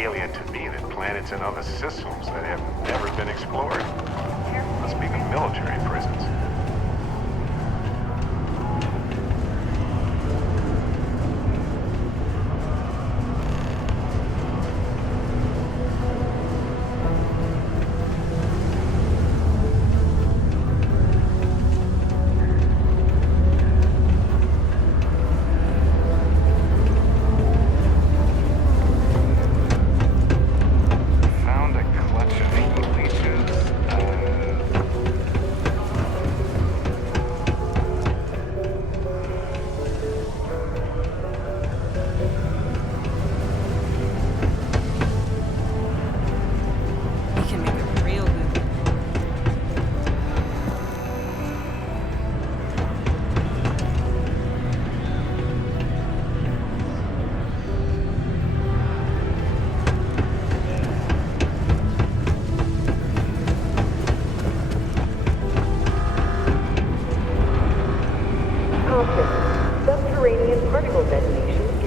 alien to me than planets in other systems that have never been explored. Must be the military prisons.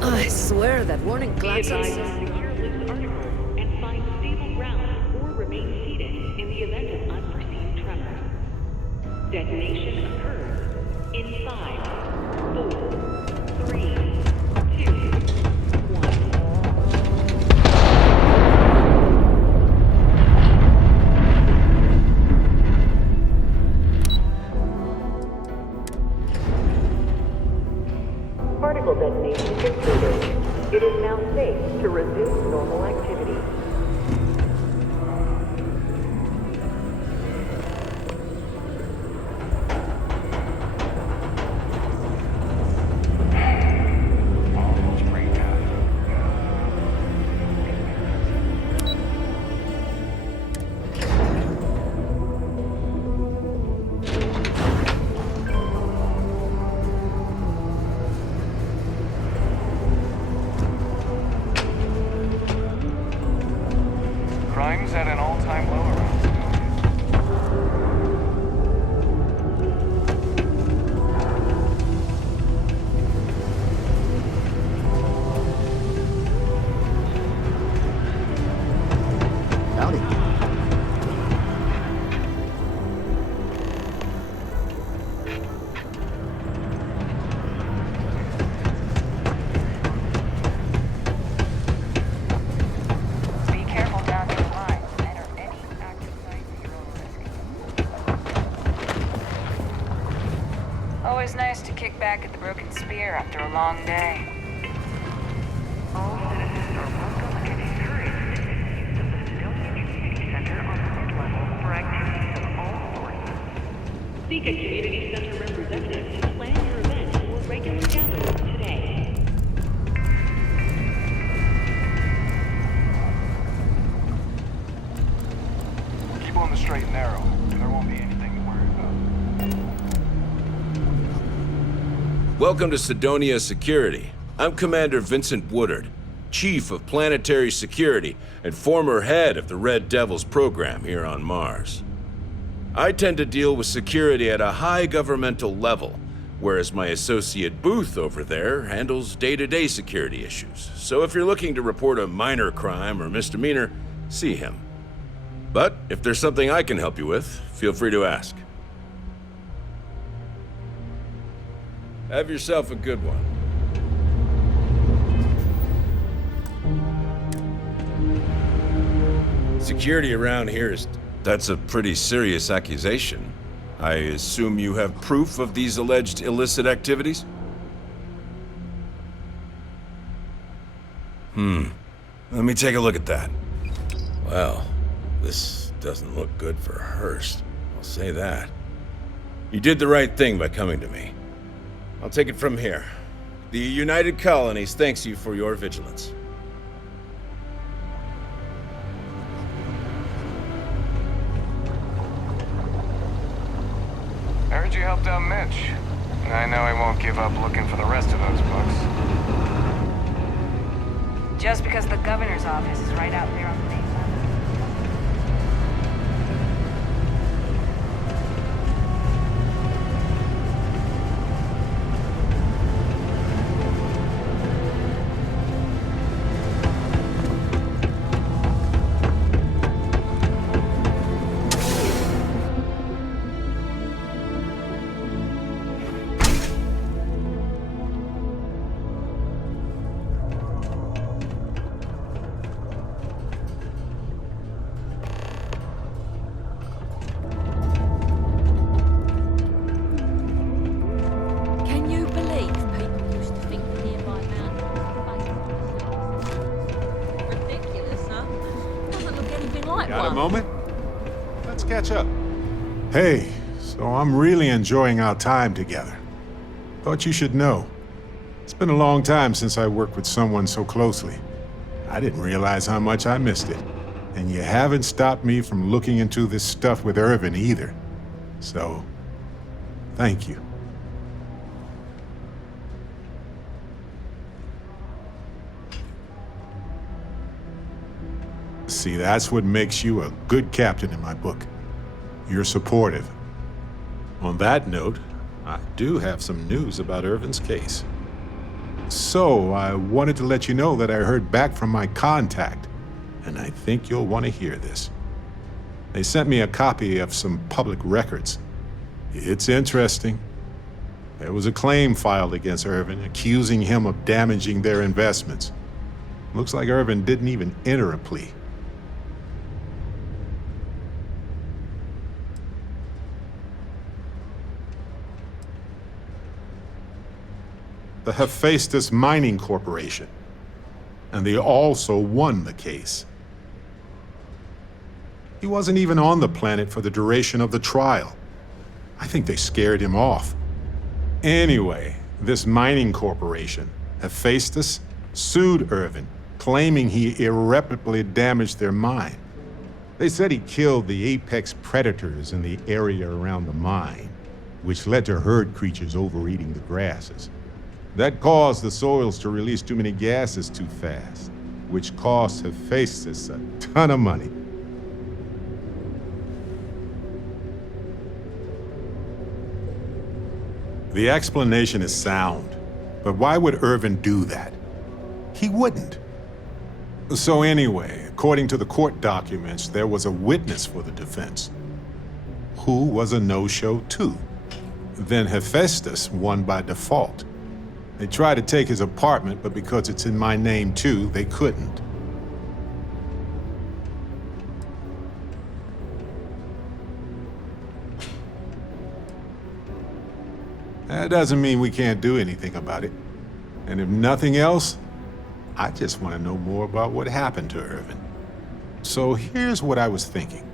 I swear that warning glasses. Secure this article and find stable ground or remain seated in the event of unforeseen tremors. Detonation occurs in 5, 4, 3, 2, 1. Particle detonation completed. It is now safe to resume normal activity. Crime's at an all-time low around Howdy. Be careful down your line. Enter any active sites at your own risk. Always nice to kick back at the Broken Spear after a long day. All citizens are welcome and encouraged to make use of the Sidonia Community Center on the mid-level for activities of all sorts. Seek a community center representative to plan your event or regular gatherings today. Keep on the straight and narrow. There won't be anything to worry about. Welcome to Sidonia Security. I'm Commander Vincent Woodard, Chief of Planetary Security and former head of the Red Devils program here on Mars. I tend to deal with security at a high governmental level, whereas my associate Booth over there handles day-to-day security issues. So if you're looking to report a minor crime or misdemeanor, see him. But if there's something I can help you with, feel free to ask. Have yourself a good one. Security around here is... That's a pretty serious accusation. I assume you have proof of these alleged illicit activities? Let me take a look at that. Well, this doesn't look good for Hearst. I'll say that. You did the right thing by coming to me. I'll take it from here. The United Colonies thanks you for your vigilance. I heard you helped out Mitch. I know he won't give up looking for the rest of those books. Just because the governor's office is right out there on the main level. want Got a one. moment? Let's catch up. Hey, so I'm really enjoying our time together. Thought you should know. It's been a long time since I worked with someone so closely. I didn't realize how much I missed it. And you haven't stopped me from looking into this stuff with Irvin either. So, thank you. See, that's what makes you a good captain in my book. You're supportive. On that note, I do have some news about Irvin's case. So, I wanted to let you know that I heard back from my contact, and I think you'll want to hear this. They sent me a copy of some public records. It's interesting. There was a claim filed against Irvin, accusing him of damaging their investments. Looks like Irvin didn't even enter a plea. The Hephaestus Mining Corporation, and they also won the case. He wasn't even on the planet for the duration of the trial. I think they scared him off. Anyway, this mining corporation, Hephaestus, sued Irvin, claiming he irreparably damaged their mine. They said he killed the apex predators in the area around the mine, which led to herd creatures overeating the grasses. That caused the soils to release too many gases too fast, which cost Hephaestus a ton of money. The explanation is sound, but why would Irvin do that? He wouldn't. So anyway, according to the court documents, there was a witness for the defense, who was a no-show too. Then Hephaestus won by default. They tried to take his apartment, but because it's in my name too, they couldn't. That doesn't mean we can't do anything about it. And if nothing else, I just want to know more about what happened to Irvin. So here's what I was thinking.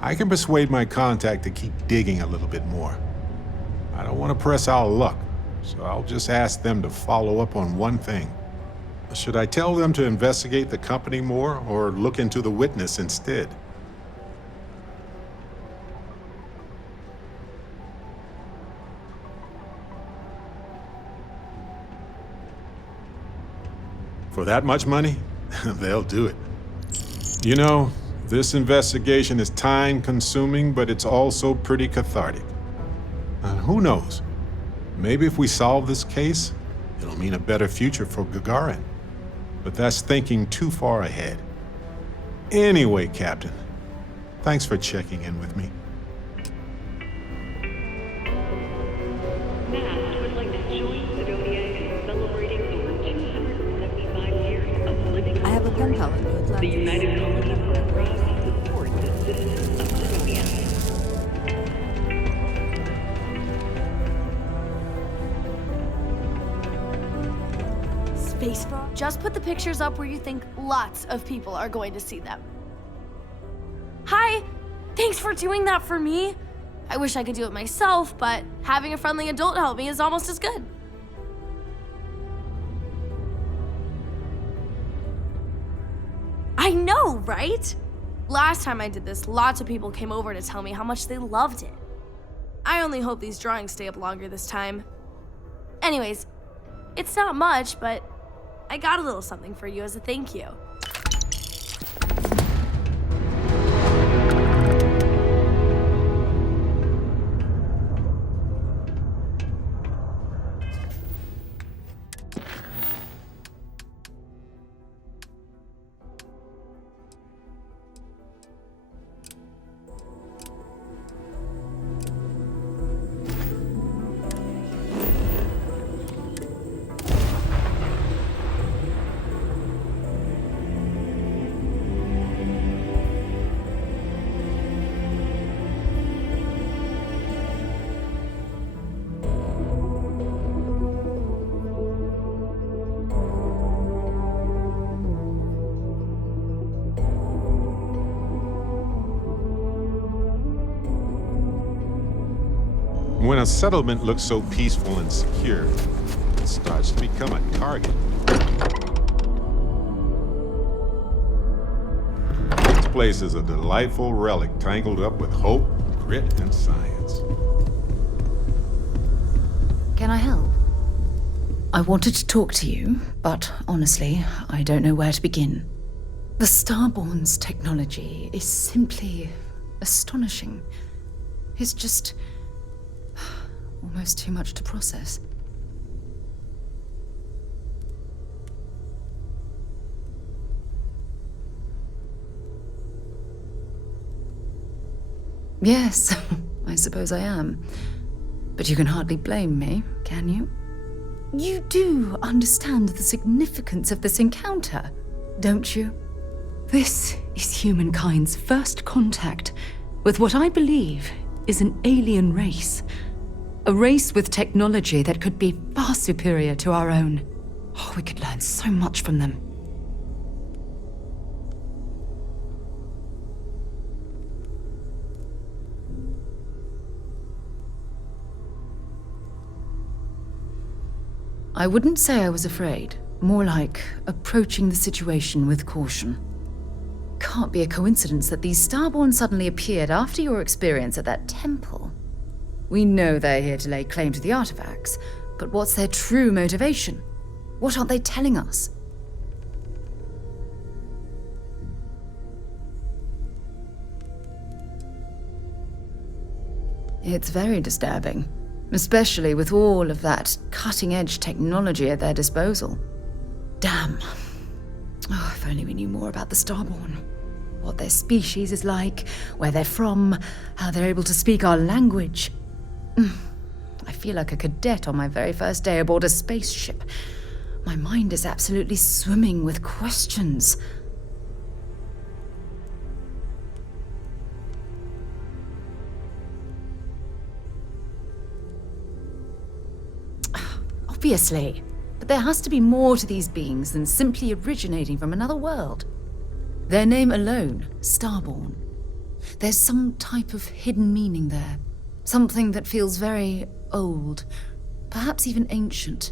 I can persuade my contact to keep digging a little bit more. I don't want to press our luck, so I'll just ask them to follow up on one thing. Should I tell them to investigate the company more or look into the witness instead? For that much money? They'll do it. You know, this investigation is time-consuming, but it's also pretty cathartic. And who knows? Maybe if we solve this case, it'll mean a better future for Gagarin. But that's thinking too far ahead. Anyway, Captain, thanks for checking in with me. Matt would like to join Sidonia in celebrating over 275 years of living. I have a pen pal if you would The like. United Colonies proudly support the citizens of Sidonia. Space Frog? Just put the pictures up where you think lots of people are going to see them. Hi! Thanks for doing that for me. I wish I could do it myself, but having a friendly adult help me is almost as good. I know, right? Last time I did this, lots of people came over to tell me how much they loved it. I only hope these drawings stay up longer this time. Anyways, it's not much, but I got a little something for you as a thank you. When a settlement looks so peaceful and secure, it starts to become a target. This place is a delightful relic tangled up with hope, grit, and science. Can I help? I wanted to talk to you, but honestly, I don't know where to begin. The Starborn's technology is simply astonishing. It's just almost too much to process. Yes, I suppose I am. But you can hardly blame me, can you? You do understand the significance of this encounter, don't you? This is humankind's first contact with what I believe is an alien race. A race with technology that could be far superior to our own. Oh, we could learn so much from them. I wouldn't say I was afraid. More like approaching the situation with caution. Can't be a coincidence that these Starborn suddenly appeared after your experience at that temple. We know they're here to lay claim to the artifacts, but what's their true motivation? What aren't they telling us? It's very disturbing, especially with all of that cutting-edge technology at their disposal. Damn. Oh, if only we knew more about the Starborn. What their species is like, where they're from, how they're able to speak our language. I feel like a cadet on my very first day aboard a spaceship. My mind is absolutely swimming with questions. Obviously. But there has to be more to these beings than simply originating from another world. Their name alone, Starborn. There's some type of hidden meaning there. Something that feels very old, perhaps even ancient.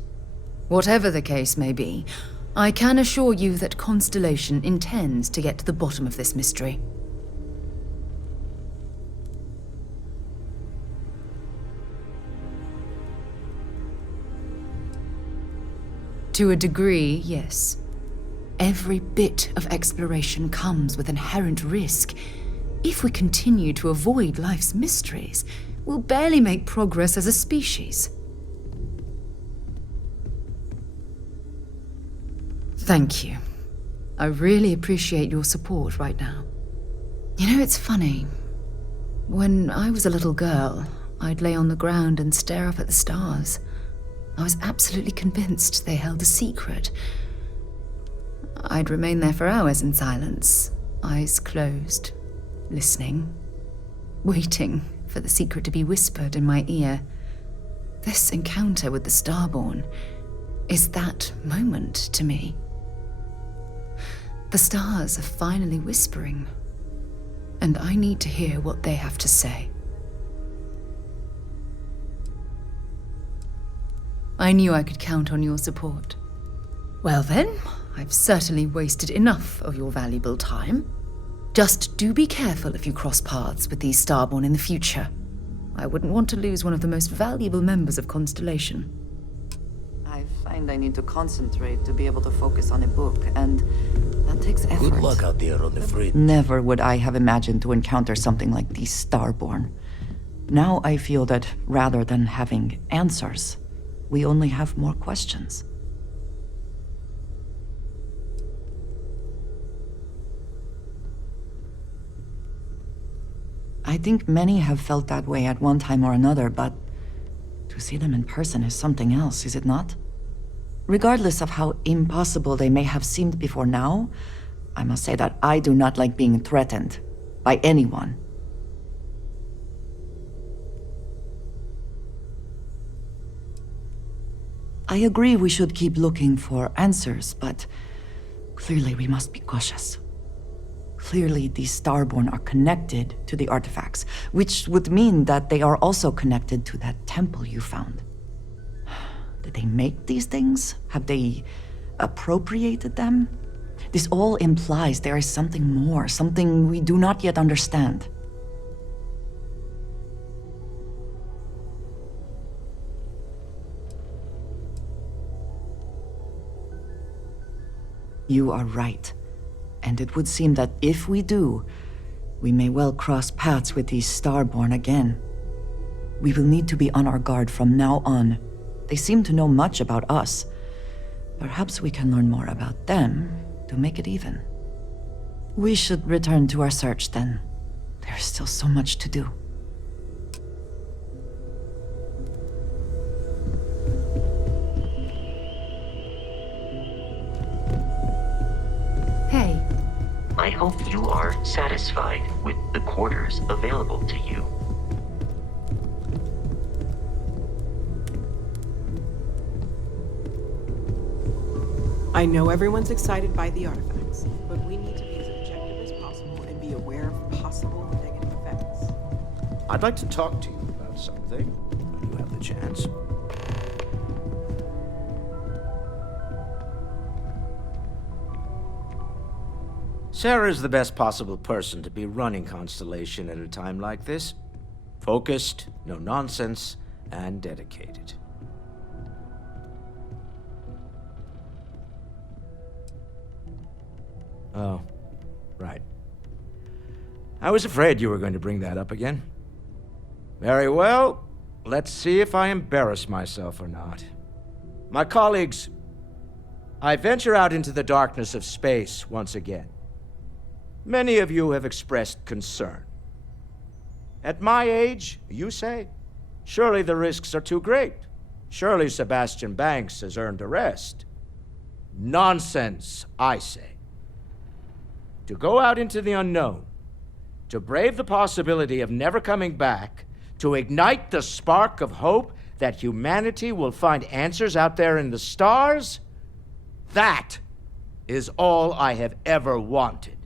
Whatever the case may be, I can assure you that Constellation intends to get to the bottom of this mystery. To a degree, yes. Every bit of exploration comes with inherent risk. If we continue to avoid life's mysteries, we'll barely make progress as a species. Thank you. I really appreciate your support right now. You know, it's funny. When I was a little girl, I'd lay on the ground and stare up at the stars. I was absolutely convinced they held a secret. I'd remain there for hours in silence, eyes closed, listening, waiting for the secret to be whispered in my ear. This encounter with the Starborn is that moment to me. The stars are finally whispering, and I need to hear what they have to say. I knew I could count on your support. Well then, I've certainly wasted enough of your valuable time. Just do be careful if you cross paths with these Starborn in the future. I wouldn't want to lose one of the most valuable members of Constellation. I find I need to concentrate to be able to focus on a book, and that takes effort. Good luck out there on the freight. Never would I have imagined to encounter something like these Starborn. Now I feel that rather than having answers, we only have more questions. I think many have felt that way at one time or another, but to see them in person is something else, is it not? Regardless of how impossible they may have seemed before now, I must say that I do not like being threatened by anyone. I agree we should keep looking for answers, but clearly we must be cautious. Clearly, these Starborn are connected to the artifacts, which would mean that they are also connected to that temple you found. Did they make these things? Have they appropriated them? This all implies there is something more, something we do not yet understand. You are right. And it would seem that if we do, we may well cross paths with these Starborn again. We will need to be on our guard from now on. They seem to know much about us. Perhaps we can learn more about them to make it even. We should return to our search then. There's still so much to do. Hey, I hope you are satisfied with the quarters available to you. I know everyone's excited by the artifacts, but we need to be as objective as possible and be aware of possible negative effects. I'd like to talk to you about something when you have the chance. Sarah's the best possible person to be running Constellation at a time like this. Focused, no nonsense, and dedicated. Oh, right. I was afraid you were going to bring that up again. Very well. Let's see if I embarrass myself or not. My colleagues, I venture out into the darkness of space once again. Many of you have expressed concern. At my age, you say, surely the risks are too great. Surely Sebastian Banks has earned a rest. Nonsense, I say. To go out into the unknown, to brave the possibility of never coming back, to ignite the spark of hope that humanity will find answers out there in the stars, that is all I have ever wanted.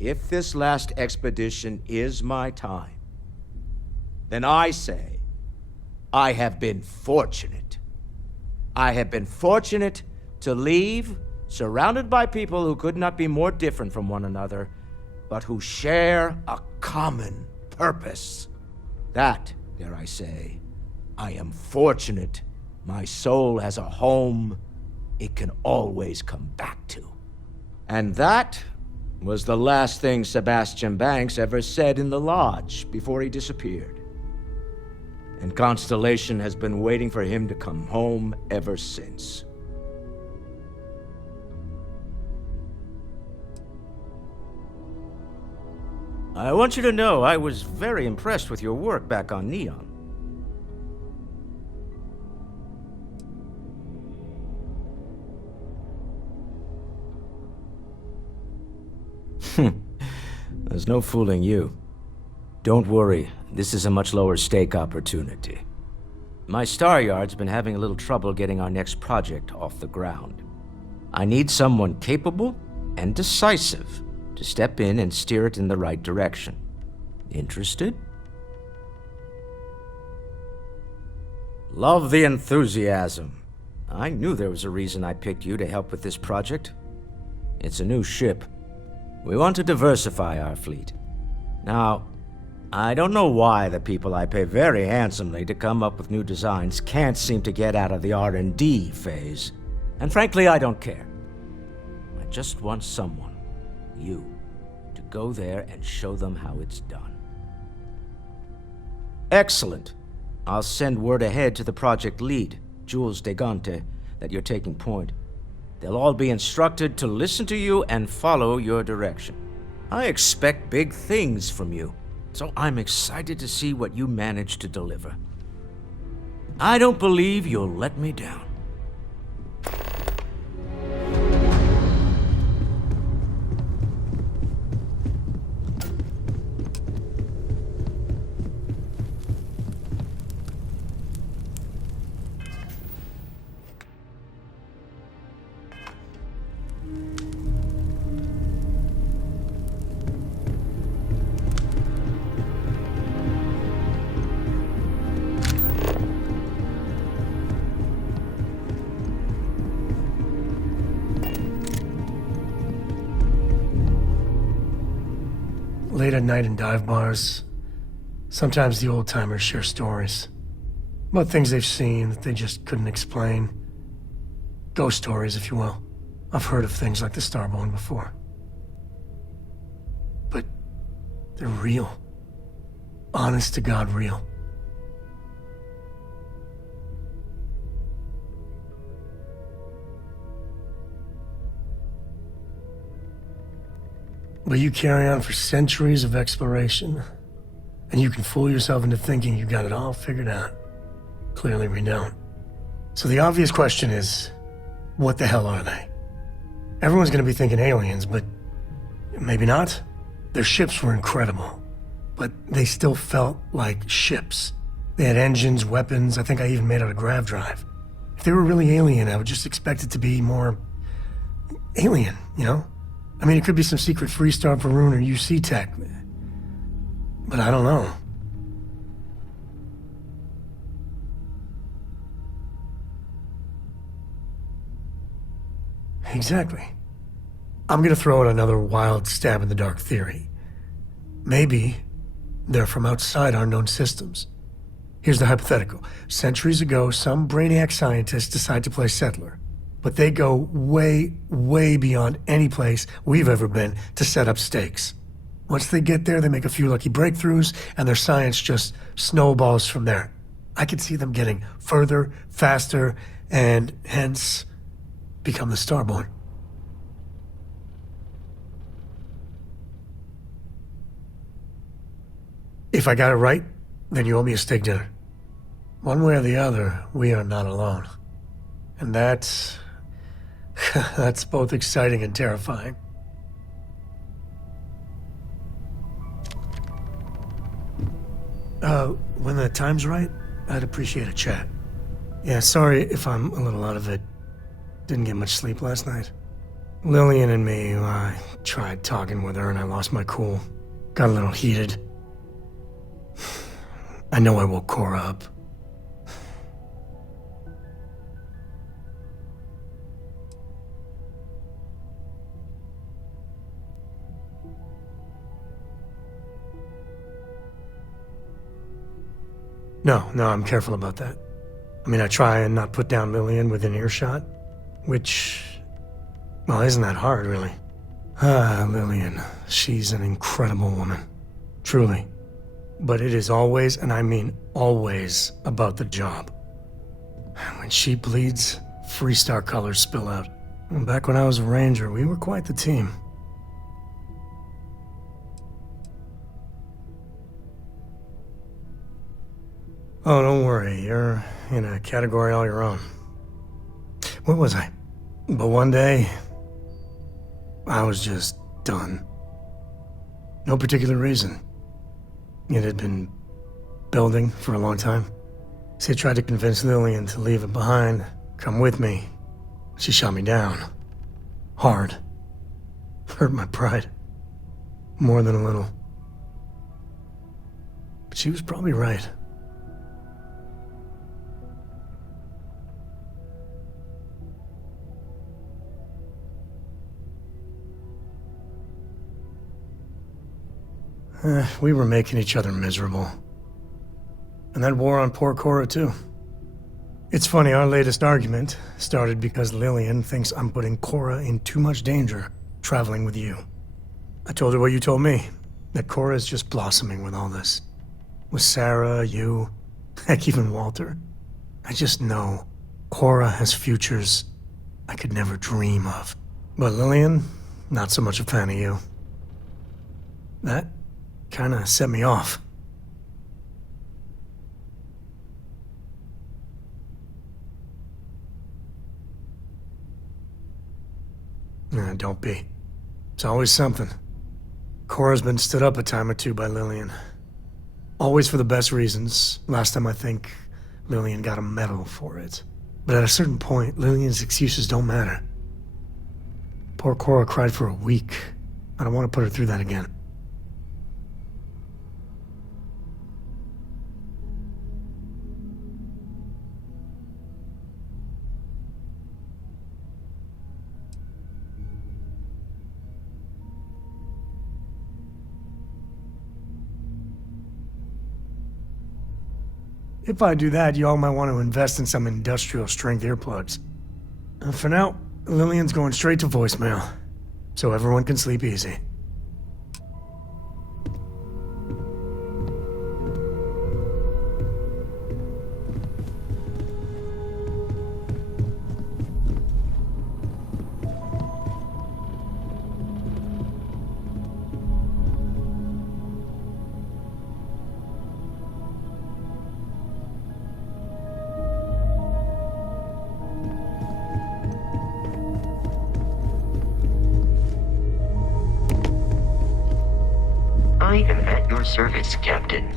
If this last expedition is my time, then I say, I have been fortunate. I have been fortunate to leave surrounded by people who could not be more different from one another, but who share a common purpose. That, dare I say, I am fortunate my soul has a home it can always come back to. And that was the last thing Sebastian Banks ever said in the lodge before he disappeared. And Constellation has been waiting for him to come home ever since. I want you to know I was very impressed with your work back on Neon. There's no fooling you. Don't worry, this is a much lower stake opportunity. My Star Yard's been having a little trouble getting our next project off the ground. I need someone capable and decisive to step in and steer it in the right direction. Interested? Love the enthusiasm. I knew there was a reason I picked you to help with this project. It's a new ship. We want to diversify our fleet. Now, I don't know why the people I pay very handsomely to come up with new designs can't seem to get out of the R&D phase. And frankly, I don't care. I just want someone, you, to go there and show them how it's done. Excellent. I'll send word ahead to the project lead, Jules Degante, that you're taking point. They'll all be instructed to listen to you and follow your direction. I expect big things from you, so I'm excited to see what you manage to deliver. I don't believe you'll let me down. late at night in dive bars. Sometimes the old-timers share stories about things they've seen that they just couldn't explain. Ghost stories, if you will. I've heard of things like the Starborn before. But they're real. Honest to God real. But you carry on for centuries of exploration, and you can fool yourself into thinking you got it all figured out. Clearly we don't. So the obvious question is, what the hell are they? Everyone's gonna be thinking aliens, but maybe not. Their ships were incredible, but they still felt like ships. They had engines, weapons, I think I even made out a grav drive. If they were really alien, I would just expect it to be more alien, you know? I mean, it could be some secret Freestar Varun or UC tech, but I don't know. Exactly. I'm gonna throw out another wild stab-in-the-dark theory. Maybe they're from outside our known systems. Here's the hypothetical. Centuries ago, some brainiac scientists decide to play settler, but they go way, way beyond any place we've ever been to set up stakes. Once they get there, they make a few lucky breakthroughs, and their science just snowballs from there. I could see them getting further, faster, and hence become the Starborn. If I got it right, then you owe me a steak dinner. One way or the other, we are not alone. And that's both exciting and terrifying. When the time's right, I'd appreciate a chat. Yeah, sorry if I'm a little out of it. Didn't get much sleep last night. Lillian and me, I tried talking with her and I lost my cool. Got a little heated. I know I woke Cora up. No, I'm careful about that. I mean, I try and not put down Lillian within earshot, which, well, isn't that hard, really? Lillian, she's an incredible woman. Truly. But it is always, and I mean always, about the job. When she bleeds, Freestar colors spill out. And back when I was a ranger, we were quite the team. Oh, don't worry, you're in a category all your own. Where was I? But one day, I was just done. No particular reason. It had been building for a long time. See, I tried to convince Lillian to leave it behind, come with me. She shot me down. Hard. Hurt my pride. More than a little. But she was probably right. We were making each other miserable. And that wore on poor Cora, too. It's funny, our latest argument started because Lillian thinks I'm putting Cora in too much danger traveling with you. I told her what you told me, that Cora is just blossoming with all this. With Sarah, you, heck, even Walter. I just know Cora has futures I could never dream of. But Lillian, not so much a fan of you. That kinda set me off. Don't be. It's always something. Cora's been stood up a time or two by Lillian. Always for the best reasons. Last time I think Lillian got a medal for it. But at a certain point, Lillian's excuses don't matter. Poor Cora cried for a week. I don't want to put her through that again. If I do that, y'all might want to invest in some industrial strength earplugs. For now, Lillian's going straight to voicemail, so everyone can sleep easy. I am at your service, Captain.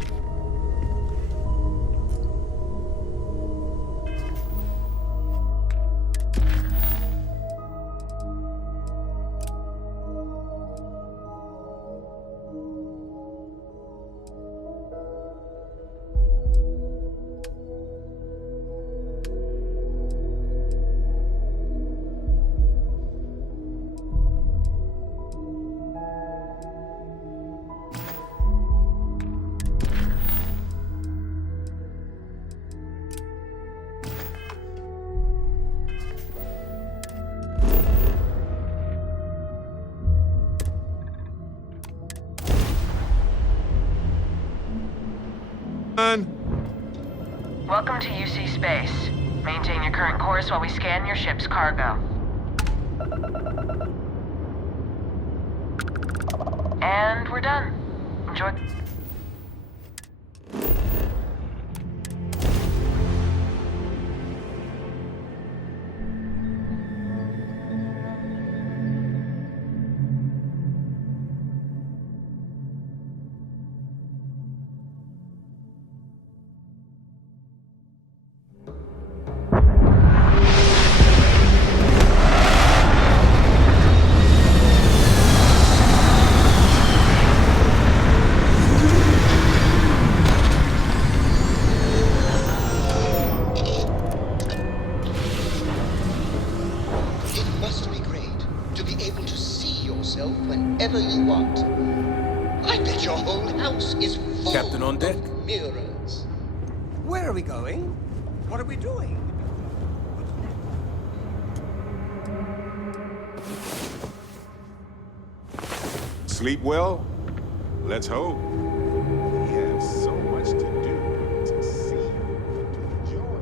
Welcome to UC Space. Maintain your current course while we scan your ship's cargo. And we're done. Enjoy. Whenever you want. I bet your whole house is full Captain on deck. of mirrors. Where are we going? What are we doing? Sleep well? Let's hope. We have so much to do, to see, and to enjoy.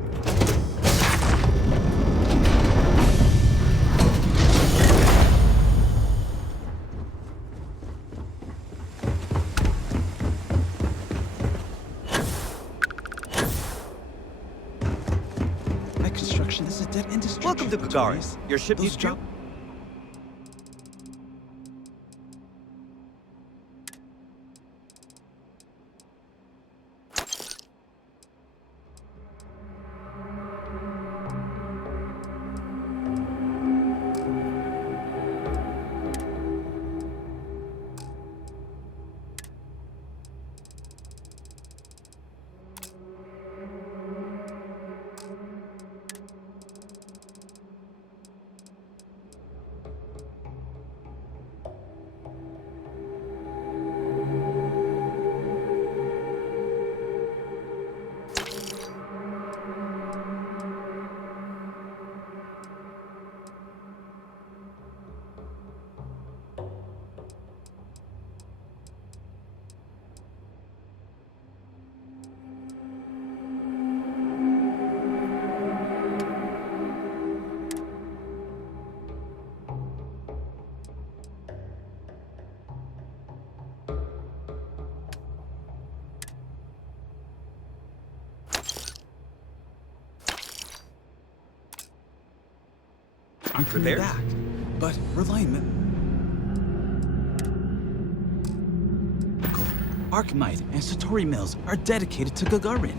Construction, this is a dead industry. Welcome to Gagarin. Your ship needs job. I'm coming back, but realignment. Archimite and Satori mills are dedicated to Gagarin.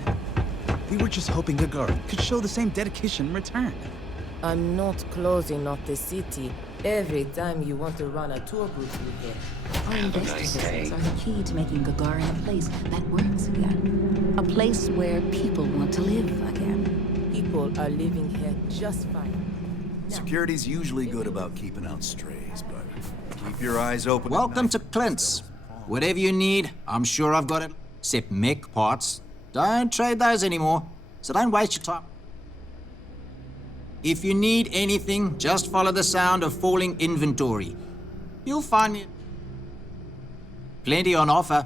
We were just hoping Gagarin could show the same dedication in return. I'm not closing off the city every time you want to run a tour group through here. Our investigators are the key to making Gagarin a place that works again. A place where people want to live again. People are living here just fine. Security's usually good about keeping out strays, but keep your eyes open. Welcome to Clint's. Whatever you need, I'm sure I've got it. Except mech parts. Don't trade those anymore, so don't waste your time. If you need anything, just follow the sound of falling inventory. You'll find me. Plenty on offer.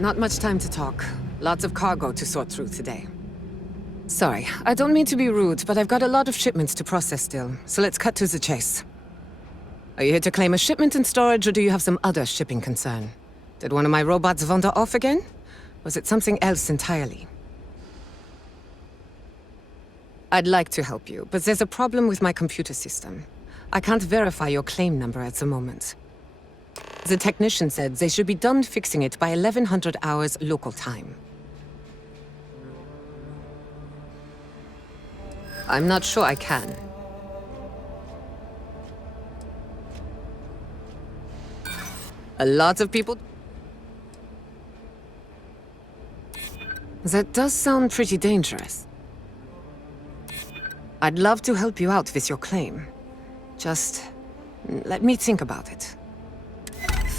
Not much time to talk. Lots of cargo to sort through today. Sorry, I don't mean to be rude, but I've got a lot of shipments to process still, so let's cut to the chase. Are you here to claim a shipment in storage, or do you have some other shipping concern? Did one of my robots wander off again? Was it something else entirely? I'd like to help you, but there's a problem with my computer system. I can't verify your claim number at the moment. The technician said they should be done fixing it by 1100 hours local time. I'm not sure I can. A lot of people... That does sound pretty dangerous. I'd love to help you out with your claim. Just... let me think about it.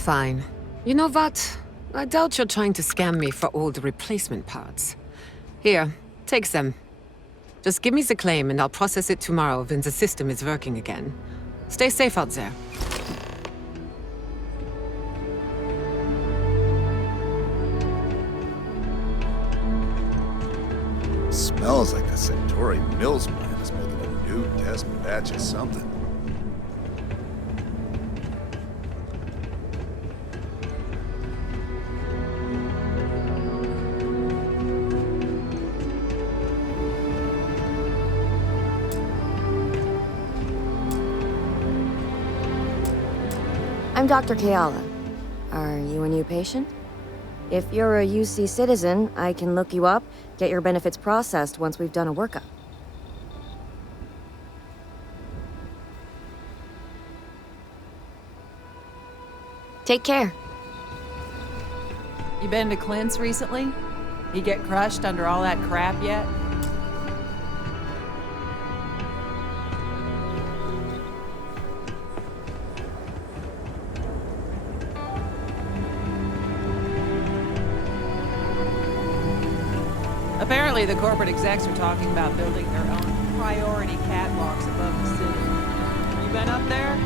Fine. You know what? I doubt you're trying to scam me for old replacement parts. Here, take them. Just give me the claim and I'll process it tomorrow when the system is working again. Stay safe out there. Smells like the Centauri Mills plant is making a new test batch of something. I'm Dr. Keala. Are you a new patient? If you're a UC citizen, I can look you up, get your benefits processed once we've done a workup. Take care. You been to Clint's recently? He get crushed under all that crap yet? Apparently, the corporate execs are talking about building their own priority catwalks above the city. You been up there?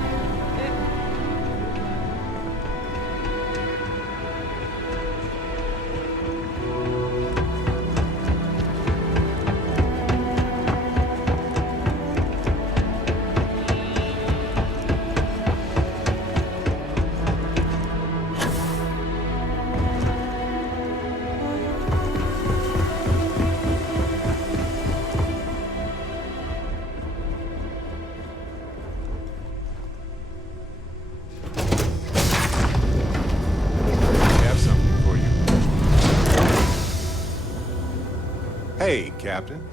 Hey, Captain.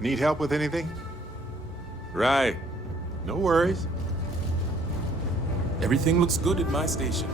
Need help with anything? Right. No worries. Everything looks good at my station.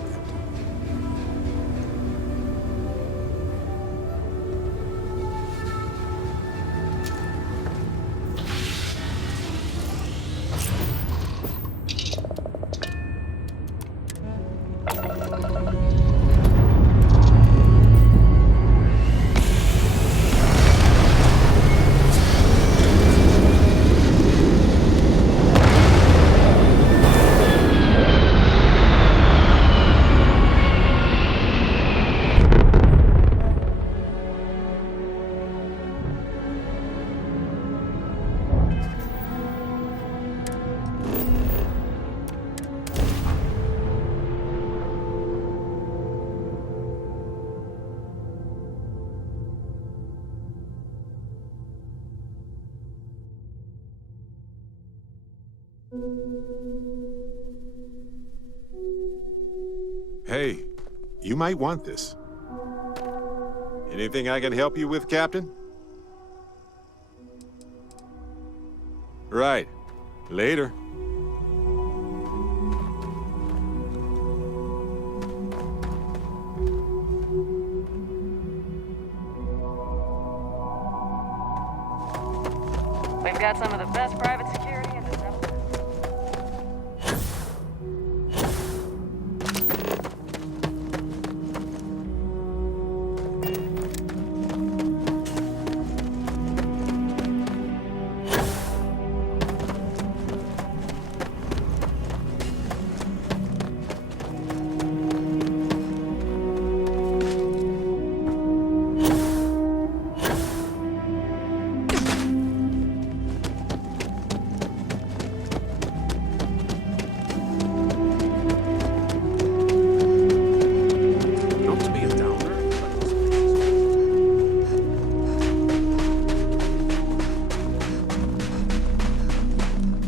Hey, you might want this. Anything I can help you with, Captain? Right. Later. We've got some of the best private security in the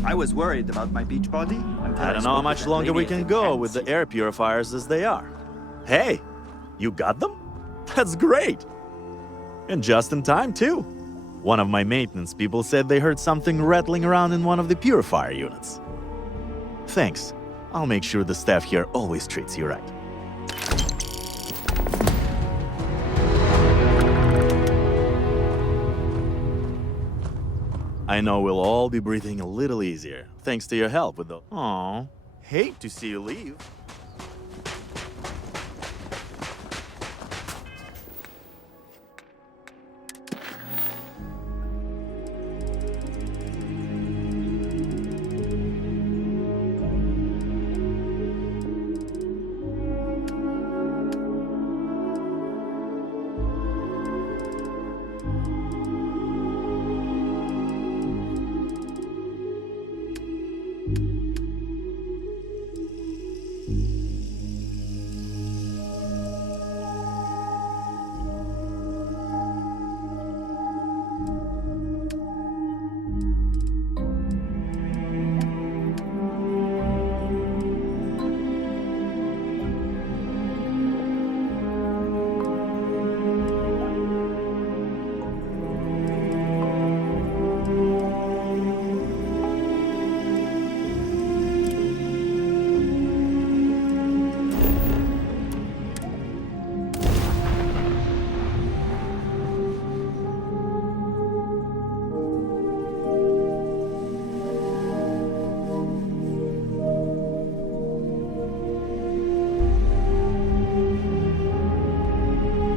I was worried about my beach body. I don't know how much longer we can go with the air purifiers as they are. Hey, you got them? That's great! And just in time, too. One of my maintenance people said they heard something rattling around in one of the purifier units. Thanks. I'll make sure the staff here always treats you right. I know we'll all be breathing a little easier, thanks to your help with the... Aw, hate to see you leave.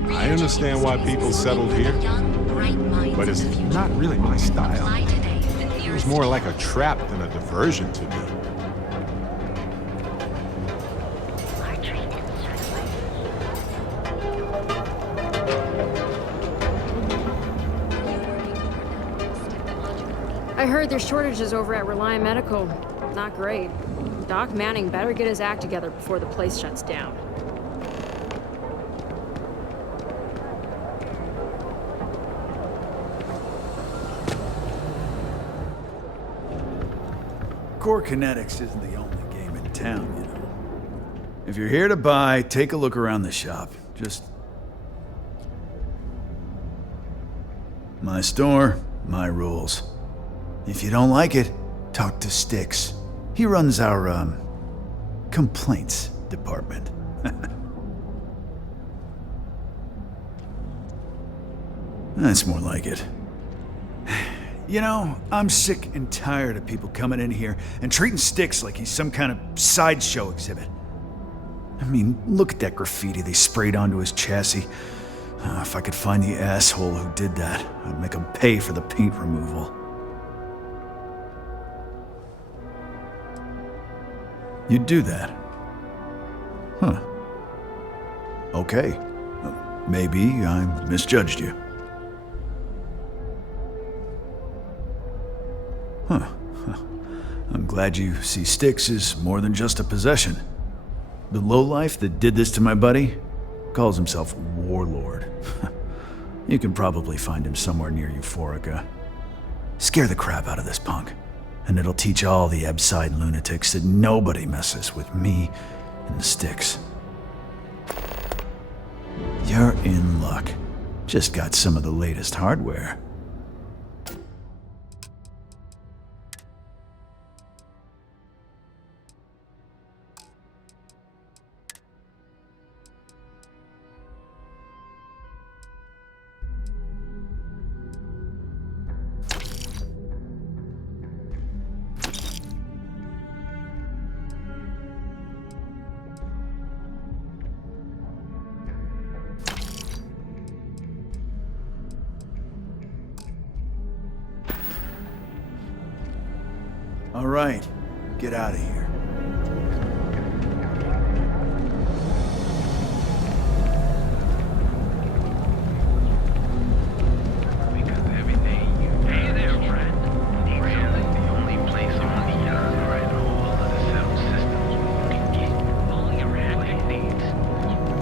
I understand why people settled here, but it's not really my style. It was more like a trap than a diversion to me. I heard there's shortages over at Reliant Medical. Not great. Doc Manning better get his act together before the place shuts down. Core Kinetics isn't the only game in town, you know. If you're here to buy, take a look around the shop. Just... my store, my rules. If you don't like it, talk to Styx. He runs our, complaints department. That's more like it. You know, I'm sick and tired of people coming in here and treating Styx like he's some kind of sideshow exhibit. I mean, look at that graffiti they sprayed onto his chassis. If I could find the asshole who did that, I'd make him pay for the paint removal. You'd do that? Huh. Okay. Maybe I misjudged you. Huh. I'm glad you see Styx as more than just a possession. The lowlife that did this to my buddy calls himself Warlord. You can probably find him somewhere near Euphorica. Scare the crap out of this punk, And it'll teach all the Ebside lunatics that nobody messes with me and the sticks. You're in luck. Just got some of the latest hardware. All right, get out of here. Hey there, friend. Really? The only place on the earth or in all of the settled systems where you can get all your hectic needs.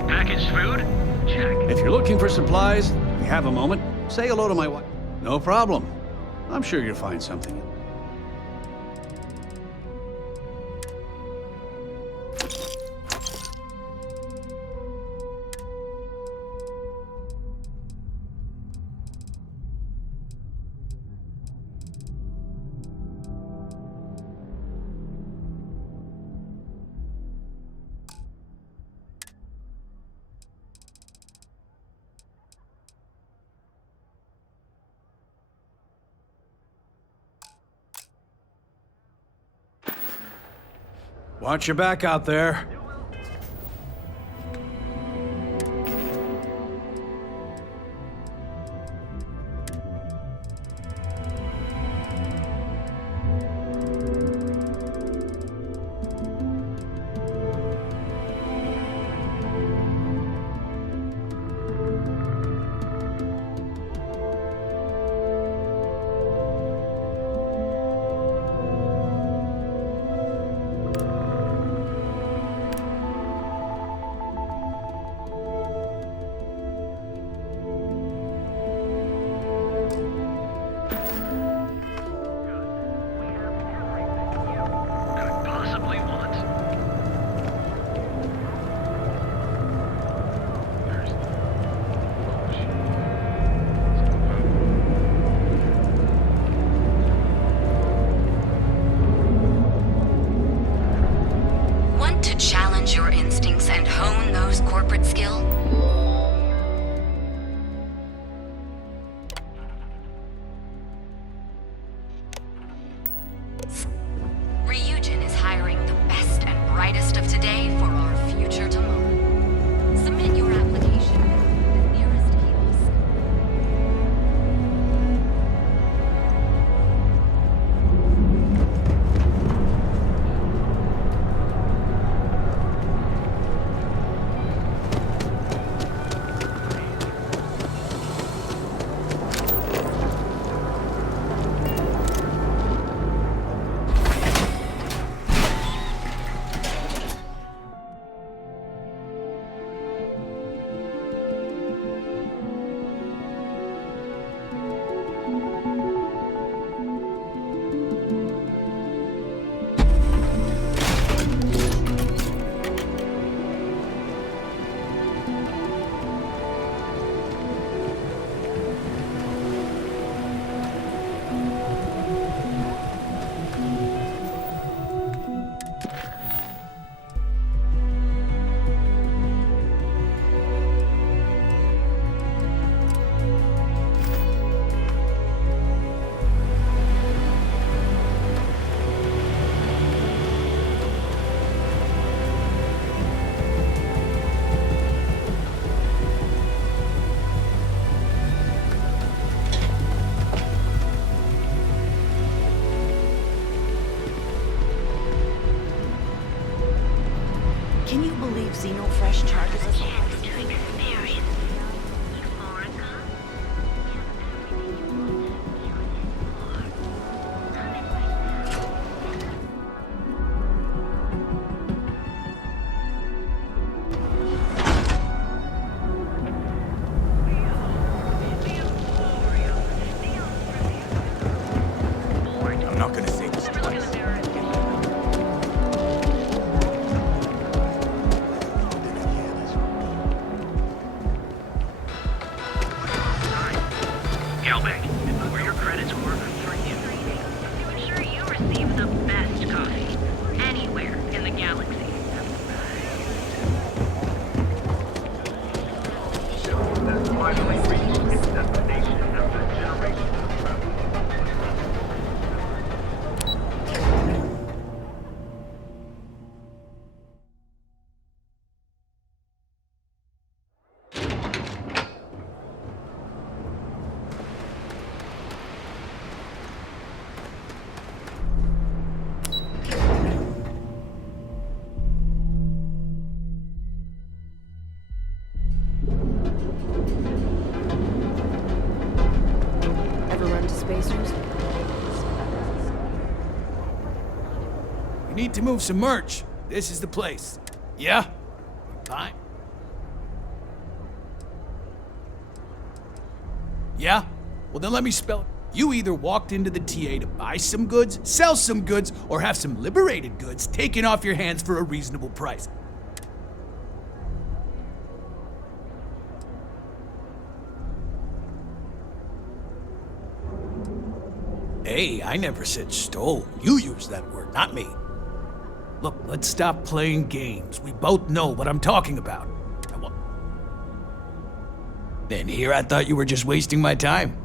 Packaged food? Check. If you're looking for supplies, you have a moment, say hello to my wife. No problem. I'm sure you'll find something. Watch your back out there. Your instincts and hone those corporate skills? Ryujin is hiring the best and brightest of today for our future tomorrow. Submit your application at the nearest kiosk. Can you believe Xenofresh charges us all? I'm not gonna say this. credits working for you. To ensure you receive the best coffee anywhere in the galaxy. Finally reached its destination after generations of travel. Ever run to Spacers? We need to move some merch. This is the place. Yeah? Fine. Yeah? Well, then let me spell it. You either walked into the TA to buy some goods, sell some goods, or have some liberated goods taken off your hands for a reasonable price. Hey, I never said stole. You used that word, not me. Look, let's stop playing games. We both know what I'm talking about. Then here I thought you were just wasting my time.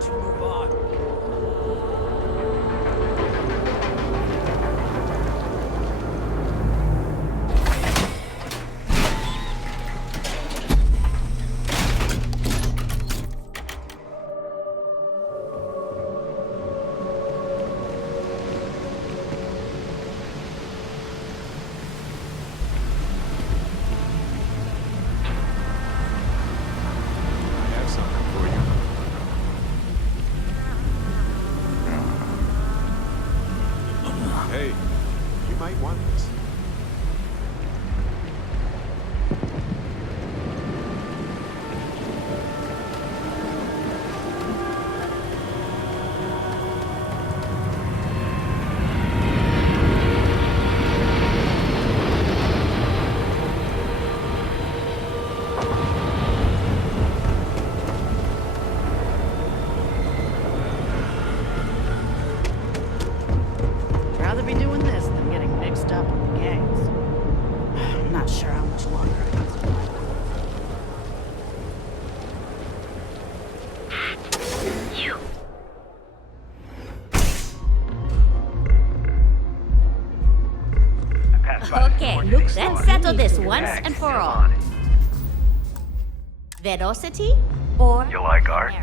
to move on. Hey, you might want this. Rather be doing this than getting mixed up with the gangs. I'm not sure how much longer I can survive. Okay, let's settle this once and for all. Velocity or You like art?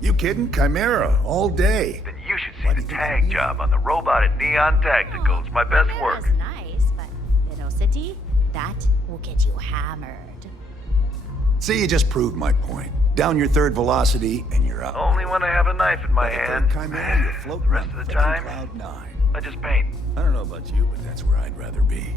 You kidding? Chimera, all day. Then you should see the tag job on the robot at Neon Tactical. It's my best work. That's nice, but velocity, that will get you hammered. See, you just proved my point. Down your third velocity, and you're out. Only when I have a knife in my hand. Chimera, you're floating The rest of the time, Cloud 9. I just paint. I don't know about you, but that's where I'd rather be.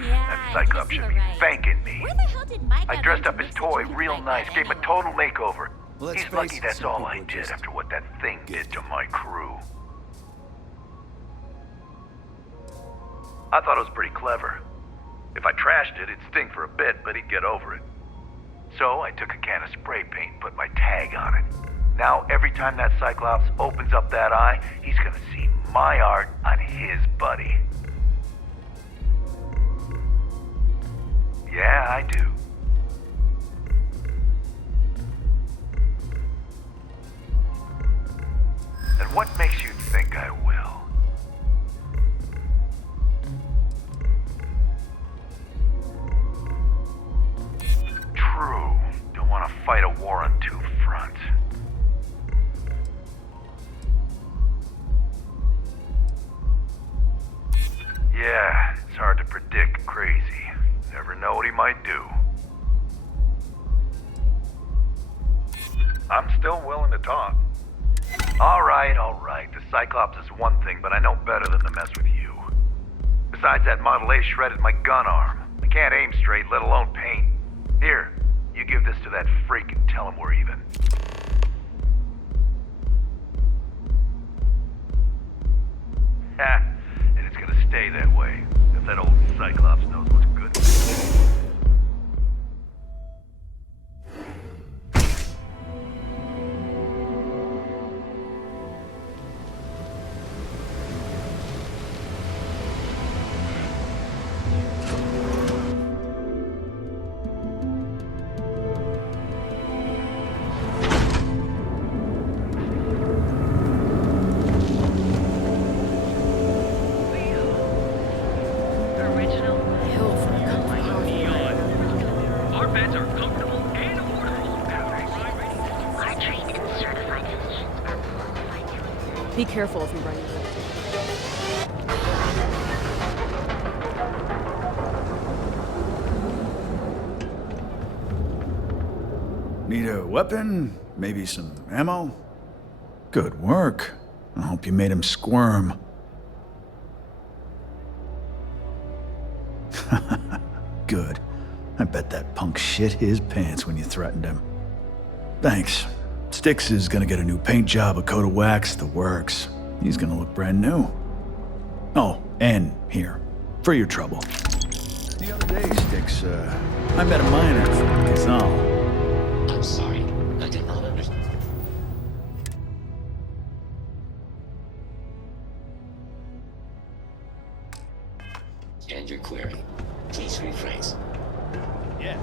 That Cyclops should be thanking me. Where the hell did Mike I dressed up his toy real nice, gave him a total makeover. Well, let's He's face lucky it, that's some all people I are did just after what that thing did to my crew. I thought it was pretty clever. If I trashed it, it'd sting for a bit, but he'd get over it. So I took a can of spray paint and put my tag on it. Now, every time that Cyclops opens up that eye, he's gonna see my art on his buddy. Yeah, I do. And what makes you think I will? True. Don't want to fight a war on two fronts. Yeah, it's hard to predict Crazy. Never know what he might do. I'm still willing to talk. All right. The Cyclops is one thing, but I know better than to mess with you. Besides, that Model A shredded my gun arm. I can't aim straight, let alone paint. Here, you give this to that freak and tell him we're even. Ha! And it's gonna stay that way, if that old Cyclops knows what's good. Our beds are comfortable and affordable. Our trained and certified physicians are qualified to. Be careful if you run into it. Need a weapon? Maybe some ammo? Good work. I hope you made him squirm. Good. I bet that punk shit his pants when you threatened him. Thanks. Styx is gonna get a new paint job, a coat of wax, the works. He's gonna look brand new. Oh, and here, for your trouble. The other day, Styx, I met a miner from Cazal. I'm sorry, I did not understand. And your query. Please rephrase. Yeah.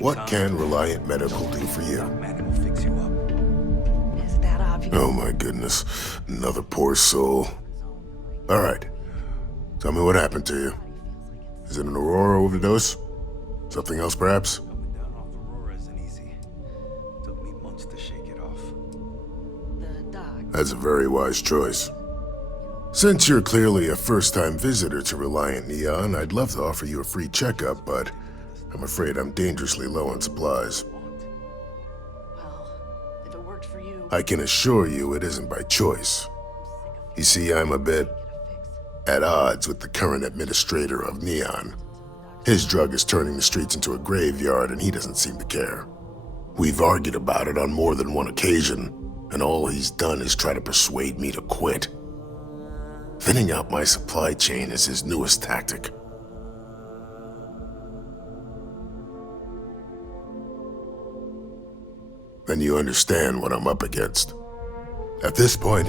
What can Reliant Medical do for you? Is that obvious? Oh my goodness. Another poor soul. Alright. Tell me what happened to you. Is it an Aurora overdose? Something else, perhaps? That's a very wise choice. Since you're clearly a first-time visitor to Reliant Neon, I'd love to offer you a free checkup, but I'm afraid I'm dangerously low on supplies. If it worked for you. I can assure you it isn't by choice. You see, I'm a bit at odds with the current administrator of Neon. His drug is turning the streets into a graveyard, and he doesn't seem to care. We've argued about it on more than one occasion, and all he's done is try to persuade me to quit. Thinning out my supply chain is his newest tactic. Then you understand what I'm up against. At this point,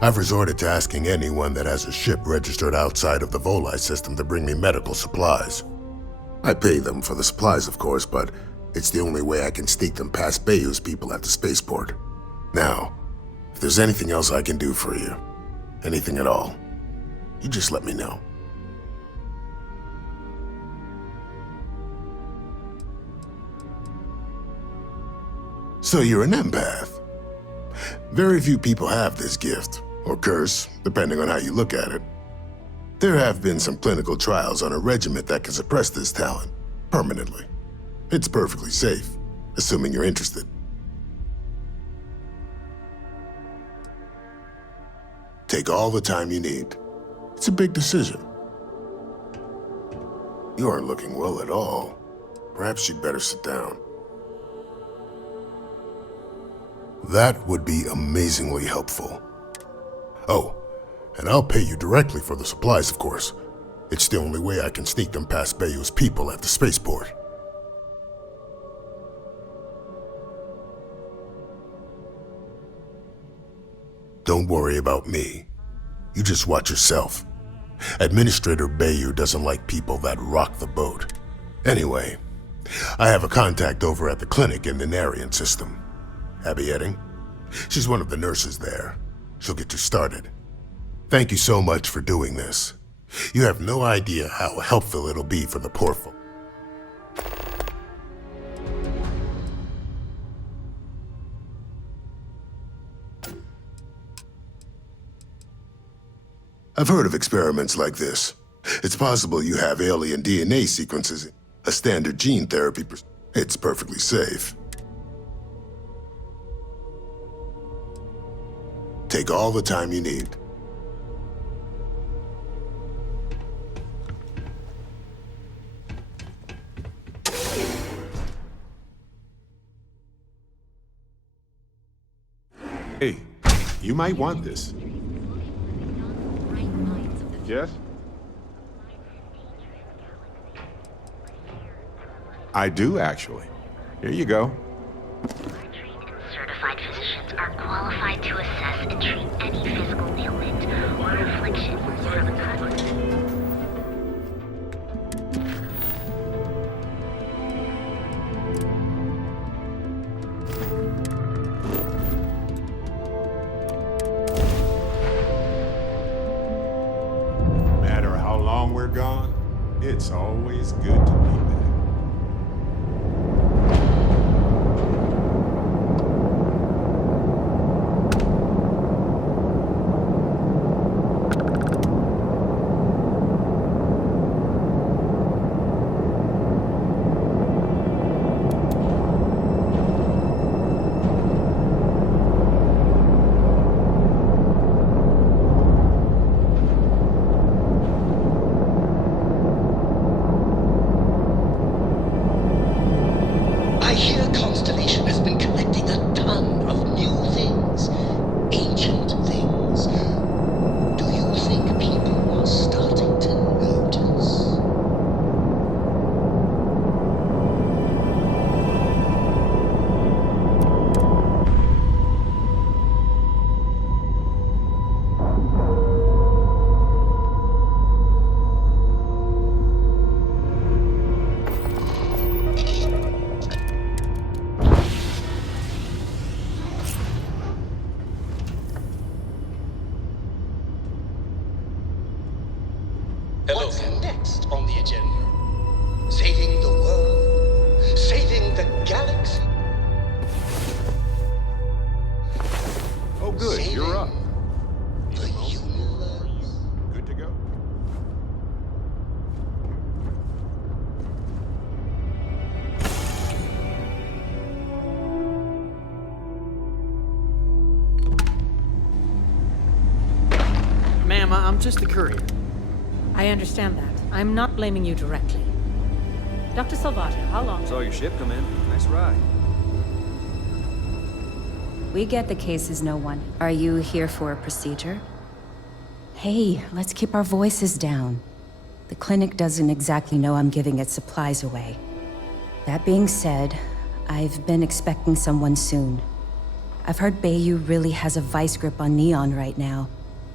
I've resorted to asking anyone that has a ship registered outside of the Volii system to bring me medical supplies. I pay them for the supplies, of course, but it's the only way I can sneak them past Bayou's people at the spaceport. Now, if there's anything else I can do for you, anything at all, you just let me know. So you're an empath. Very few people have this gift, or curse, depending on how you look at it. There have been some clinical trials on a regiment that can suppress this talent, permanently. It's perfectly safe, assuming you're interested. Take all the time you need. It's a big decision. You aren't looking well at all. Perhaps you'd better sit down. That would be amazingly helpful. Oh, and I'll pay you directly for the supplies, of course. It's the only way I can sneak them past Bayou's people at the spaceport. Don't worry about me. You just watch yourself. Administrator Bayou doesn't like people that rock the boat. Anyway, I have a contact over at the clinic in the Narian system. Abby Edding? She's one of the nurses there. She'll get you started. Thank you so much for doing this. You have no idea how helpful it'll be for the poor folk. I've heard of experiments like this. It's possible you have alien DNA sequences, a standard gene therapy. It's perfectly safe. Take all the time you need. Hey, you might want this. Yes? I do, actually. Here you go. Certified physicians are qualified to assess and treat any physical ailment or affliction from a No matter how long we're gone, it's always good to be back. What's next on the agenda? Saving the world? Saving the galaxy? Oh, good. You're up. The universe? Good to go. Ma'am, I'm just a courier. I understand that. I'm not blaming you directly. Dr. Salvato, how long? Saw your ship come in. Nice ride. We get the case is no one. Are you here for a procedure? Hey, let's keep our voices down. The clinic doesn't exactly know I'm giving its supplies away. That being said, I've been expecting someone soon. I've heard Bayou really has a vice grip on Neon right now.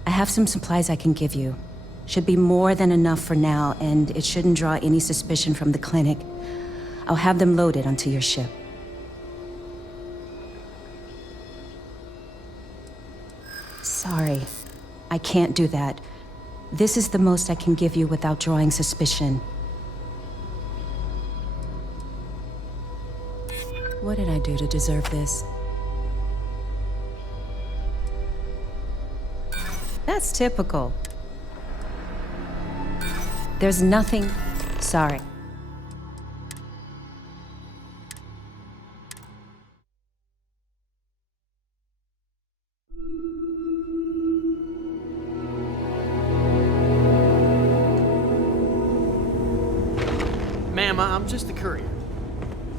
I have some supplies I can give you. Should be more than enough for now, and it shouldn't draw any suspicion from the clinic. I'll have them loaded onto your ship. Sorry, I can't do that. This is the most I can give you without drawing suspicion. What did I do to deserve this? That's typical. There's nothing... Sorry. Ma'am, I'm just a courier.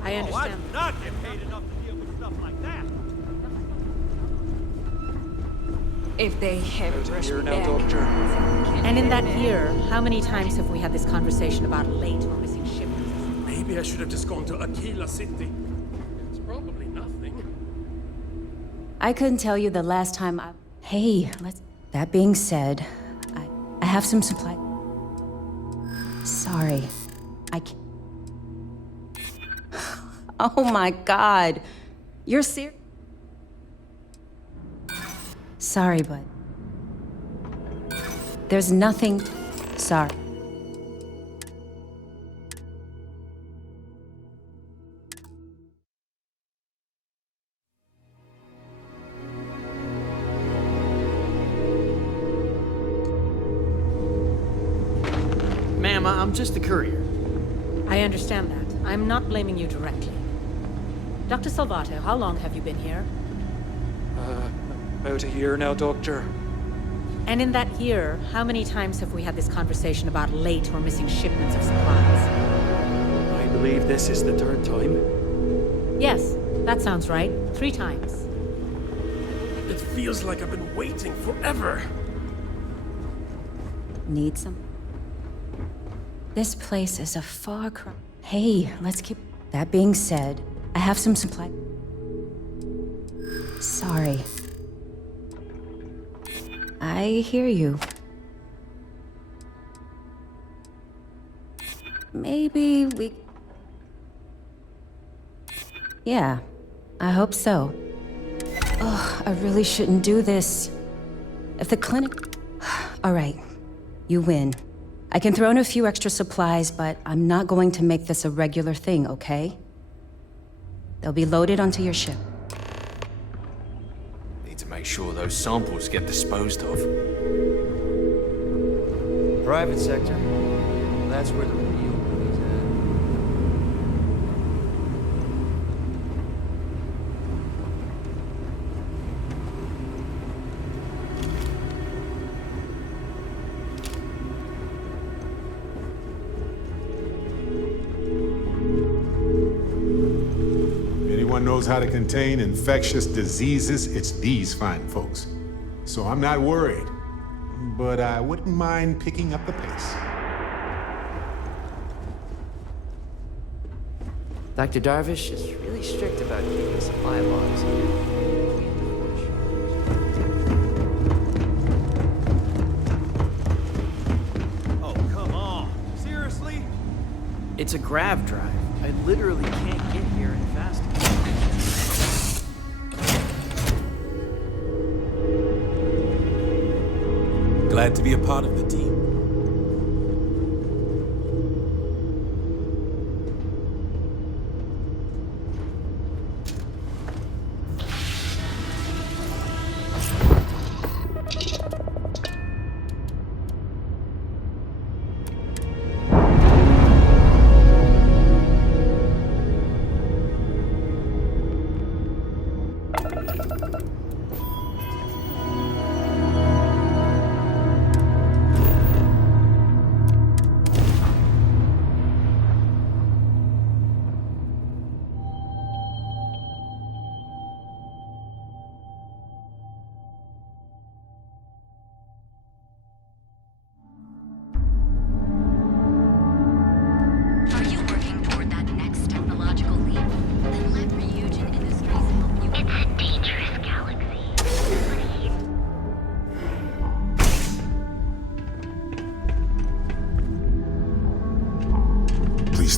I understand. I do not get paid enough to deal with stuff like that. If they have Here now, back. Doctor. And in that year, how many times have we had this conversation about late or missing shipments? Maybe I should have just gone to Aquila City. It's probably nothing. I couldn't tell you the last time I... Hey, let's... That being said, I have some supply... Sorry. I can't... Oh my God. You're serious? Sorry, but... There's nothing... Sorry. Ma'am, I'm just a courier. I understand that. I'm not blaming you directly. Dr. Salvato, how long have you been here? About a year now, Doctor. And in that year, how many times have we had this conversation about late or missing shipments of supplies? I believe this is the third time. Yes, that sounds right. 3 times. It feels like I've been waiting forever. Need some? This place is a far cry. Hey, let's keep... That being said, I have some supply... Sorry. I hear you. Maybe we... Yeah, I hope so. Ugh, I really shouldn't do this. If the clinic... All right, you win. I can throw in a few extra supplies, but I'm not going to make this a regular thing, okay? They'll be loaded onto your ship. Need to make sure those samples get disposed of. Private sector. That's where the real money's Anyone knows how to contain infectious diseases, it's these fine folks. So I'm not worried, but I wouldn't mind picking up the pace. Dr. Darvish is really strict about keeping supply logs. Oh, come on. Seriously? It's a grav drive. I literally can't get here any faster. Glad to be a part of the team.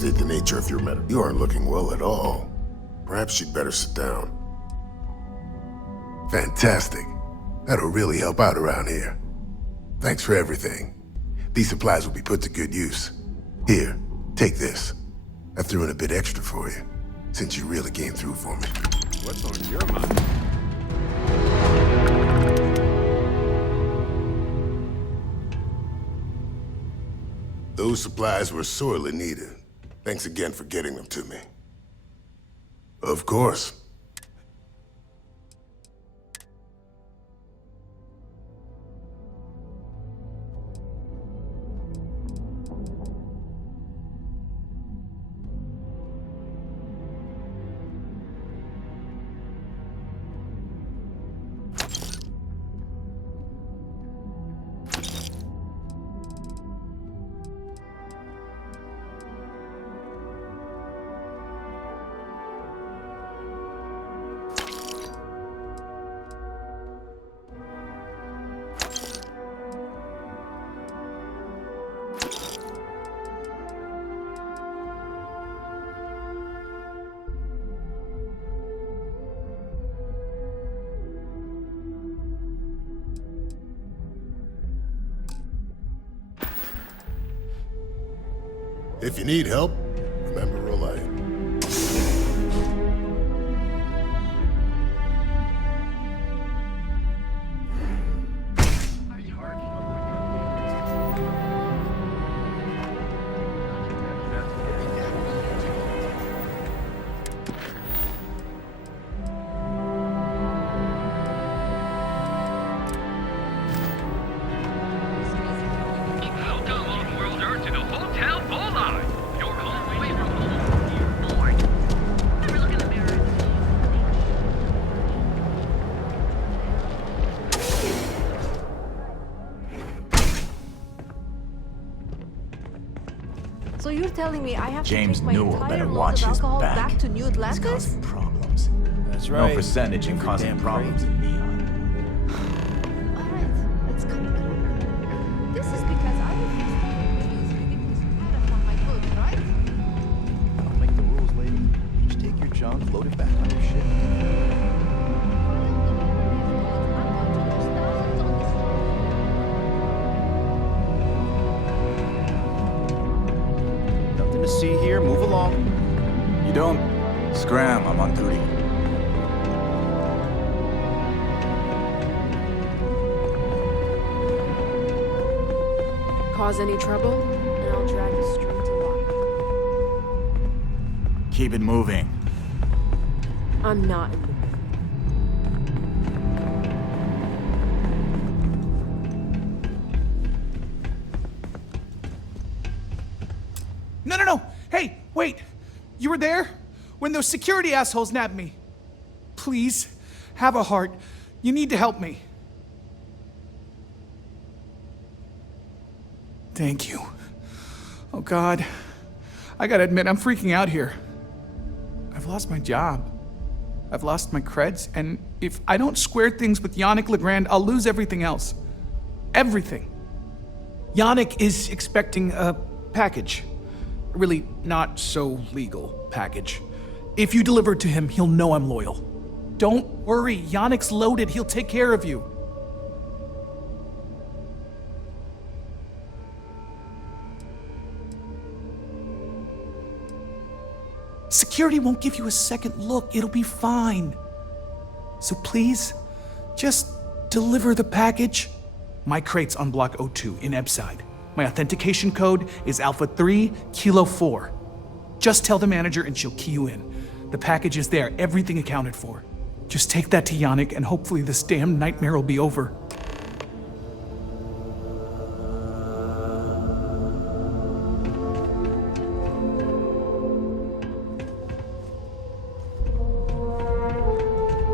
investigate the nature of your medical. You aren't looking well at all. Perhaps you'd better sit down. Fantastic. That'll really help out around here. Thanks for everything. These supplies will be put to good use. Here, take this. I threw in a bit extra for you, since you really came through for me. What's on your mind? Those supplies were sorely needed. Thanks again for getting them to me. Of course. If you need help, remember Relay. Welcome on World Earth to the Hotel Bolide. Your home away from home. You're bored. Never look in the mirror. So you're telling me I have James to take my Newell entire better load watch of his alcohol back. to New He's Atlantis? causing problems. That's No right. percentage in Every causing damn problems crazy. in Neon. Alright, let's cut it through. This is because I refuse to put these ridiculous product on my boat, right? I don't make the rules, lady. Just take your junk, load it back on your ship. Nothing to see here. Move along. You don't? Scram, I'm on duty. Cause any trouble, and I'll drag you straight to law. Keep it moving. I'm not in the mood. No. Hey, wait. You were there? When those security assholes nabbed me. Please, have a heart. You need to help me. Thank you. Oh, God. I gotta admit, I'm freaking out here. I've lost my job. I've lost my creds, and if I don't square things with Yannick Legrand, I'll lose everything else. Everything. Yannick is expecting a package. A really not so legal package. If you deliver it to him, he'll know I'm loyal. Don't worry, Yannick's loaded. He'll take care of you. Security won't give you a second look. It'll be fine. So please, just deliver the package. My crate's on Block 02 in Ebside. My authentication code is Alpha 3 Kilo 4. Just tell the manager and she'll key you in. The package is there, everything accounted for. Just take that to Yannick and hopefully this damn nightmare will be over.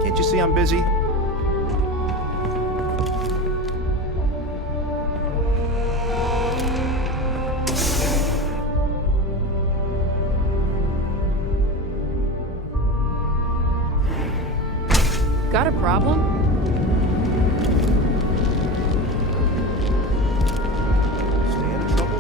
Can't you see I'm busy? Got a problem? Stay in trouble?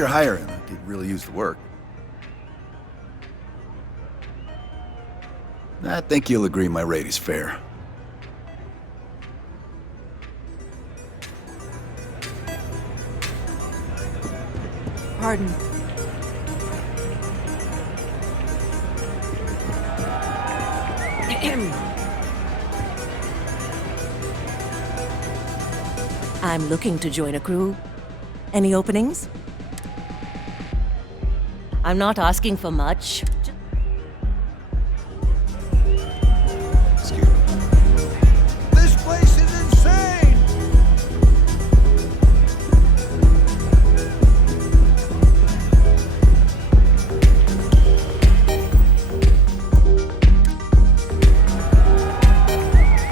you're hiring. I could really use the work. I think you'll agree my rate is fair. Pardon. I'm looking to join a crew. Any openings? I'm not asking for much. Excuse me. This place is insane!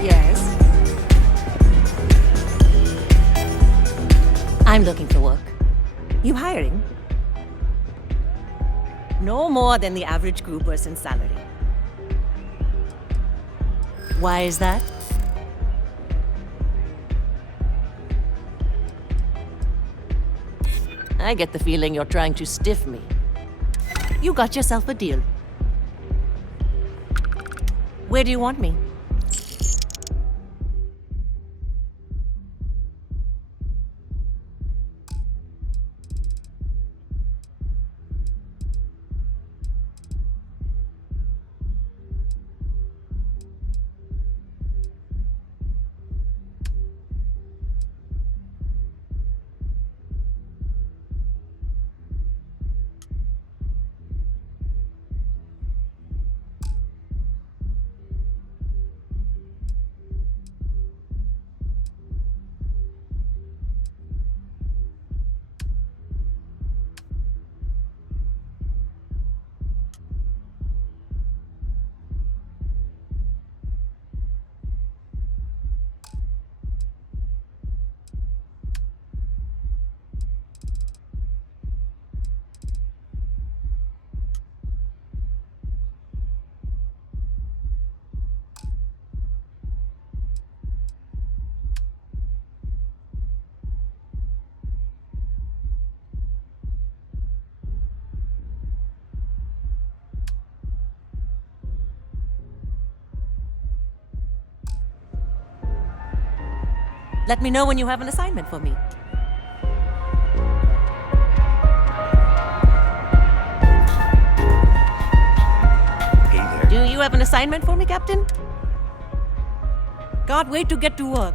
Yes. I'm looking for work. You hiring? No more than the average crew person's salary. Why is that? I get the feeling you're trying to stiff me. You got yourself a deal. Where do you want me? Let me know when you have an assignment for me. Hey there. Do you have an assignment for me, Captain? Can't wait to get to work.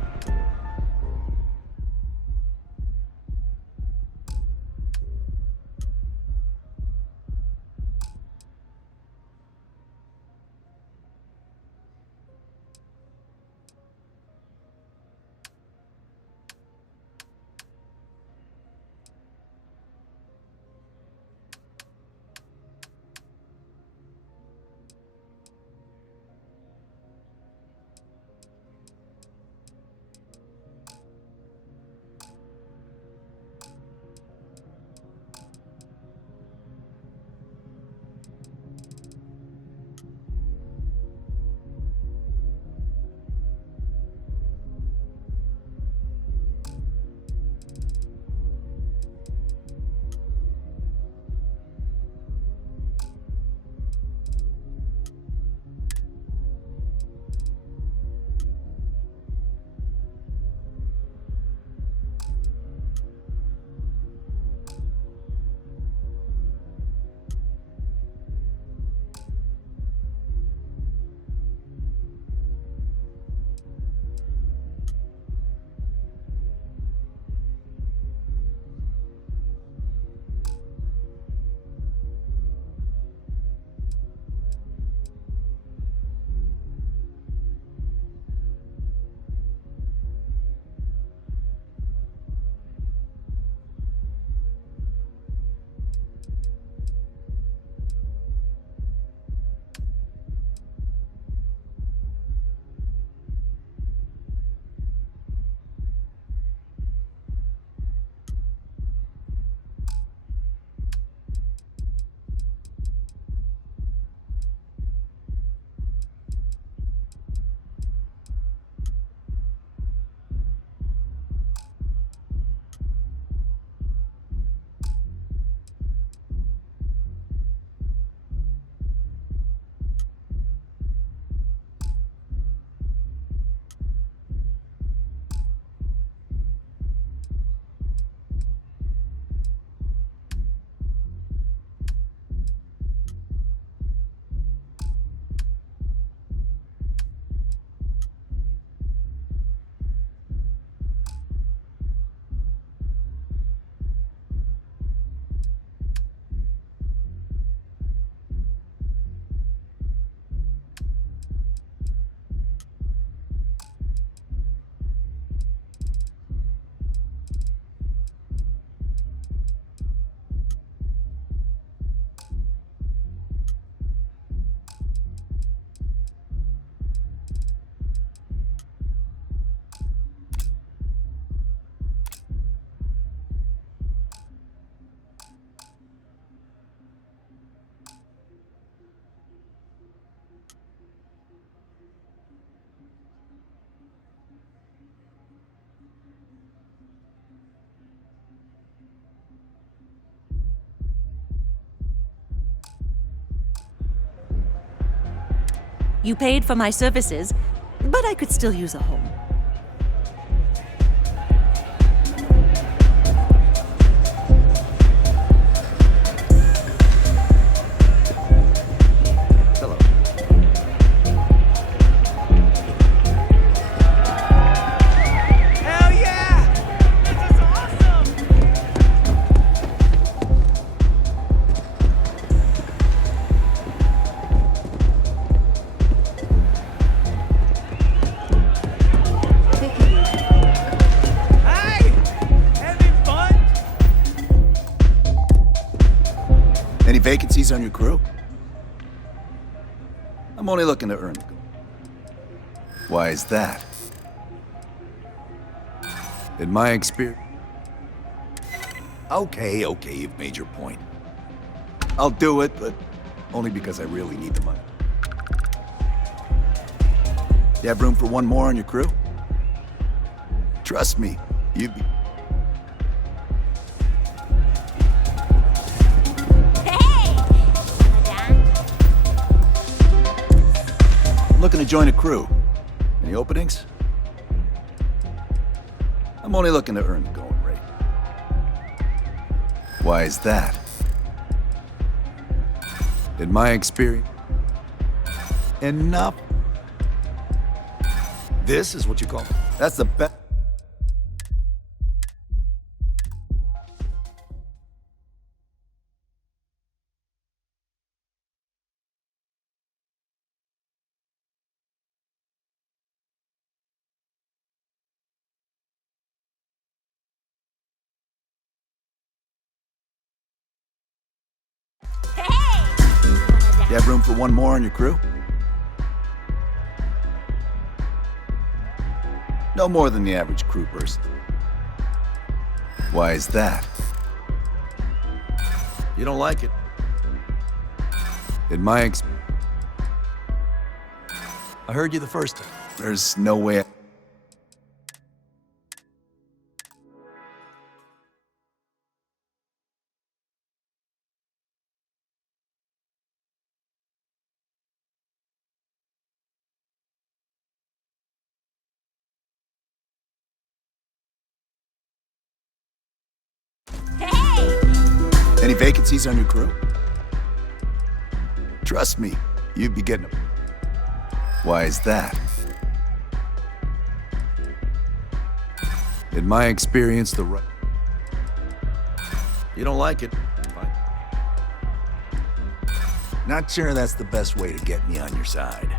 You paid for my services, but I could still use a home. Hello. Hell yeah! This is awesome! Hey! Having fun? Any vacancies on your crew? I'm only looking to earn the gold. Why is that? In my experience... Okay, you've made your point. I'll do it, but only because I really need the money. You have room for one more on your crew? Trust me, you'd be... I'm looking to join a crew. Any openings? I'm only looking to earn the going rate. Why is that? In my experience... Enough. This is what you call... That's the best... You have room for one more on your crew? No more than the average crew person. Why is that? You don't like it? In my I heard you the first time. There's no way... Any vacancies on your crew? Trust me, you'd be getting them. Why is that? In my experience, the right... You don't like it? Fine. Not sure that's the best way to get me on your side.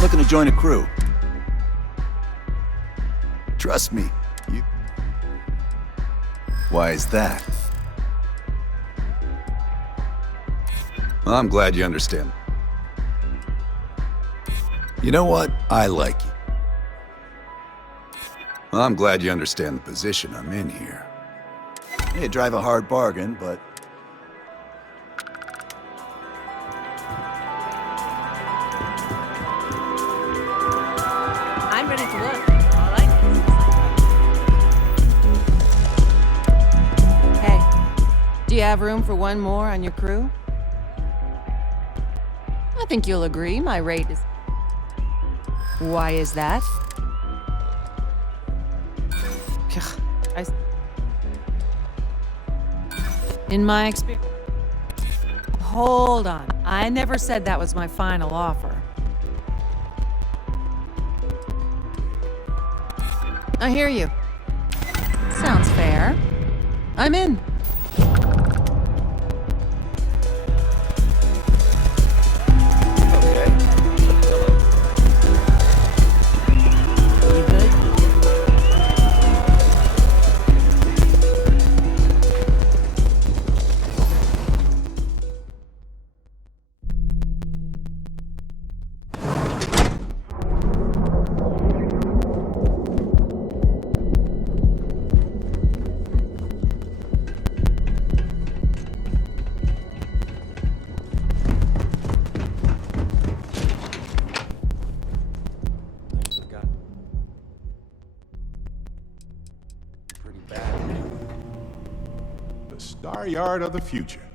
Looking to join a crew. Trust me, you... Why is that? Well, I'm glad you understand. You know what? I like you. Well, I'm glad you understand the position I'm in here. You drive a hard bargain, but... I'm ready to work. All right. Hey, do you have room for one more on your crew? I think you'll agree my rate is... Why is that? In my experience... Hold on. I never said that was my final offer. I hear you. Sounds fair. I'm in. Star Yard of the future.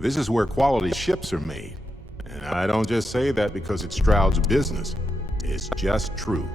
This is where quality ships are made. And I don't just say that because it's Stroud's business. It's just true.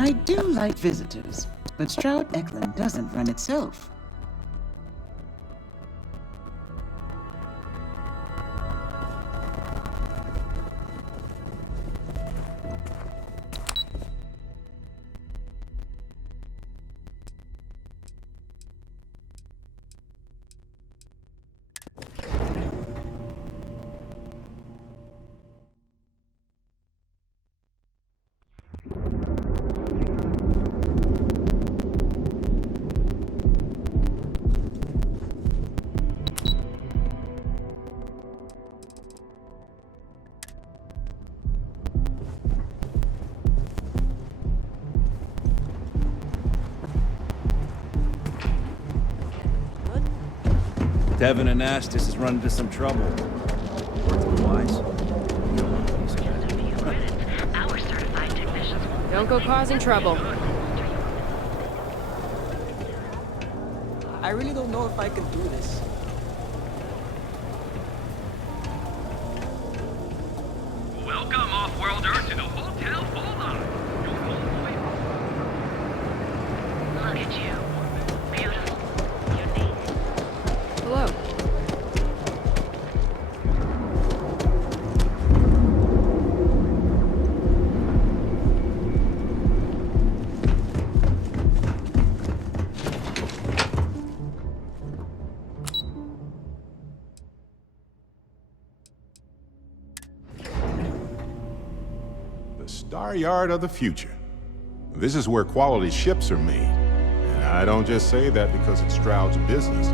I do like visitors, but Stroud Eklund doesn't run itself. Devin and Astis has run into some trouble. Wise. Our certified technicians will Don't go causing trouble. I really don't know if I can do this. Welcome, off-worlder, to the Hotel Bola. look at you. Beautiful. Unique. Hello. Star Yard of the future. This is where quality ships are made. And I don't just say that because it's Stroud's business.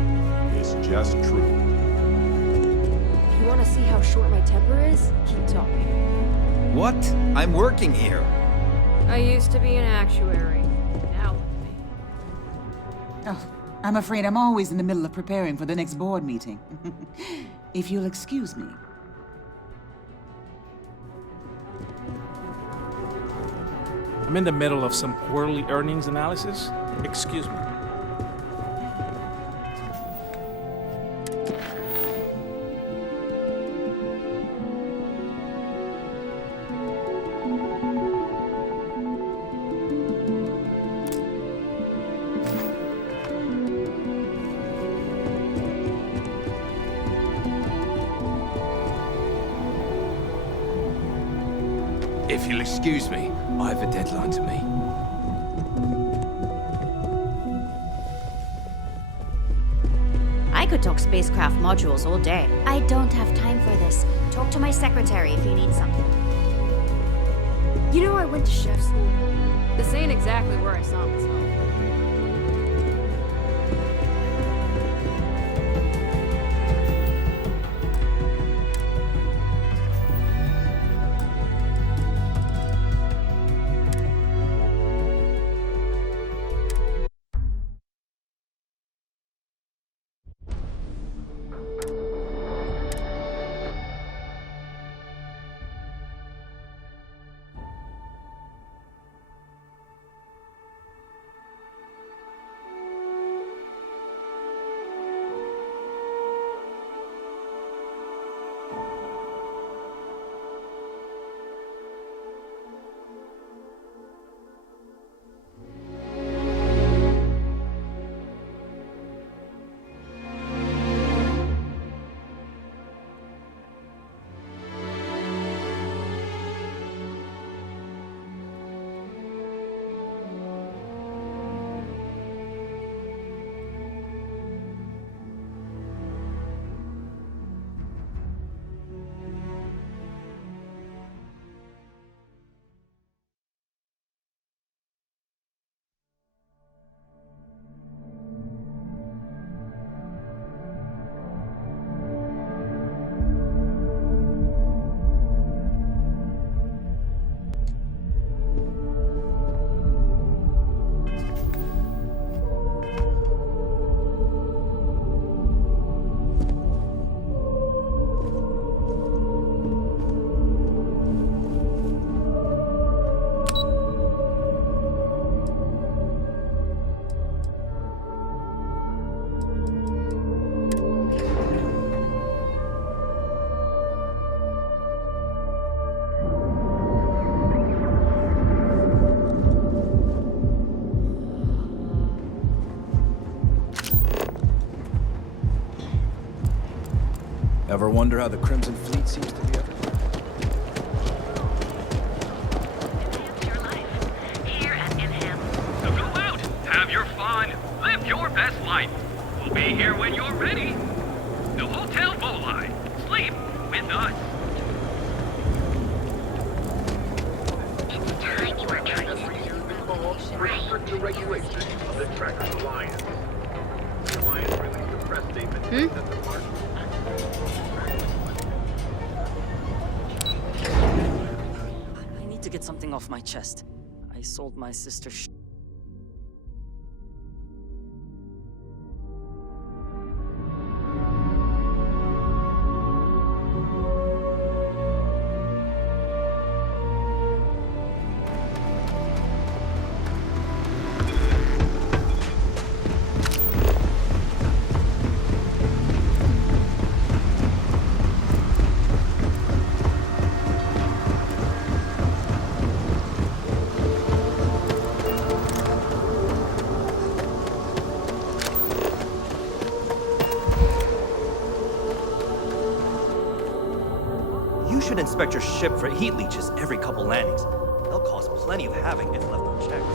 It's just true. If you want to see how short my temper is, keep talking. What? I'm working here. I used to be an actuary. Now Oh, I'm afraid I'm always in the middle of preparing for the next board meeting. If you'll excuse me. I'm in the middle of some quarterly earnings analysis. Excuse me. you'll excuse me. I have a deadline to meet. I could talk spacecraft modules all day. I don't have time for this. Talk to my secretary if you need something. You know, I went to chef school. This ain't exactly where I saw myself. Ever wonder how the Crimson Fleet seems to be everywhere? So go out, have your fun, live your best life. We'll be here when you're ready. The Hotel Bolai. Sleep with us. It's time you were treated. Restrict the regulations of the Trackers Alliance. The Alliance released a press statement that the march. I need to get something off my chest. I sold my sister should inspect your ship for heat leeches every couple landings. They'll cause plenty of havoc if left unchecked.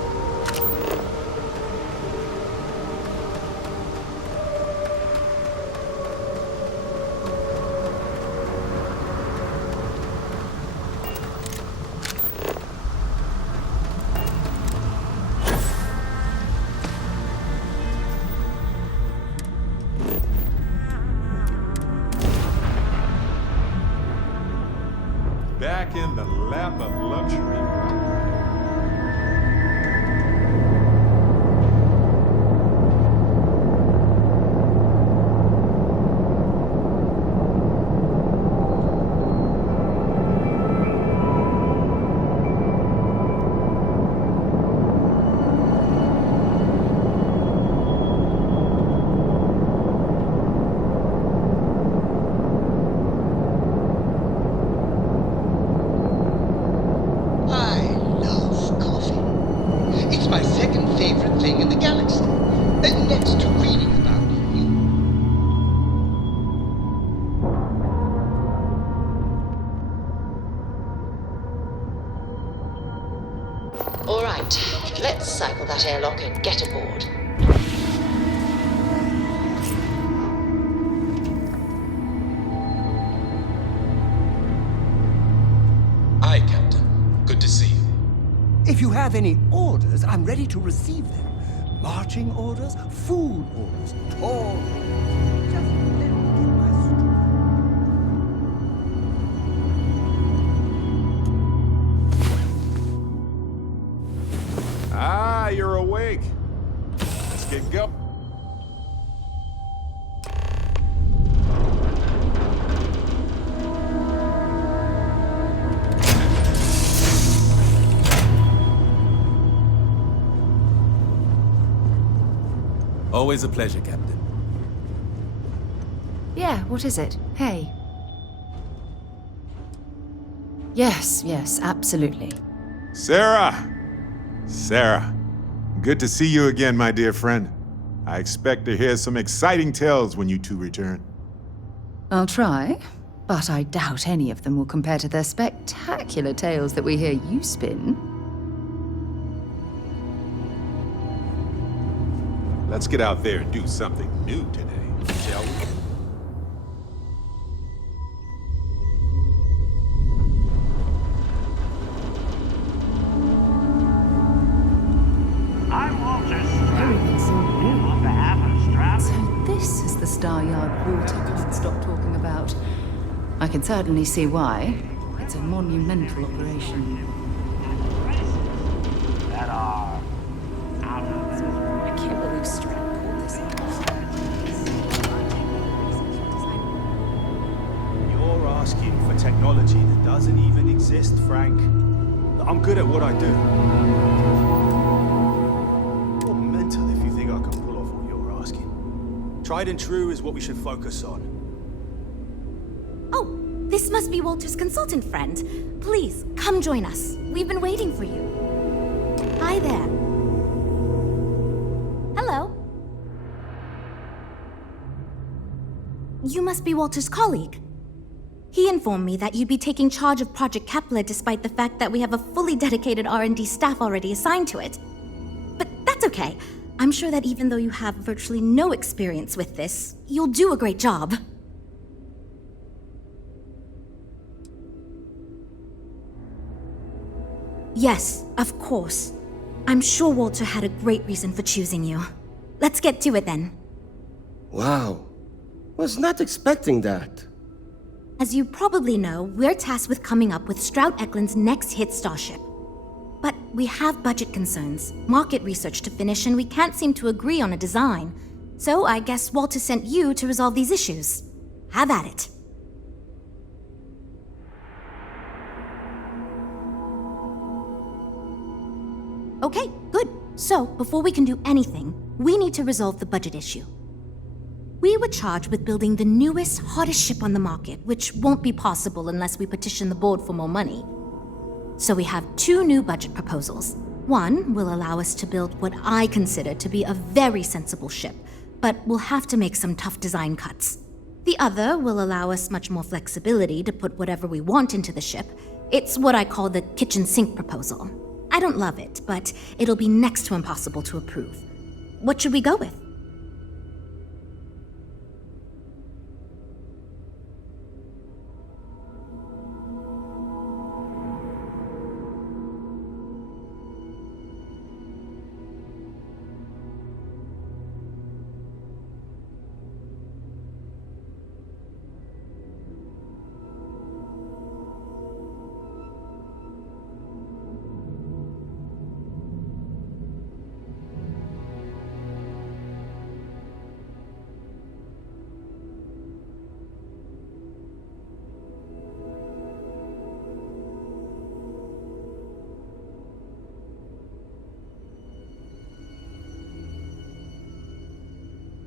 Back in the lap of luxury. Right, let's cycle that airlock and get aboard. Aye, Captain. Good to see you. If you have any orders, I'm ready to receive them. Marching orders, food orders, tour orders. Just let me get my Ah, you're awake. Let's get going. Always a pleasure, Captain. Yeah, what is it? Hey. Yes, absolutely. Sarah! Sarah, good to see you again, my dear friend. I expect to hear some exciting tales when you two return. I'll try, but I doubt any of them will compare to the spectacular tales that we hear you spin. Let's get out there and do something new today, shall we? I'm Walter Stroud. On behalf of Stroud. So this is the Star Yard Water can't stop talking about. I can certainly see why. It's a monumental operation. That are I can't believe Stroud pulled this off. You're asking for technology that doesn't even exist, Frank. I'm good at what I do. You're mental if you think I can pull off what you're asking. Tried and true is what we should focus on. Oh, this must be Walter's consultant friend. Please, come join us. We've been waiting for you. Hi there. Hello. You must be Walter's colleague. He informed me that you'd be taking charge of Project Kepler despite the fact that we have a fully dedicated R&D staff already assigned to it. But that's okay. I'm sure that even though you have virtually no experience with this, you'll do a great job. Yes, of course. I'm sure Walter had a great reason for choosing you. Let's get to it then. Wow. Was not expecting that. As you probably know, we're tasked with coming up with Stroud Eklund's next hit starship. But we have budget concerns, market research to finish, and we can't seem to agree on a design. So I guess Walter sent you to resolve these issues. Have at it. Okay, good. So, before we can do anything, we need to resolve the budget issue. We were charged with building the newest, hottest ship on the market, which won't be possible unless we petition the board for more money. So we have two new budget proposals. One will allow us to build what I consider to be a very sensible ship, but we'll have to make some tough design cuts. The other will allow us much more flexibility to put whatever we want into the ship. It's what I call the kitchen sink proposal. I don't love it, but it'll be next to impossible to approve. What should we go with?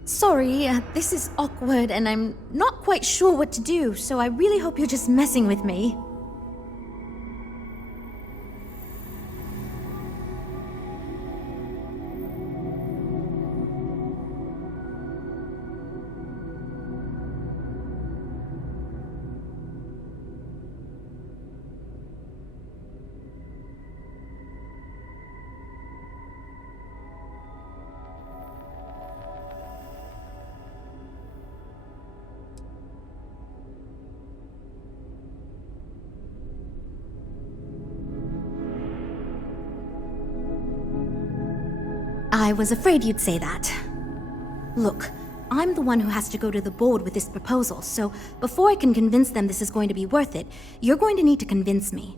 Sorry, this is awkward and I'm not quite sure what to do, so I really hope you're just messing with me. I was afraid you'd say that. Look, I'm the one who has to go to the board with this proposal, so before I can convince them this is going to be worth it, you're going to need to convince me.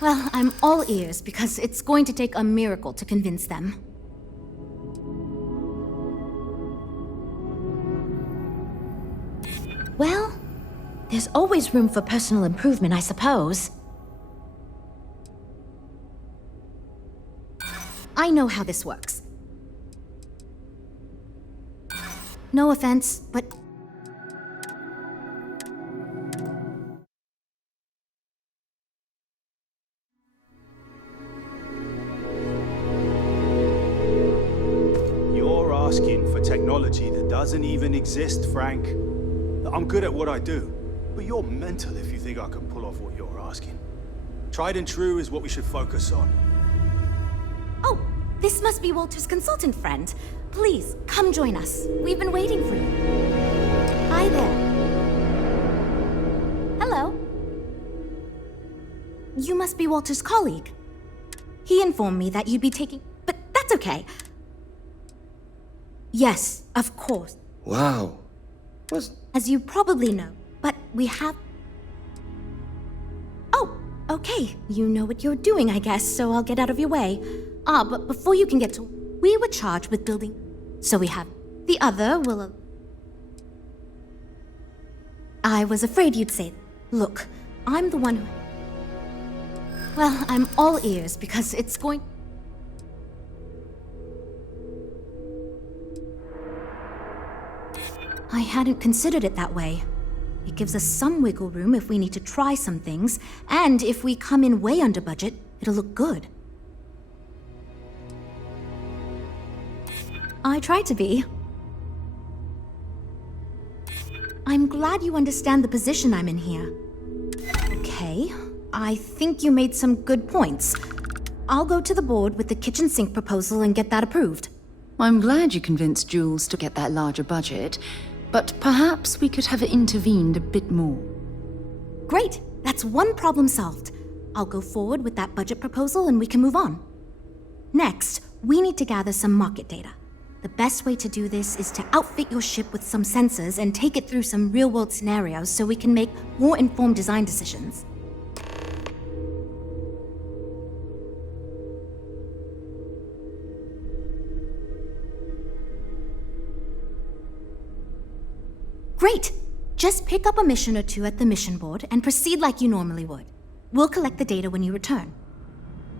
Well, I'm all ears because it's going to take a miracle to convince them. Well, there's always room for personal improvement, I suppose. I know how this works. No offense, but... You're asking for technology that doesn't even exist, Frank. I'm good at what I do, but you're mental if you think I can pull off what you're asking. Tried and true is what we should focus on. Oh, this must be Walter's consultant friend. Please, come join us. We've been waiting for you. Hi there. Hello. You must be Walter's colleague. He informed me that you'd be taking... But that's okay. Yes, of course. Wow. As you probably know, but we have... Oh, okay. You know what you're doing, I guess, so I'll get out of your way. But before you can get to... We were charged with building... So we have... The other will... I was afraid you'd say... Look, I'm the one who... Well, I'm all ears because it's going... I hadn't considered it that way. It gives us some wiggle room if we need to try some things, and if we come in way under budget, it'll look good. I try to be. I'm glad you understand the position I'm in here. Okay, I think you made some good points. I'll go to the board with the kitchen sink proposal and get that approved. I'm glad you convinced Jules to get that larger budget, but perhaps we could have intervened a bit more. Great, that's one problem solved. I'll go forward with that budget proposal and we can move on. Next, we need to gather some market data. The best way to do this is to outfit your ship with some sensors and take it through some real-world scenarios so we can make more informed design decisions. Great! Just pick up a mission or two at the mission board and proceed like you normally would. We'll collect the data when you return.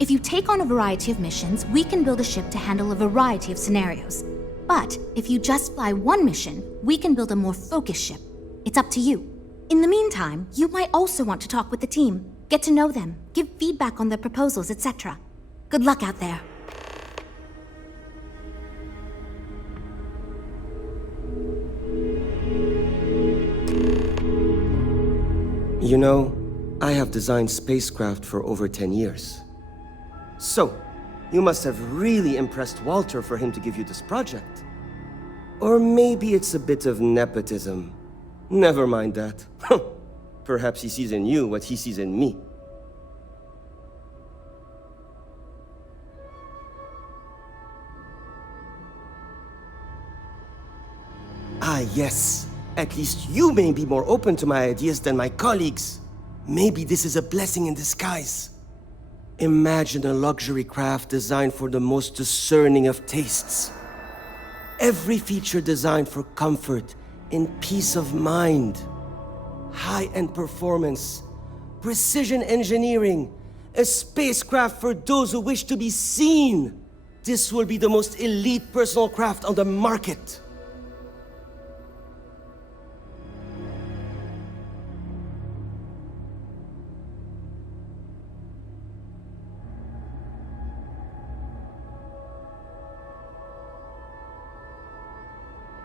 If you take on a variety of missions, we can build a ship to handle a variety of scenarios. But if you just fly one mission, we can build a more focused ship. It's up to you. In the meantime, you might also want to talk with the team, get to know them, give feedback on their proposals, etc. Good luck out there. You know, I have designed spacecraft for over 10 years. So, you must have really impressed Walter for him to give you this project. Or maybe it's a bit of nepotism. Never mind that. Perhaps he sees in you what he sees in me. Ah, yes. At least you may be more open to my ideas than my colleagues. Maybe this is a blessing in disguise. Imagine a luxury craft designed for the most discerning of tastes. Every feature designed for comfort and peace of mind. High-end performance, precision engineering, a spacecraft for those who wish to be seen. This will be the most elite personal craft on the market.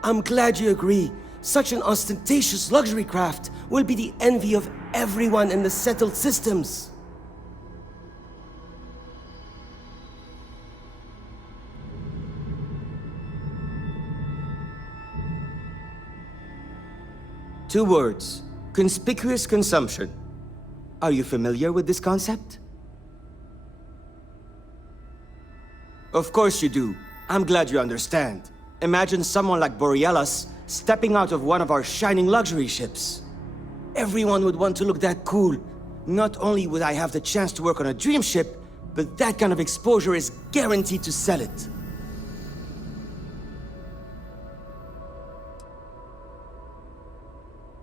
I'm glad you agree. Such an ostentatious luxury craft will be the envy of everyone in the settled systems. Two words: conspicuous consumption. Are you familiar with this concept? Of course you do. I'm glad you understand. Imagine someone like Borealis stepping out of one of our shining luxury ships. Everyone would want to look that cool. Not only would I have the chance to work on a dream ship, but that kind of exposure is guaranteed to sell it.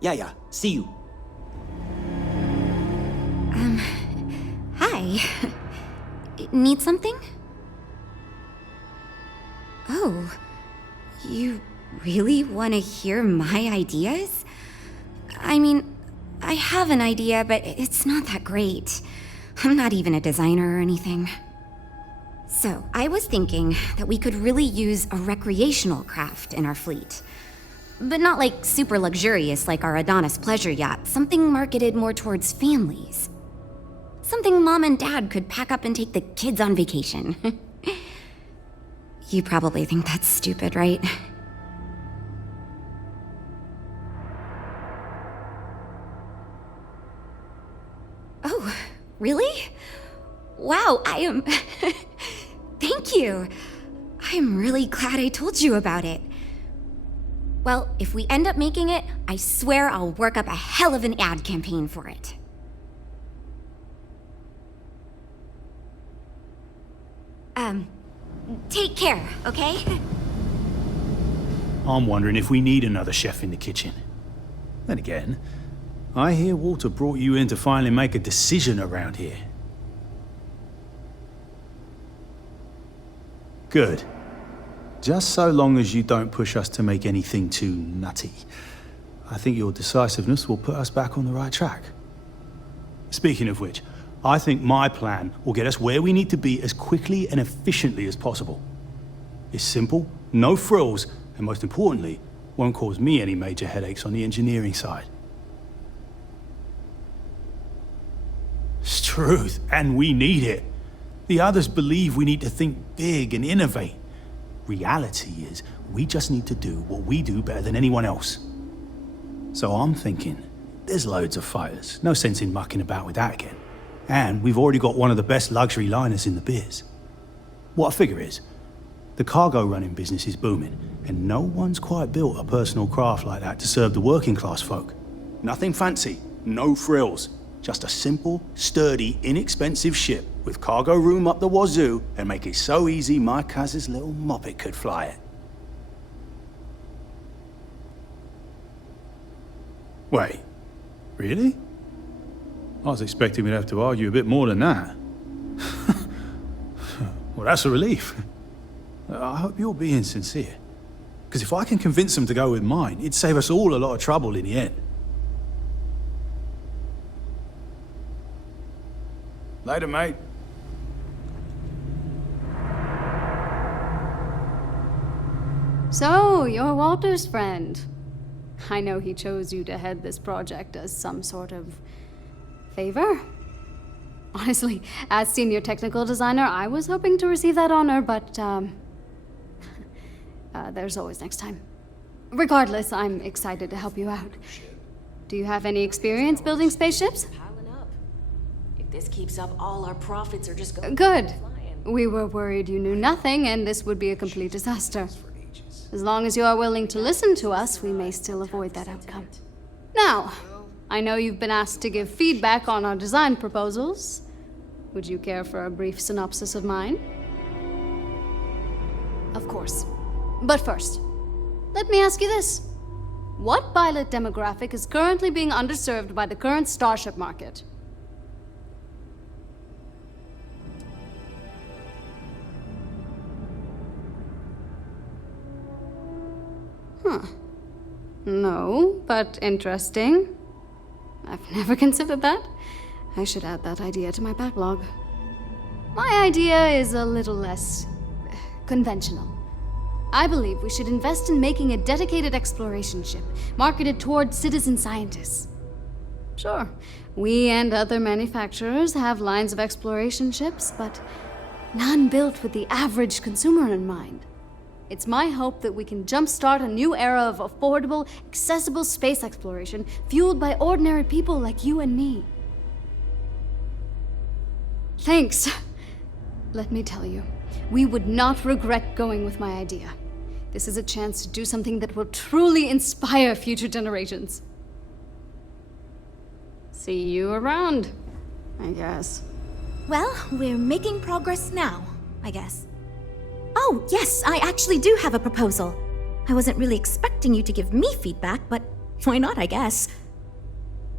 Yeah, see you. Hi. Need something? Oh, you really want to hear my ideas? I mean, I have an idea, but it's not that great. I'm not even a designer or anything. So, I was thinking that we could really use a recreational craft in our fleet. But not like super luxurious like our Adonis pleasure yacht, something marketed more towards families. Something Mom and Dad could pack up and take the kids on vacation. You probably think that's stupid, right? Oh, really? Wow, I am... Thank you. I'm really glad I told you about it. Well, if we end up making it, I swear I'll work up a hell of an ad campaign for it. Take care, okay? I'm wondering if we need another chef in the kitchen. Then again, I hear Walter brought you in to finally make a decision around here. Good. Just so long as you don't push us to make anything too nutty. I think your decisiveness will put us back on the right track. Speaking of which, I think my plan will get us where we need to be as quickly and efficiently as possible. It's simple, no frills, and most importantly, won't cause me any major headaches on the engineering side. It's truth, and we need it. The others believe we need to think big and innovate. Reality is, we just need to do what we do better than anyone else. So I'm thinking, there's loads of fighters, no sense in mucking about with that again. And we've already got one of the best luxury liners in the biz. What I figure is, the cargo running business is booming, and no one's quite built a personal craft like that to serve the working class folk. Nothing fancy, no frills, just a simple, sturdy, inexpensive ship with cargo room up the wazoo and make it so easy my cousin's little moppet could fly it. Wait, really? I was expecting we'd have to argue a bit more than that. Well, that's a relief. I hope you're being sincere. Because if I can convince them to go with mine, it'd save us all a lot of trouble in the end. Later, mate. So, you're Walter's friend. I know he chose you to head this project as some sort of favor. Honestly, as senior technical designer, I was hoping to receive that honor, but there's always next time. Regardless, I'm excited to help you out. Do you have any experience building spaceships? If this keeps up, all our profits are just going... Good. We were worried you knew nothing, and this would be a complete disaster. As long as you are willing to listen to us, we may still avoid that outcome. Now, I know you've been asked to give feedback on our design proposals. Would you care for a brief synopsis of mine? Of course. But first, let me ask you this. What pilot demographic is currently being underserved by the current starship market? Huh. No, but interesting. I've never considered that. I should add that idea to my backlog. My idea is a little less conventional. I believe we should invest in making a dedicated exploration ship, marketed toward citizen scientists. Sure, we and other manufacturers have lines of exploration ships, but none built with the average consumer in mind. It's my hope that we can jumpstart a new era of affordable, accessible space exploration fueled by ordinary people like you and me. Thanks. Let me tell you, We would not regret going with my idea. This is a chance to do something that will truly inspire future generations. See you around, I guess. Well, we're making progress now, I guess. Oh, yes, I actually do have a proposal. I wasn't really expecting you to give me feedback, but why not, I guess?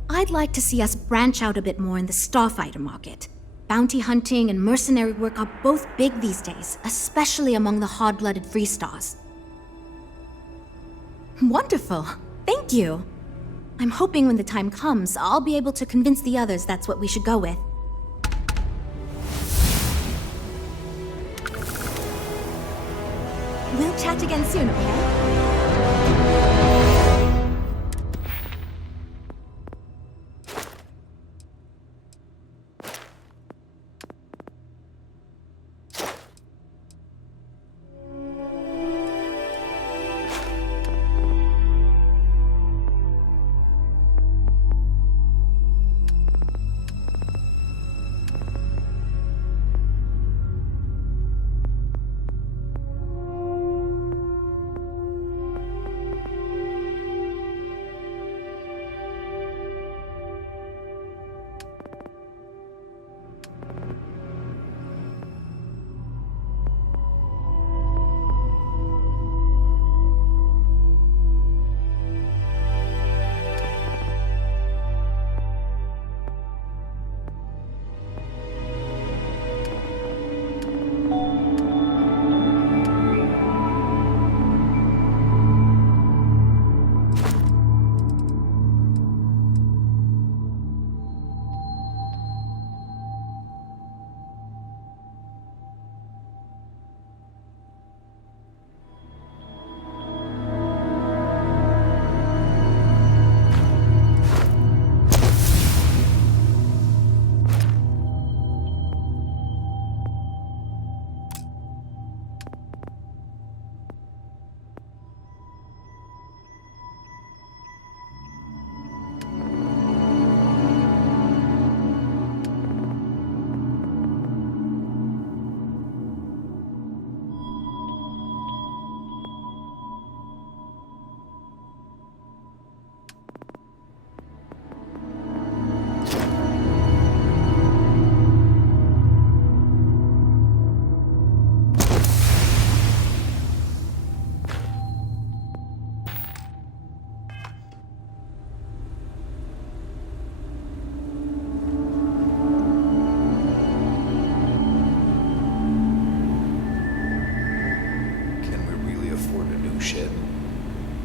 I'd like to see us branch out a bit more in the starfighter market. Bounty hunting and mercenary work are both big these days, especially among the hard-blooded Freestars. Wonderful. Thank you. I'm hoping when the time comes, I'll be able to convince the others that's what we should go with. We'll chat again soon, okay?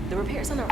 The repairs on our...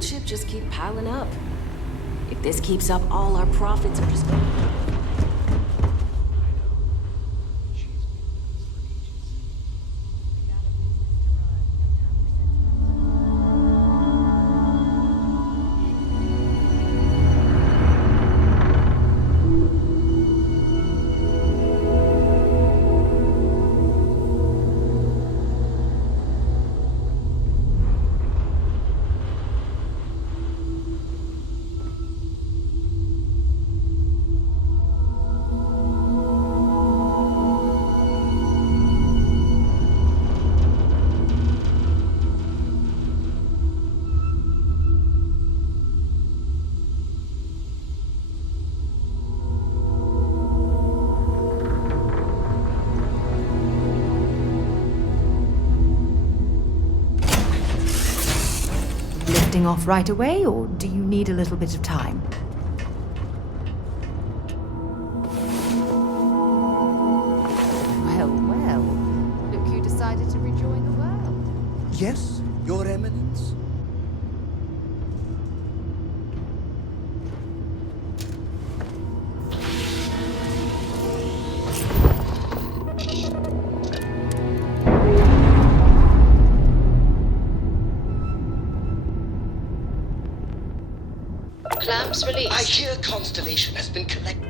Ship just keep piling up. If this keeps up, all our profits are just going. heading off right away, or do you need a little bit of time? Well, well. Look who decided to rejoin the world. Yes, Your Eminence? Clamps released. I hear Constellation has been collected.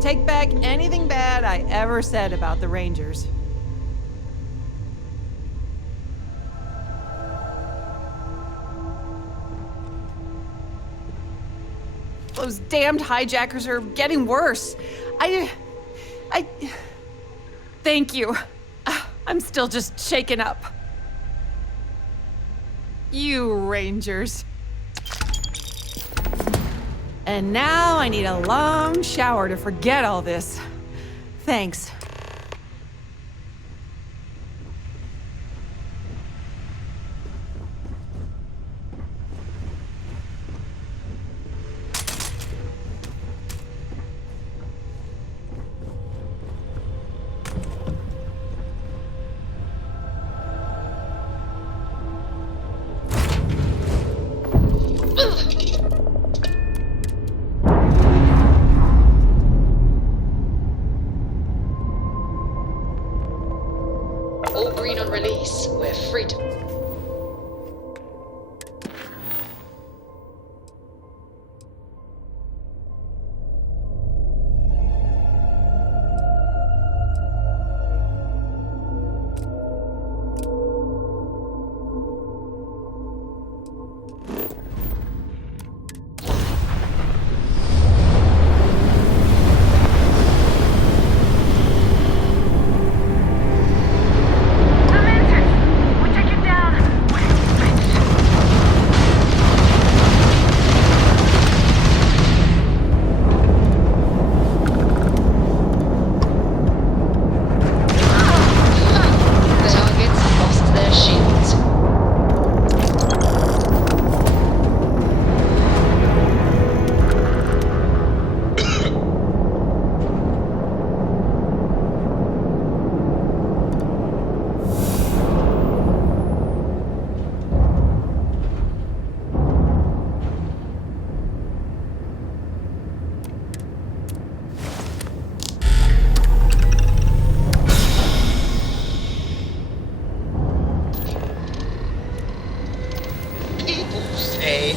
Take back anything bad I ever said about the Rangers. Those damned hijackers are getting worse. Thank you. I'm still just shaken up. You Rangers. And now I need a long shower to forget all this. Thanks. All green on release. We're free to...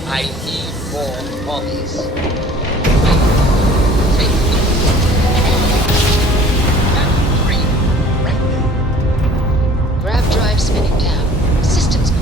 I need more bodies. Grab drive spinning down. Systems green.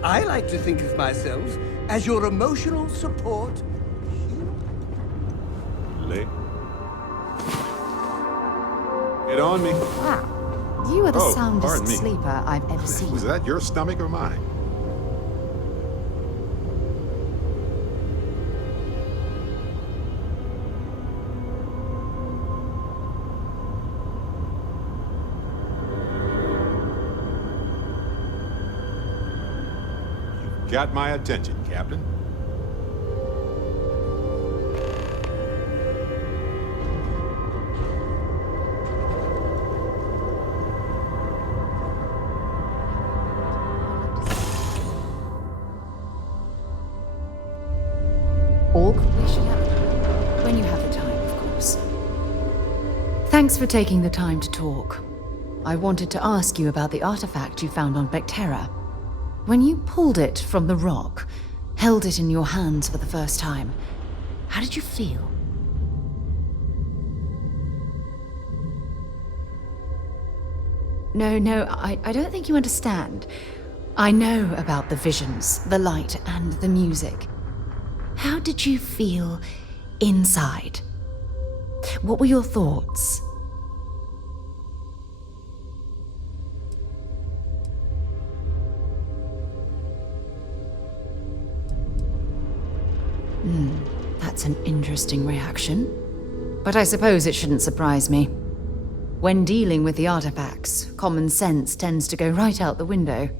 I like to think of myself as your emotional support. Lay. Get on me. Wow. You are the Oh, soundest pardon me. sleeper I've ever seen. Was that your stomach or mine? You've got my attention, Captain. All completion when you have the time, of course. Thanks for taking the time to talk. I wanted to ask you about the artifact you found on Bactera. When you pulled it from the rock, held it in your hands for the first time, how did you feel? No, I don't think you understand. I know about the visions, the light, and the music. How did you feel inside? What were your thoughts? That's an interesting reaction. But I suppose it shouldn't surprise me. When dealing with the artifacts, common sense tends to go right out the window.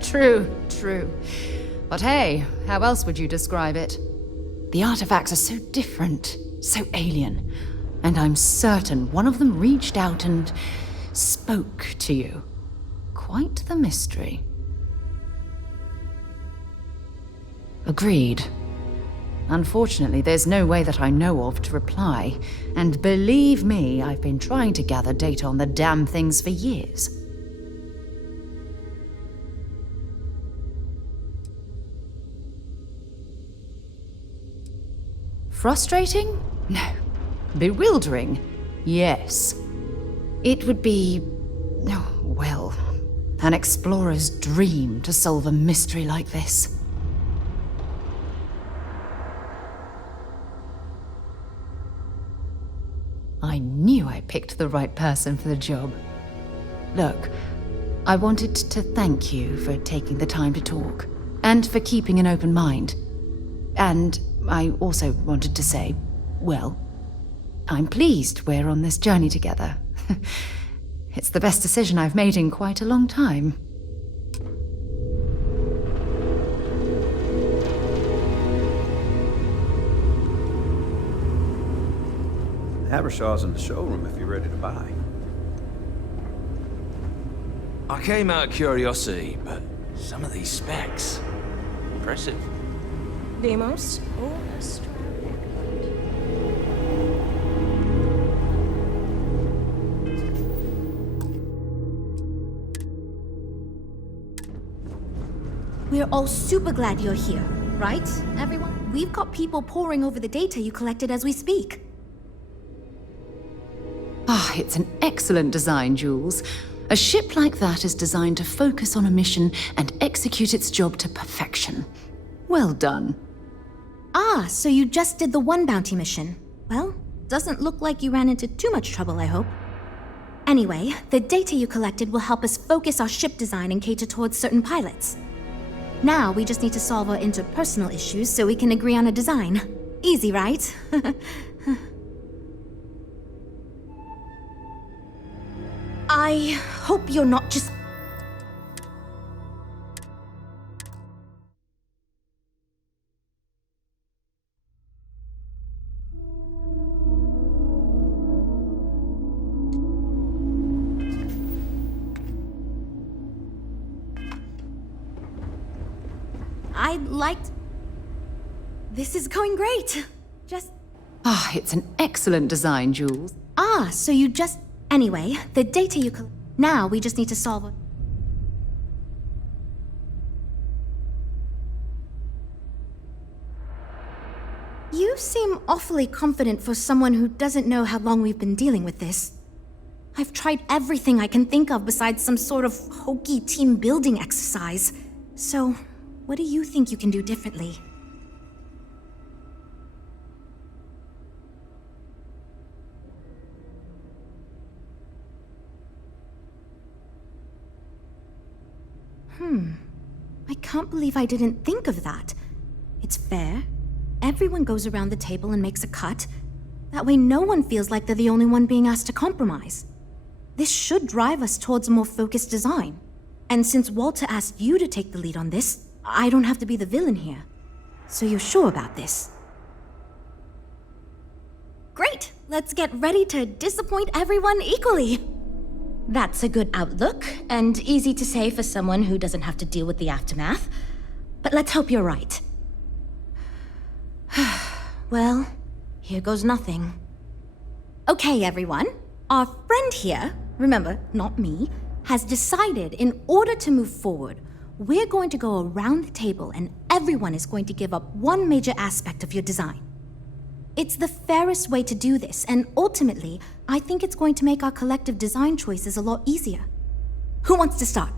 True. But hey, how else would you describe it? The artifacts are so different, so alien, and I'm certain one of them reached out and spoke to you. Quite the mystery. Agreed. Unfortunately, there's no way that I know of to reply, and believe me, I've been trying to gather data on the damn things for years. Frustrating? No. Bewildering? Yes. It would be, well, an explorer's dream to solve a mystery like this. I knew I picked the right person for the job. Look, I wanted to thank you for taking the time to talk, and for keeping an open mind. And I also wanted to say, well, I'm pleased we're on this journey together. It's the best decision I've made in quite a long time. Habershaw's in the showroom if you're ready to buy. I came out of curiosity, but some of these specs, impressive. Deimos? We're all super glad you're here, right, everyone? We've got people poring over the data you collected as we speak. It's an excellent design, Jules. A ship like that is designed to focus on a mission and execute its job to perfection. Well done. So you just did the one bounty mission. Well, doesn't look like you ran into too much trouble, I hope. Anyway, the data you collected will help us focus our ship design and cater towards certain pilots. Now we just need to solve our interpersonal issues so we can agree on a design. Easy, right? I hope you're not just... I'd like to... This is going great. Just... It's an excellent design, Jules. So you just... Anyway, the data you collect... Now we just need to solve it. You seem awfully confident for someone who doesn't know how long we've been dealing with this. I've tried everything I can think of besides some sort of hokey team building exercise. So, what do you think you can do differently? I can't believe I didn't think of that. It's fair. Everyone goes around the table and makes a cut. That way no one feels like they're the only one being asked to compromise. This should drive us towards a more focused design. And since Walter asked you to take the lead on this, I don't have to be the villain here. So you're sure about this? Great! Let's get ready to disappoint everyone equally! That's a good outlook, and easy to say for someone who doesn't have to deal with the aftermath. But let's hope you're right. Well, here goes nothing. Okay, everyone. Our friend here, remember, not me, has decided in order to move forward, we're going to go around the table and everyone is going to give up one major aspect of your design. It's the fairest way to do this, and ultimately, I think it's going to make our collective design choices a lot easier. Who wants to start?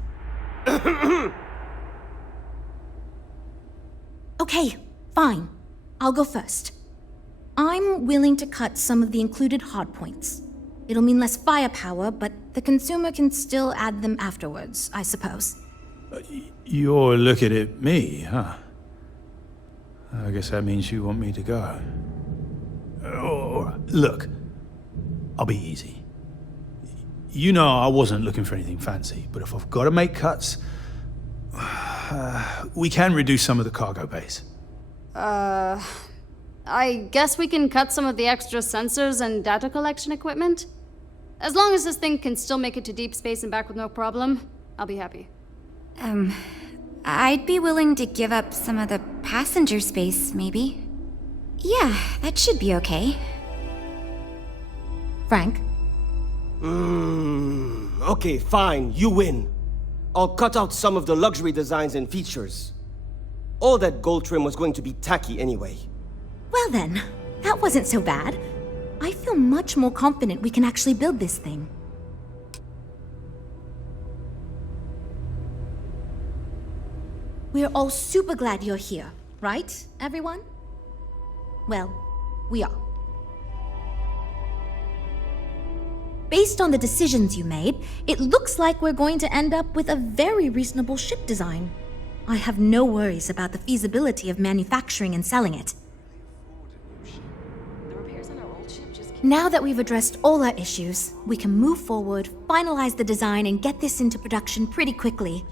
Okay, fine. I'll go first. I'm willing to cut some of the included hardpoints. It'll mean less firepower, but the consumer can still add them afterwards, I suppose. You're looking at me, huh? I guess that means you want me to go. All right. Look, I'll be easy. You know I wasn't looking for anything fancy, but if I've got to make cuts, we can reduce some of the cargo base. I guess we can cut some of the extra sensors and data collection equipment? As long as this thing can still make it to deep space and back with no problem, I'll be happy. I'd be willing to give up some of the passenger space, maybe. Yeah, that should be okay. Frank? Okay, fine, you win. I'll cut out some of the luxury designs and features. All that gold trim was going to be tacky anyway. Well then, that wasn't so bad. I feel much more confident we can actually build this thing. We're all super glad you're here, right, everyone? Well, we are. Based on the decisions you made, it looks like we're going to end up with a very reasonable ship design. I have no worries about the feasibility of manufacturing and selling it. Now that we've addressed all our issues, we can move forward, finalize the design, and get this into production pretty quickly.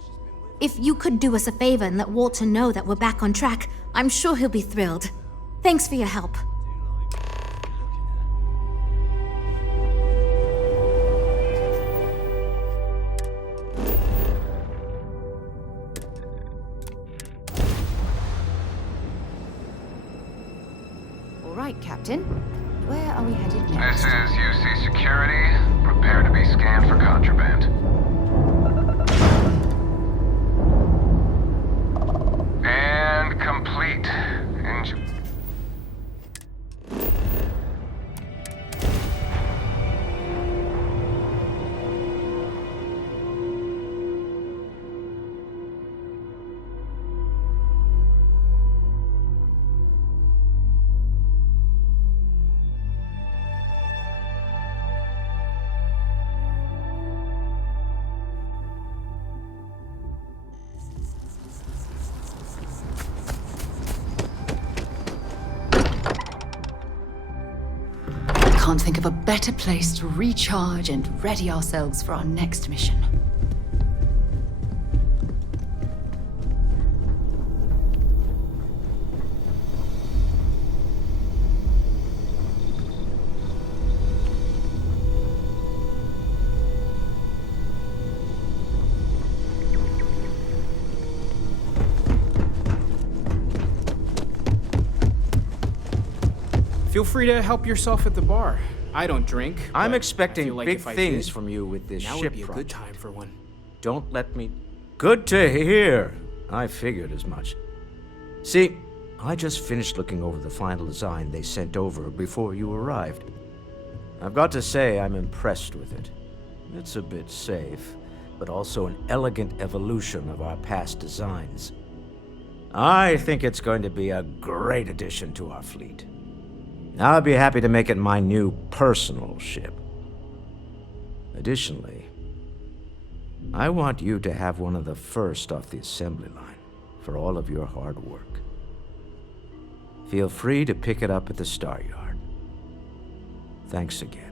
If you could do us a favor and let Walter know that we're back on track, I'm sure he'll be thrilled. Thanks for your help. All right, Captain. Where are we headed next? This is UC Security. Prepare to be scanned for contraband. And complete. Can't think of a better place to recharge and ready ourselves for our next mission. Feel free to help yourself at the bar. I don't drink. I'm but expecting I feel like big if I things did, from you with this now ship would be a project. good time for one. Don't let me... Good to hear. I figured as much. See, I just finished looking over the final design they sent over before you arrived. I've got to say I'm impressed with it. It's a bit safe, but also an elegant evolution of our past designs. I think it's going to be a great addition to our fleet. I'll be happy to make it my new personal ship. Additionally, I want you to have one of the first off the assembly line for all of your hard work. Feel free to pick it up at the Star Yard. Thanks again.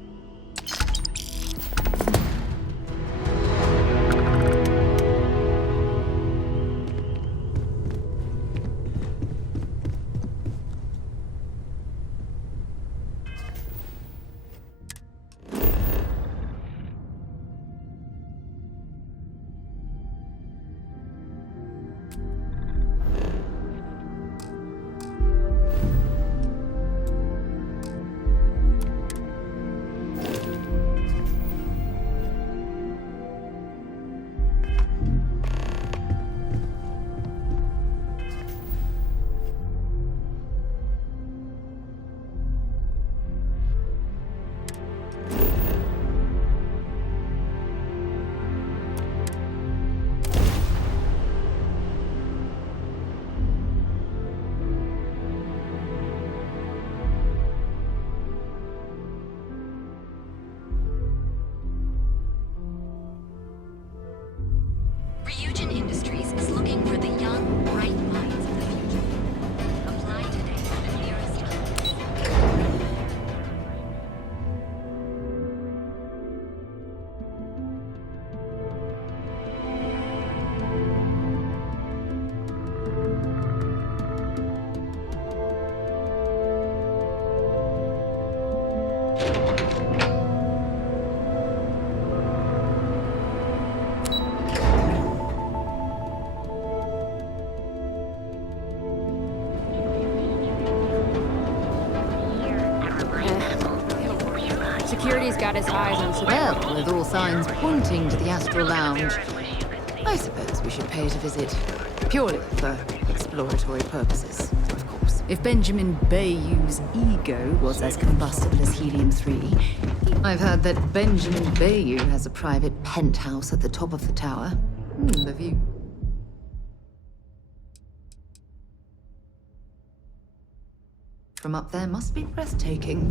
Ryujin Industries is looking for the young, bright minds of the future. Apply today at the nearest Security's got its eyes on Sibel, with all signs pointing to the Astral Lounge. I suppose we should pay it a visit. Purely for exploratory purposes, of course. If Benjamin Bayou's ego was as combustible as helium-3, I've heard that Benjamin Bayou has a private penthouse at the top of the tower. The view. From up there must be breathtaking.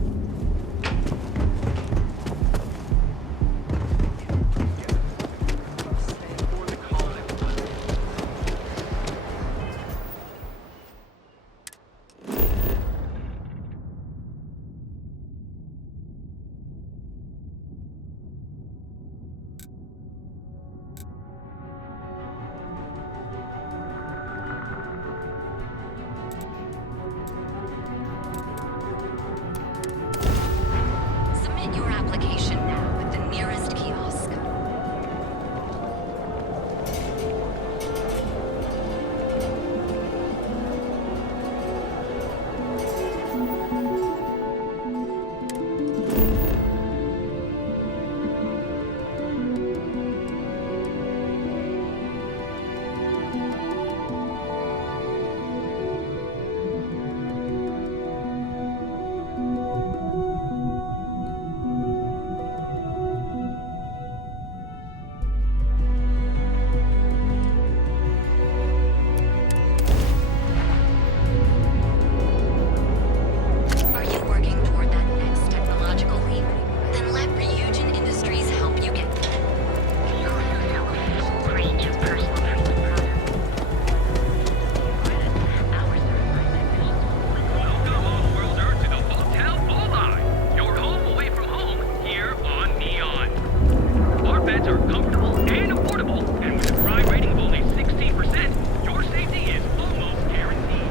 Submit your application now at the nearest kiosk. Are you working toward that next technological leap? Then let Ryujin Industries help you get there. Welcome, off-worlder, to the Hotel Bullseye, your home away from home here on Neon. Our beds are comfortable and affordable, and with a crime rating of only 16%, your safety is almost guaranteed.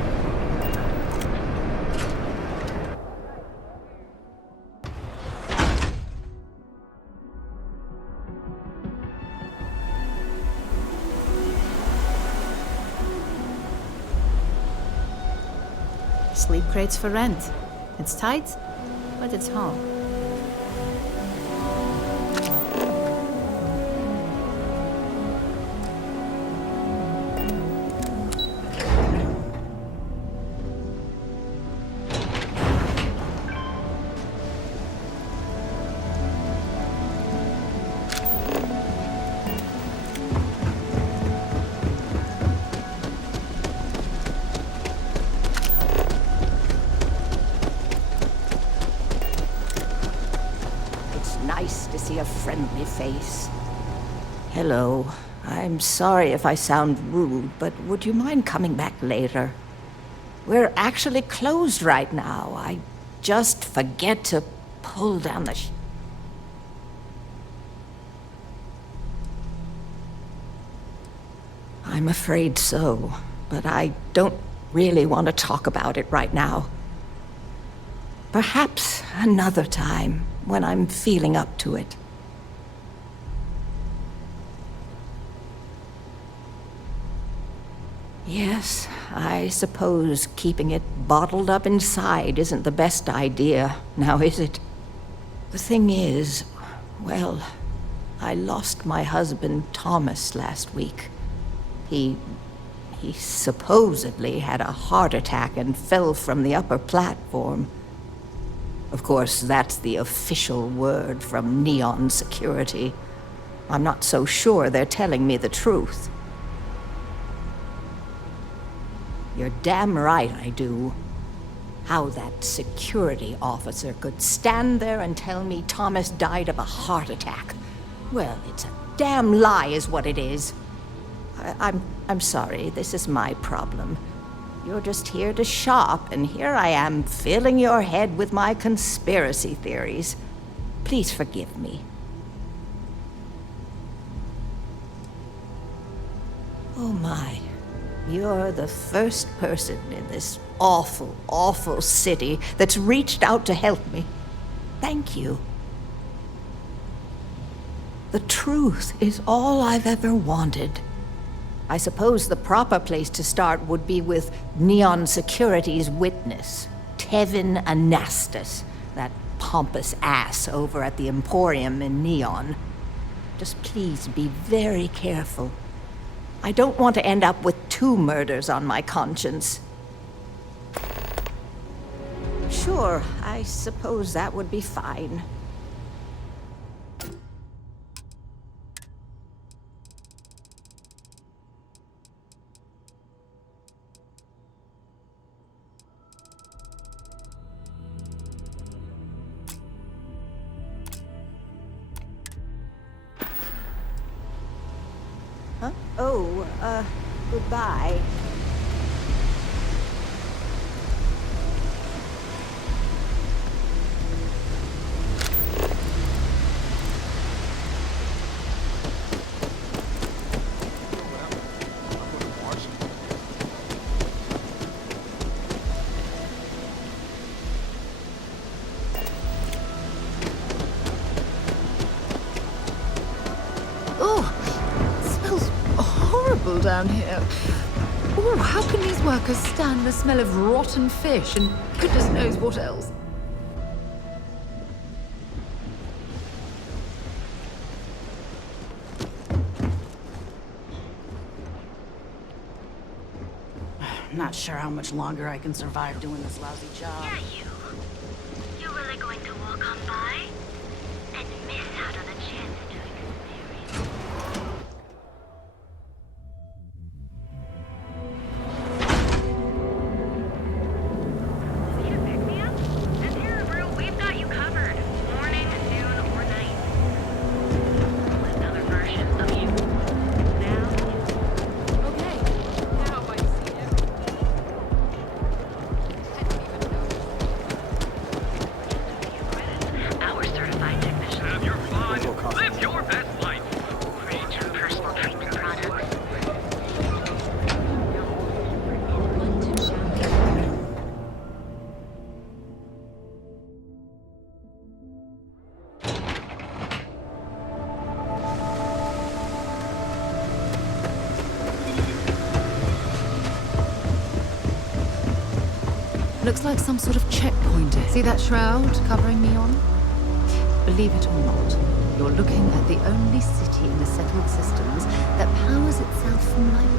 Sleep crates for rent. It's tight, but it's home. Nice to see a friendly face. Hello. I'm sorry if I sound rude, but would you mind coming back later? We're actually closed right now. I just forget to pull down the I'm afraid so, but I don't really want to talk about it right now. Perhaps another time, when I'm feeling up to it. Yes, I suppose keeping it bottled up inside isn't the best idea, now is it? The thing is, well, I lost my husband Thomas last week. He supposedly had a heart attack and fell from the upper platform. Of course, that's the official word from Neon Security. I'm not so sure they're telling me the truth. You're damn right I do. How that security officer could stand there and tell me Thomas died of a heart attack. Well, it's a damn lie is what it is. I'm sorry. This is my problem. You're just here to shop, and here I am filling your head with my conspiracy theories. Please forgive me. Oh my. You're the first person in this awful, awful city that's reached out to help me. Thank you. The truth is all I've ever wanted. I suppose the proper place to start would be with Neon Security's witness, Tevin Anastas, that pompous ass over at the Emporium in Neon. Just please be very careful. I don't want to end up with 2 murders on my conscience. Sure, I suppose that would be fine. Huh? Oh, goodbye. Down here. Oh, how can these workers stand the smell of rotten fish and goodness knows what else? Not sure how much longer I can survive doing this lousy job. Yeah, you. You're really going to walk on by and miss out on a chance to experience. We've got you covered. Morning, noon, or night. Another version of you. Now okay. Now I see everything. Our certified technician. Have your fun. Live your best life. Rich personal treatment products. Looks like some sort of checkpoint. See that shroud covering Neon? Believe it or not, you're looking at the only city in the settled systems that powers itself from lightning.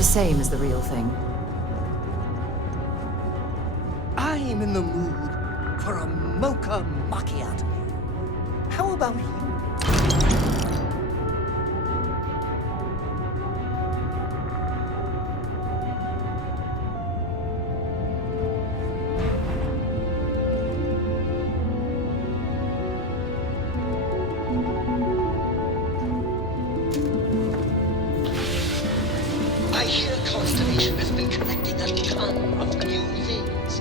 Same as the real thing. I'm in the mood for a mocha macchiato. How about you? I hear Constellation has been collecting a ton of new things.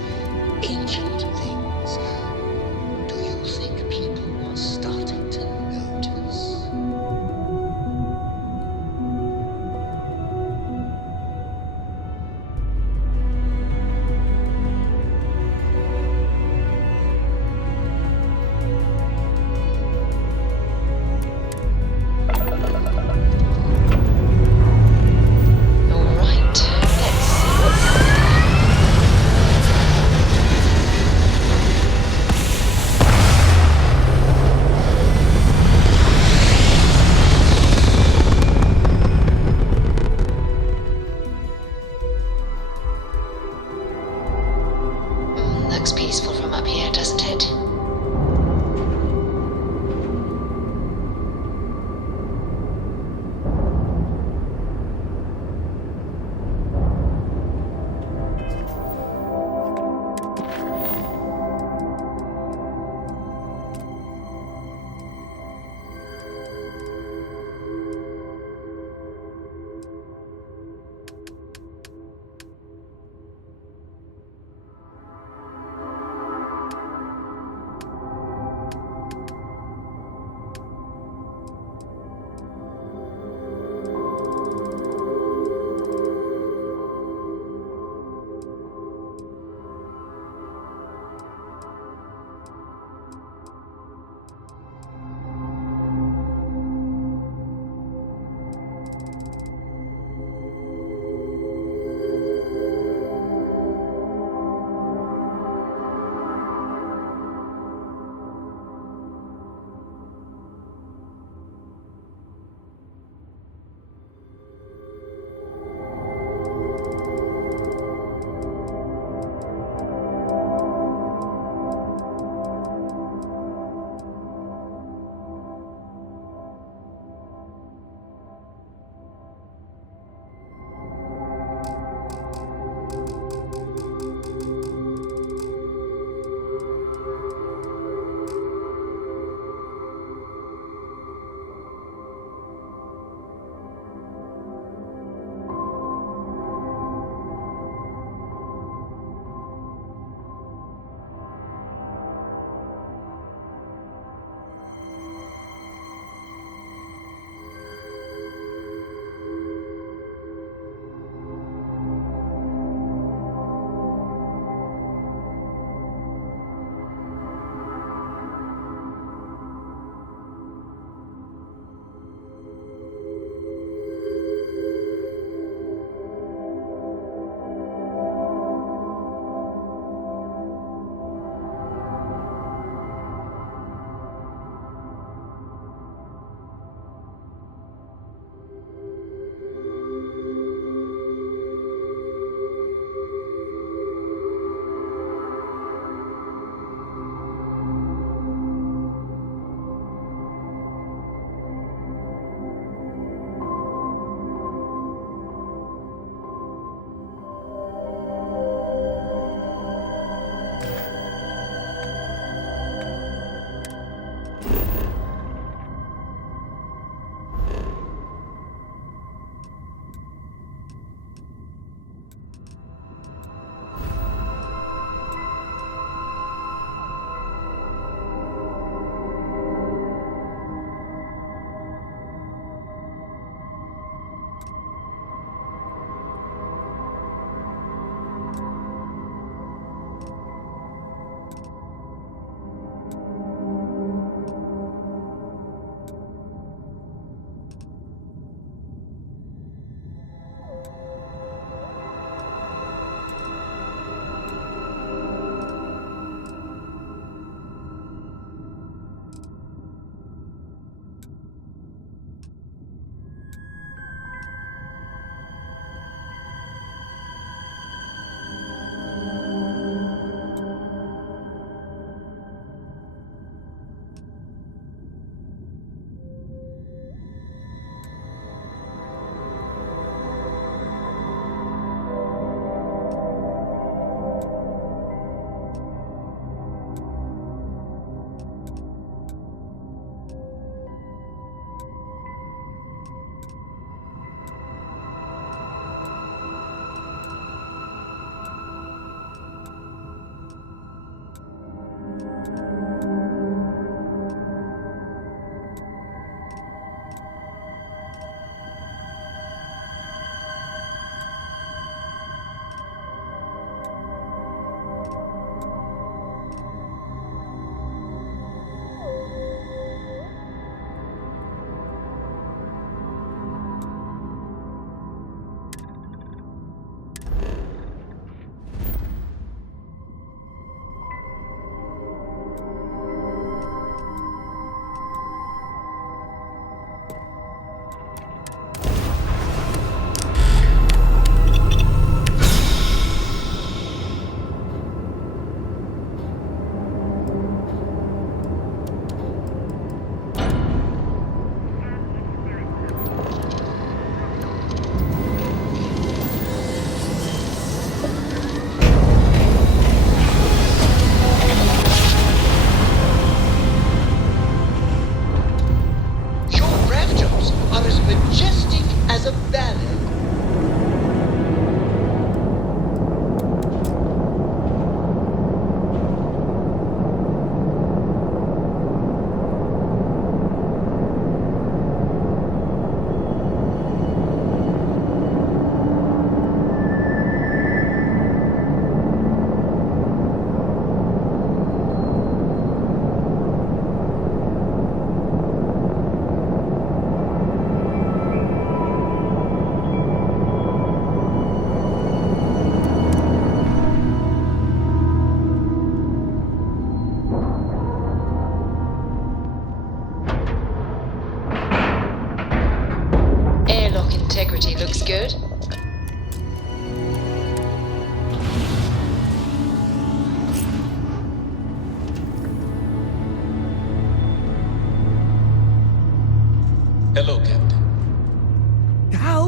Ancient things. Do you think people are starting to notice? Alright, let's see what's looks peaceful from up here, doesn't it?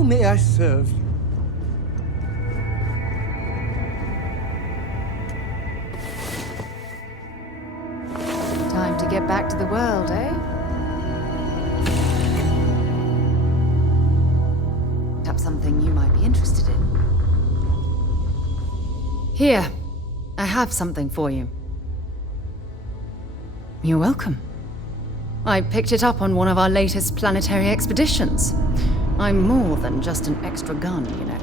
may I serve you? Time to get back to the world, eh? Perhaps something you might be interested in. Here, I have something for you. You're welcome. I picked it up on one of our latest planetary expeditions. I'm more than just an extra gun, you know.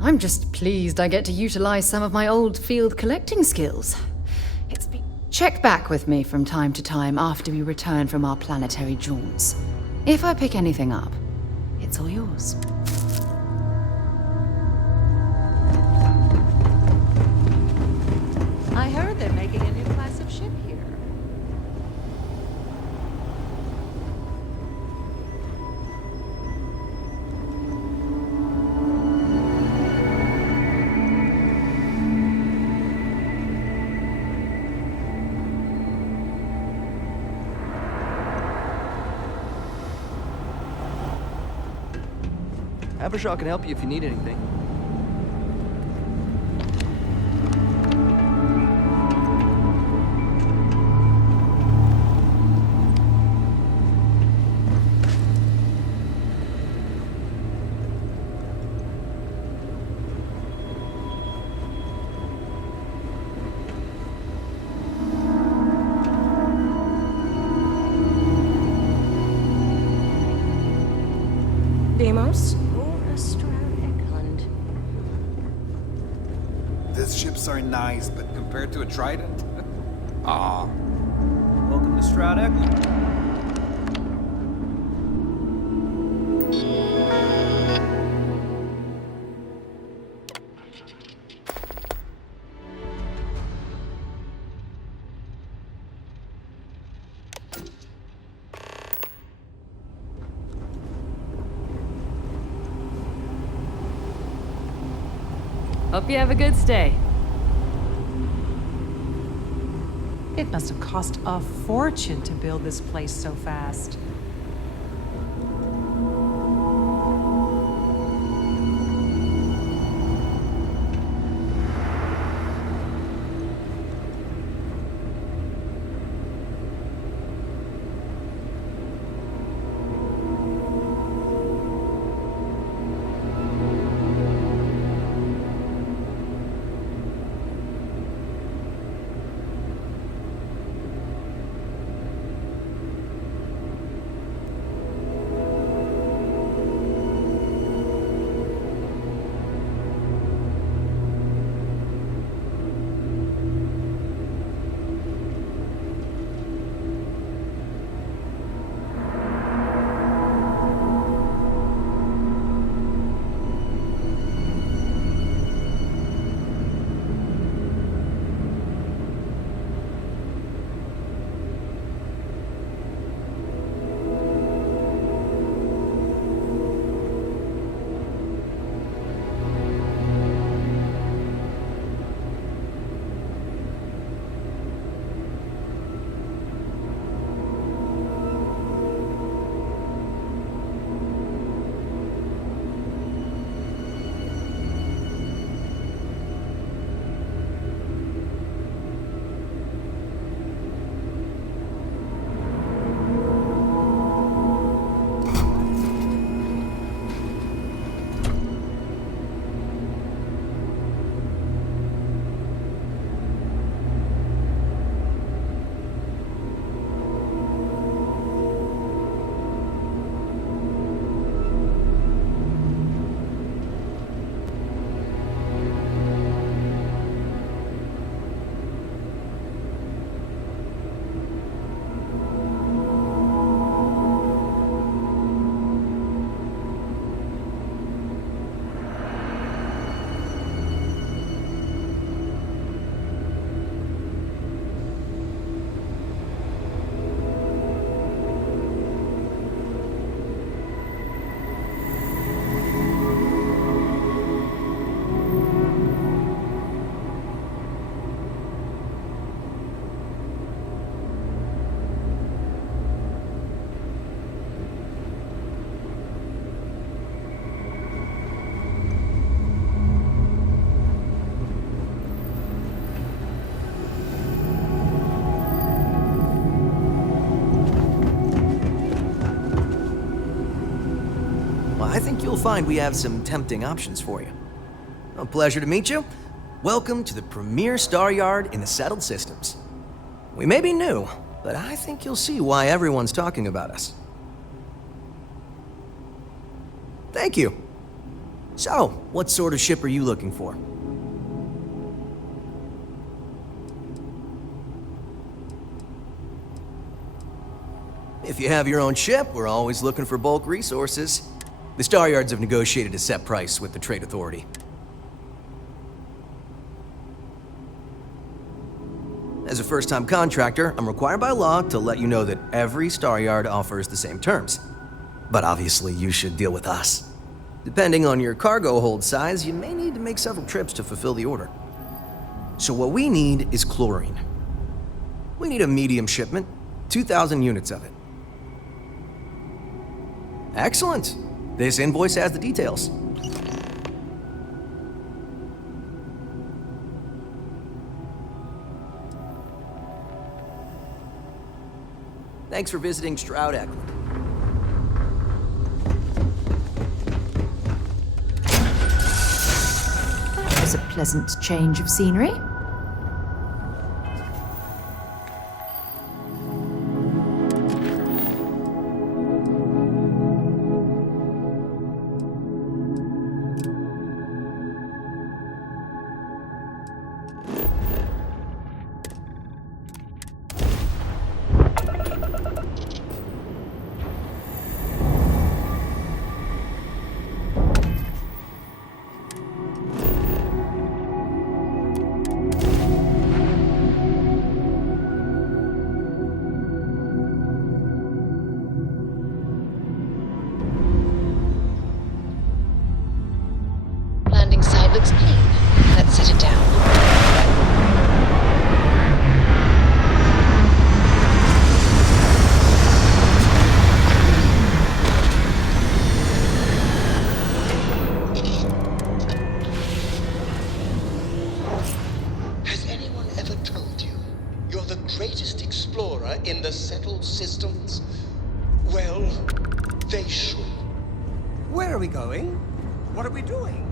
I'm just pleased I get to utilize some of my old field collecting skills. Check back with me from time to time after we return from our planetary jaunts. If I pick anything up, it's all yours. I heard they're making a new class of ship here. Abershaw can help you if you need anything. Deimos or Stroud Eklund? These ships are nice, but compared to a Trident? Ah. Welcome to Stroud Eklund. Hope you have a good stay. It must have cost a fortune to build this place so fast. I think you'll find we have some tempting options for you. A pleasure to meet you. Welcome to the premier star yard in the settled systems. We may be new, but I think you'll see why everyone's talking about us. Thank you. So, what sort of ship are you looking for? If you have your own ship, we're always looking for bulk resources. The Star Yards have negotiated a set price with the Trade Authority. As a first-time contractor, I'm required by law to let you know that every Star Yard offers the same terms. But obviously, you should deal with us. Depending on your cargo hold size, you may need to make several trips to fulfill the order. So what we need is chlorine. We need a medium shipment, 2,000 units of it. Excellent. This invoice has the details. Thanks for visiting Stroud Eklund. That was a pleasant change of scenery. Landing side looks clean. Let's set it down. Has anyone ever told you you're the greatest explorer in the settled systems? Well, they should. Where are we going? What are we doing?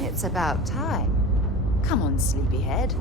It's about time. Come on, sleepyhead.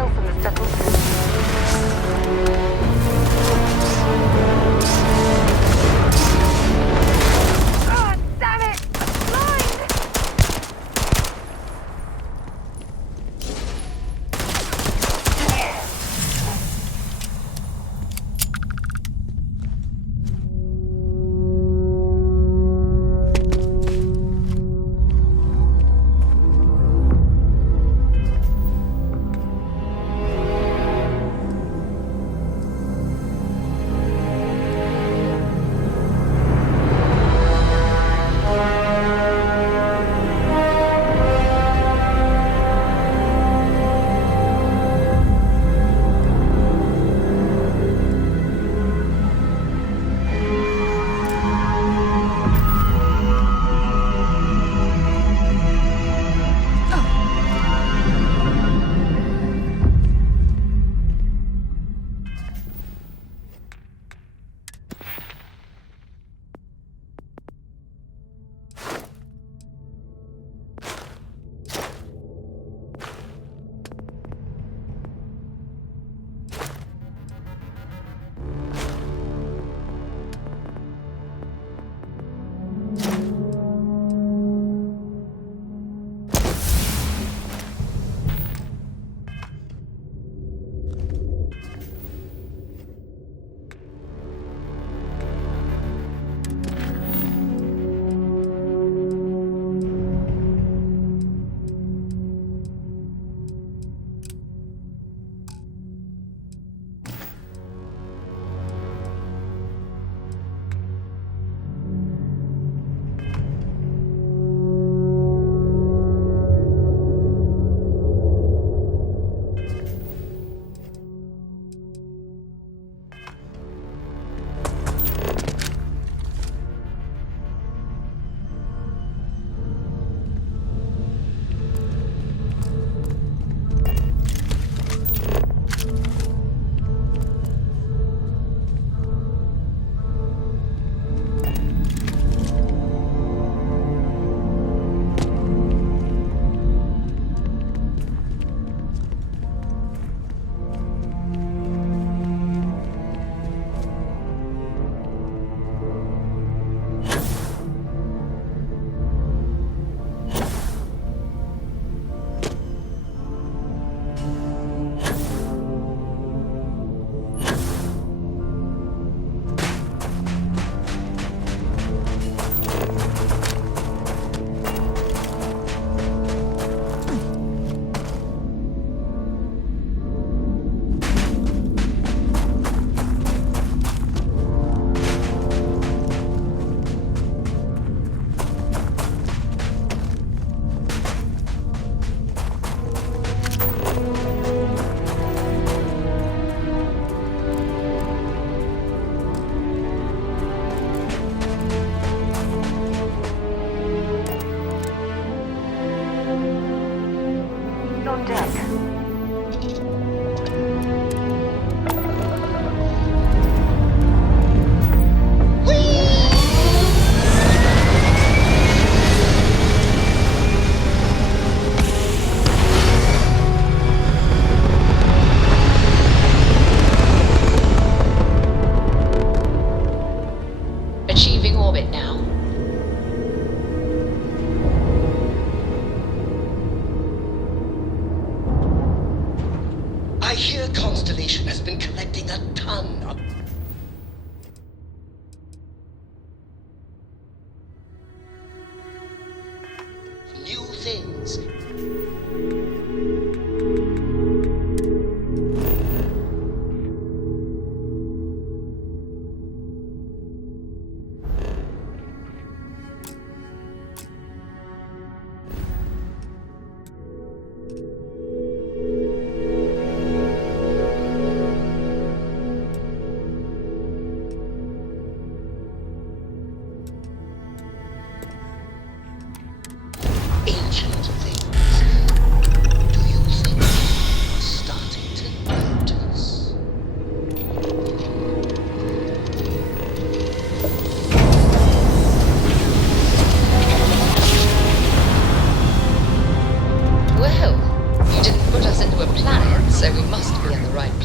hail from the settlement. Ah, damn it! Blind!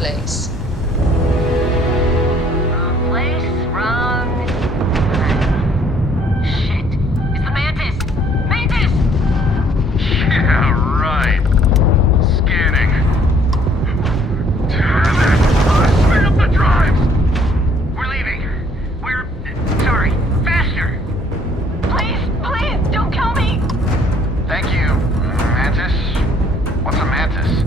place. Wrong place, wrong time. Shit. It's the Mantis! Mantis! Yeah, right. Scanning. Damn it! Speed up the drives! We're leaving. We're... sorry. Faster! Please, don't kill me! Thank you, Mantis. What's a mantis?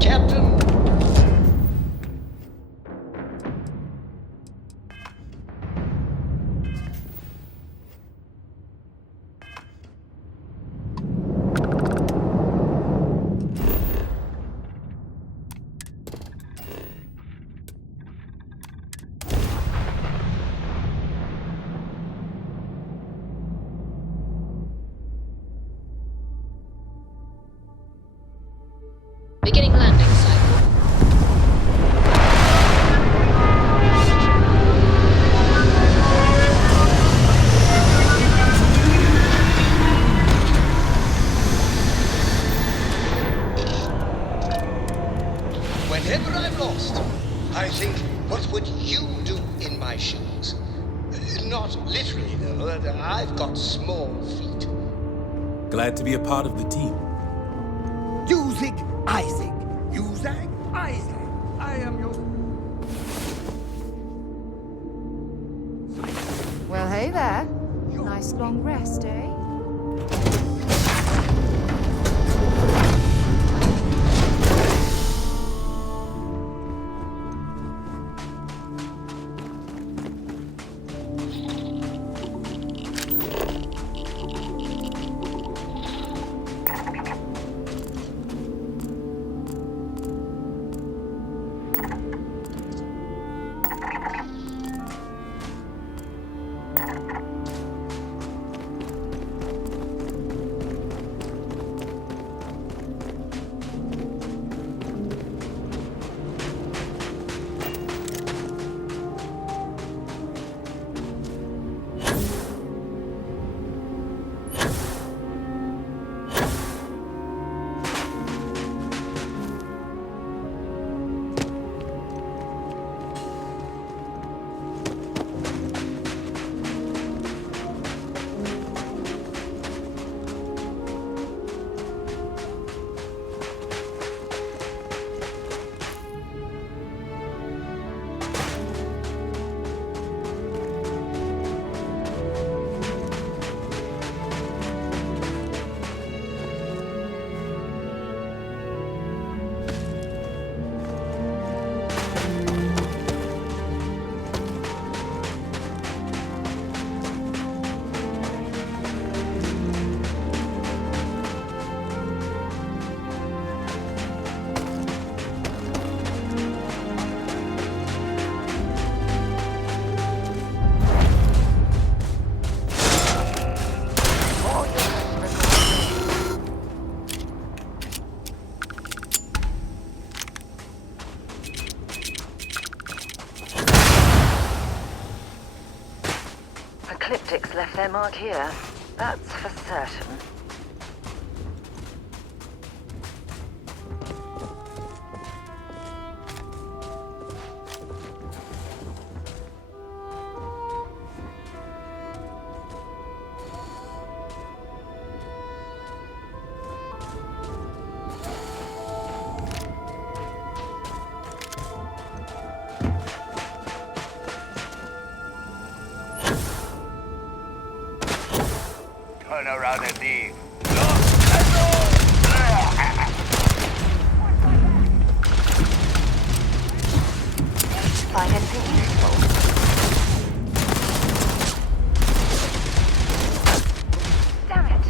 Captain. Beginning landing cycle. Whenever I'm lost, I think, what would you do in my shoes? Not literally, though. I've got small feet. Glad to be a part of the team. Usig Isaac. Usag Isaac. I am your... Well, hey there. Nice long rest, eh? Ecliptics left their mark here. That's for certain. Turn around and leave. Find anything useful? Damn it.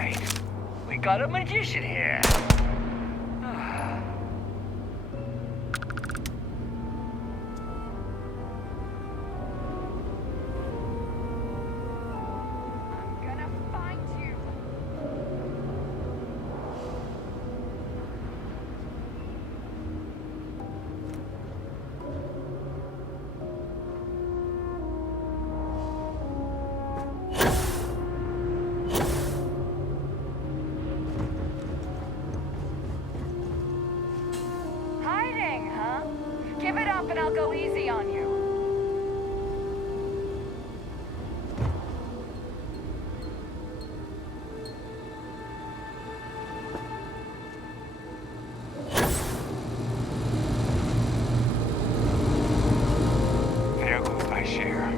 Great. We got a magician here. Hiding, huh? Give it up and I'll go easy on you. There goes my share.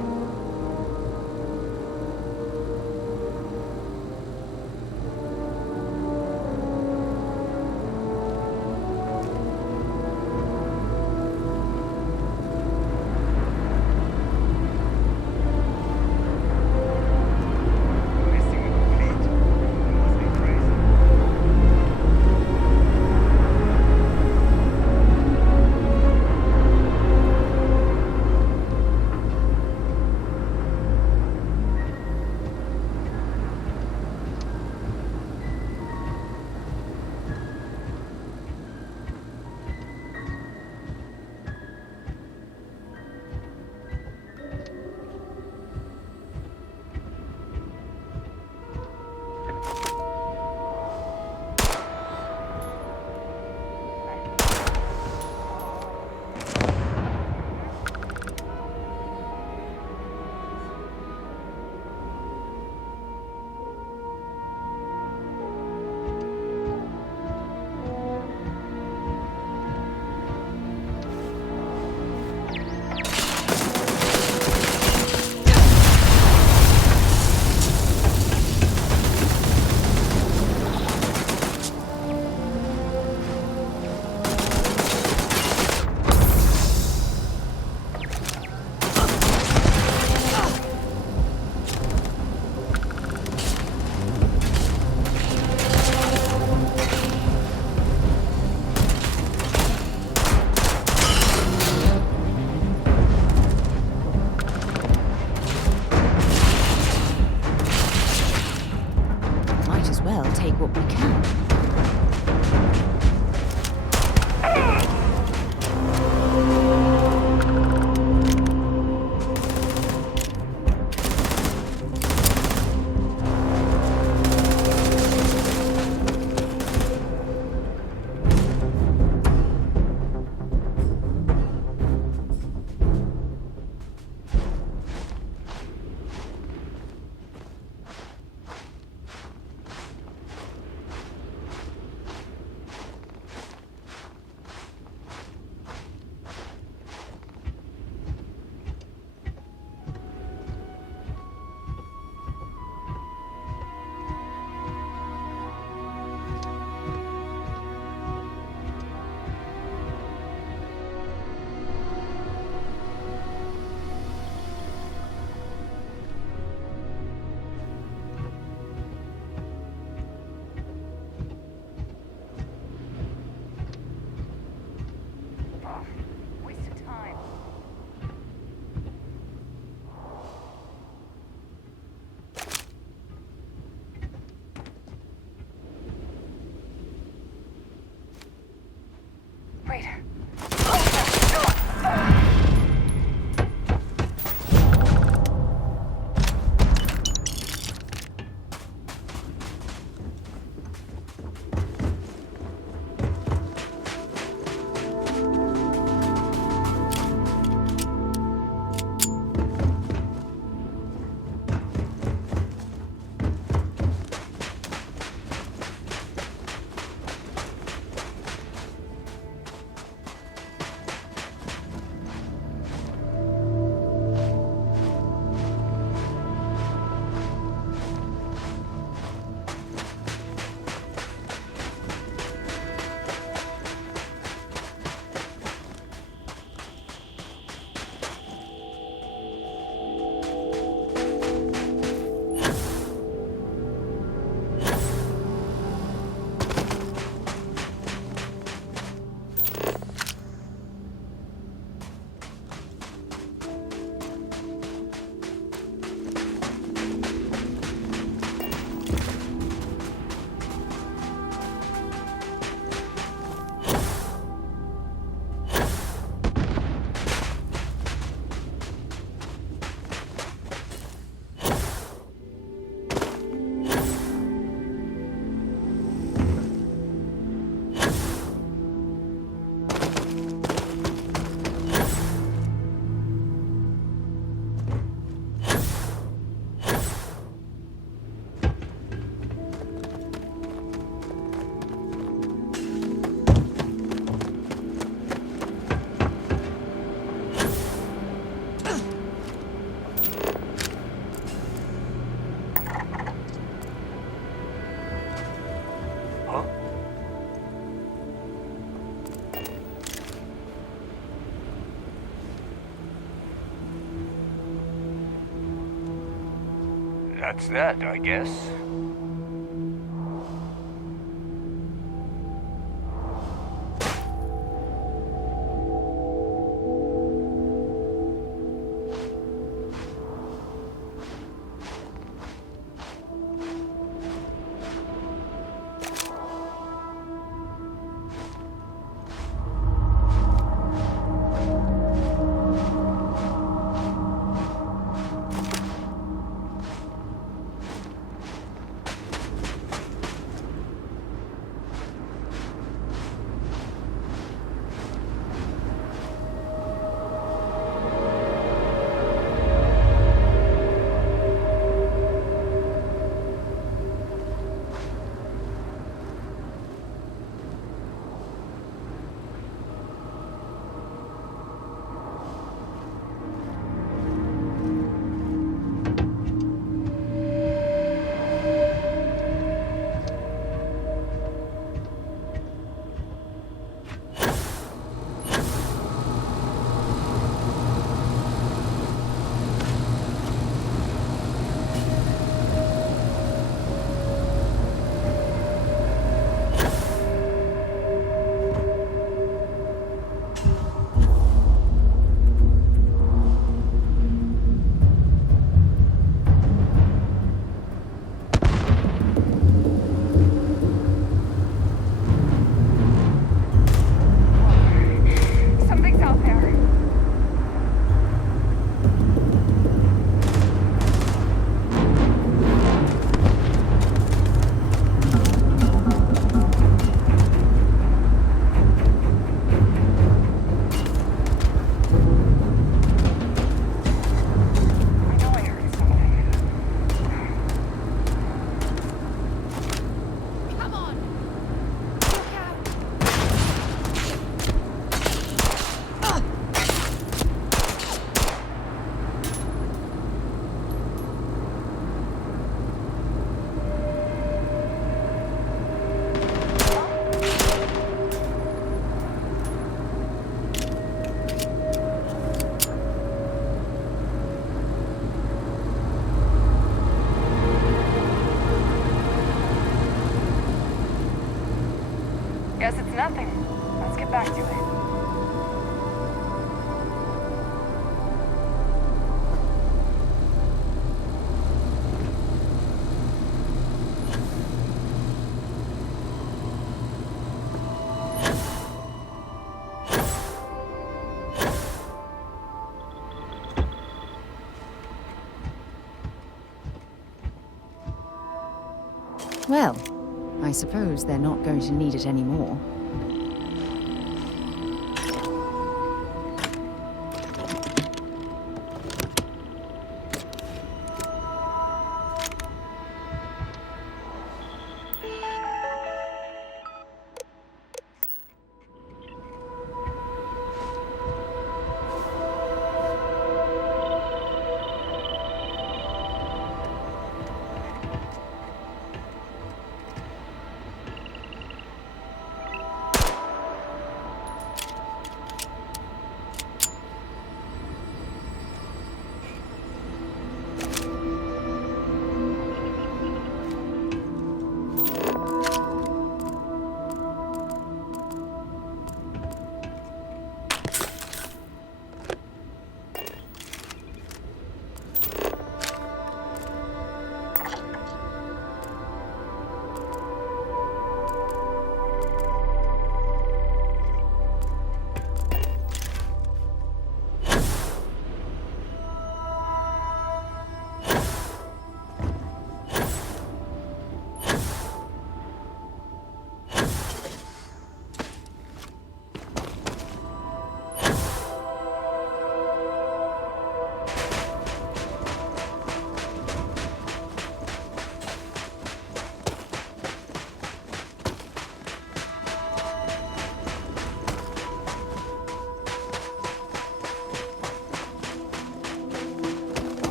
That's that, I guess. Guess it's nothing. Let's get back to it. Well, I suppose they're not going to need it anymore.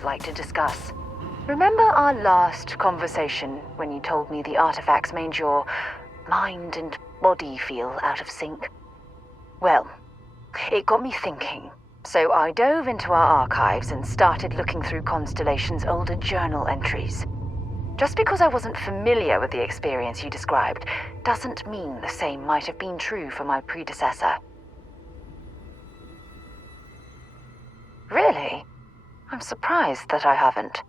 I'd like to discuss. Remember our last conversation when you told me the artifacts made your mind and body feel out of sync? Well, it got me thinking. So I dove into our archives and started looking through Constellation's older journal entries. Just because I wasn't familiar with the experience you described doesn't mean the same might have been true for my predecessor. Really? I'm surprised that I haven't.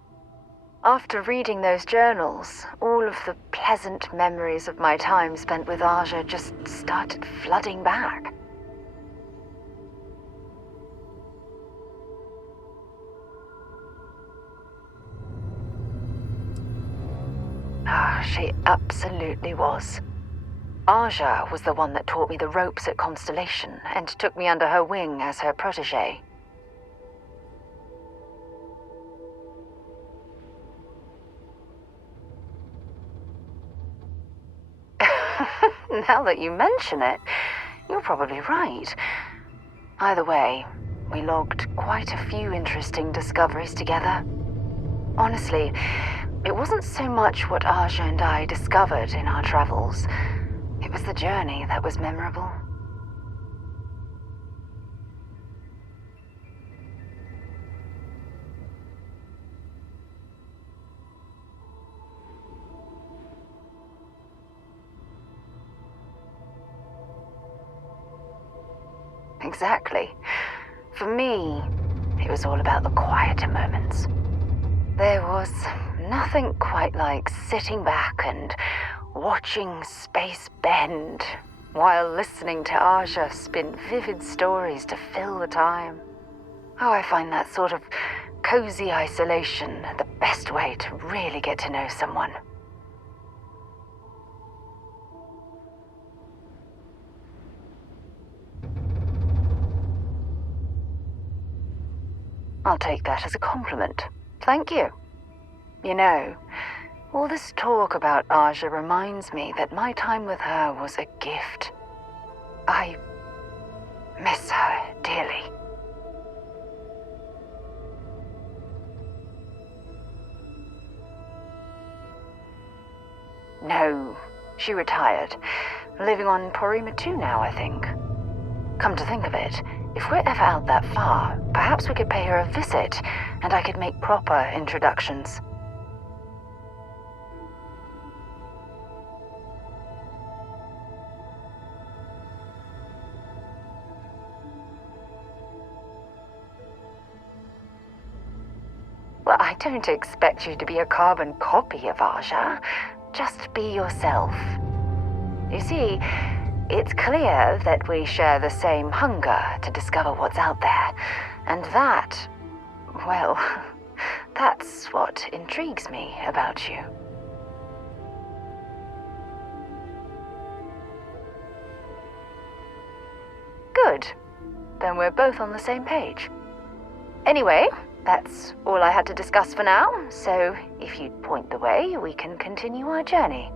After reading those journals, all of the pleasant memories of my time spent with Aja just started flooding back. She absolutely was. Aja was the one that taught me the ropes at Constellation and took me under her wing as her protege. Now that you mention it, you're probably right. Either way, we logged quite a few interesting discoveries together. Honestly, it wasn't so much what Aja and I discovered in our travels. It was the journey that was memorable. Exactly. For me, it was all about the quieter moments. There was nothing quite like sitting back and watching space bend while listening to Aja spin vivid stories to fill the time. Oh, I find that sort of cozy isolation the best way to really get to know someone. I'll take that as a compliment. Thank you. You know, all this talk about Aja reminds me that my time with her was a gift. I miss her dearly. No, she retired. Living on Porima 2 now, I think. Come to think of it, if we're ever out that far, perhaps we could pay her a visit, and I could make proper introductions. Well, I don't expect you to be a carbon copy of Aja. Just be yourself. You see, it's clear that we share the same hunger to discover what's out there. And that, well, that's what intrigues me about you. Good. Then we're both on the same page. Anyway, that's all I had to discuss for now, so if you'd point the way, we can continue our journey.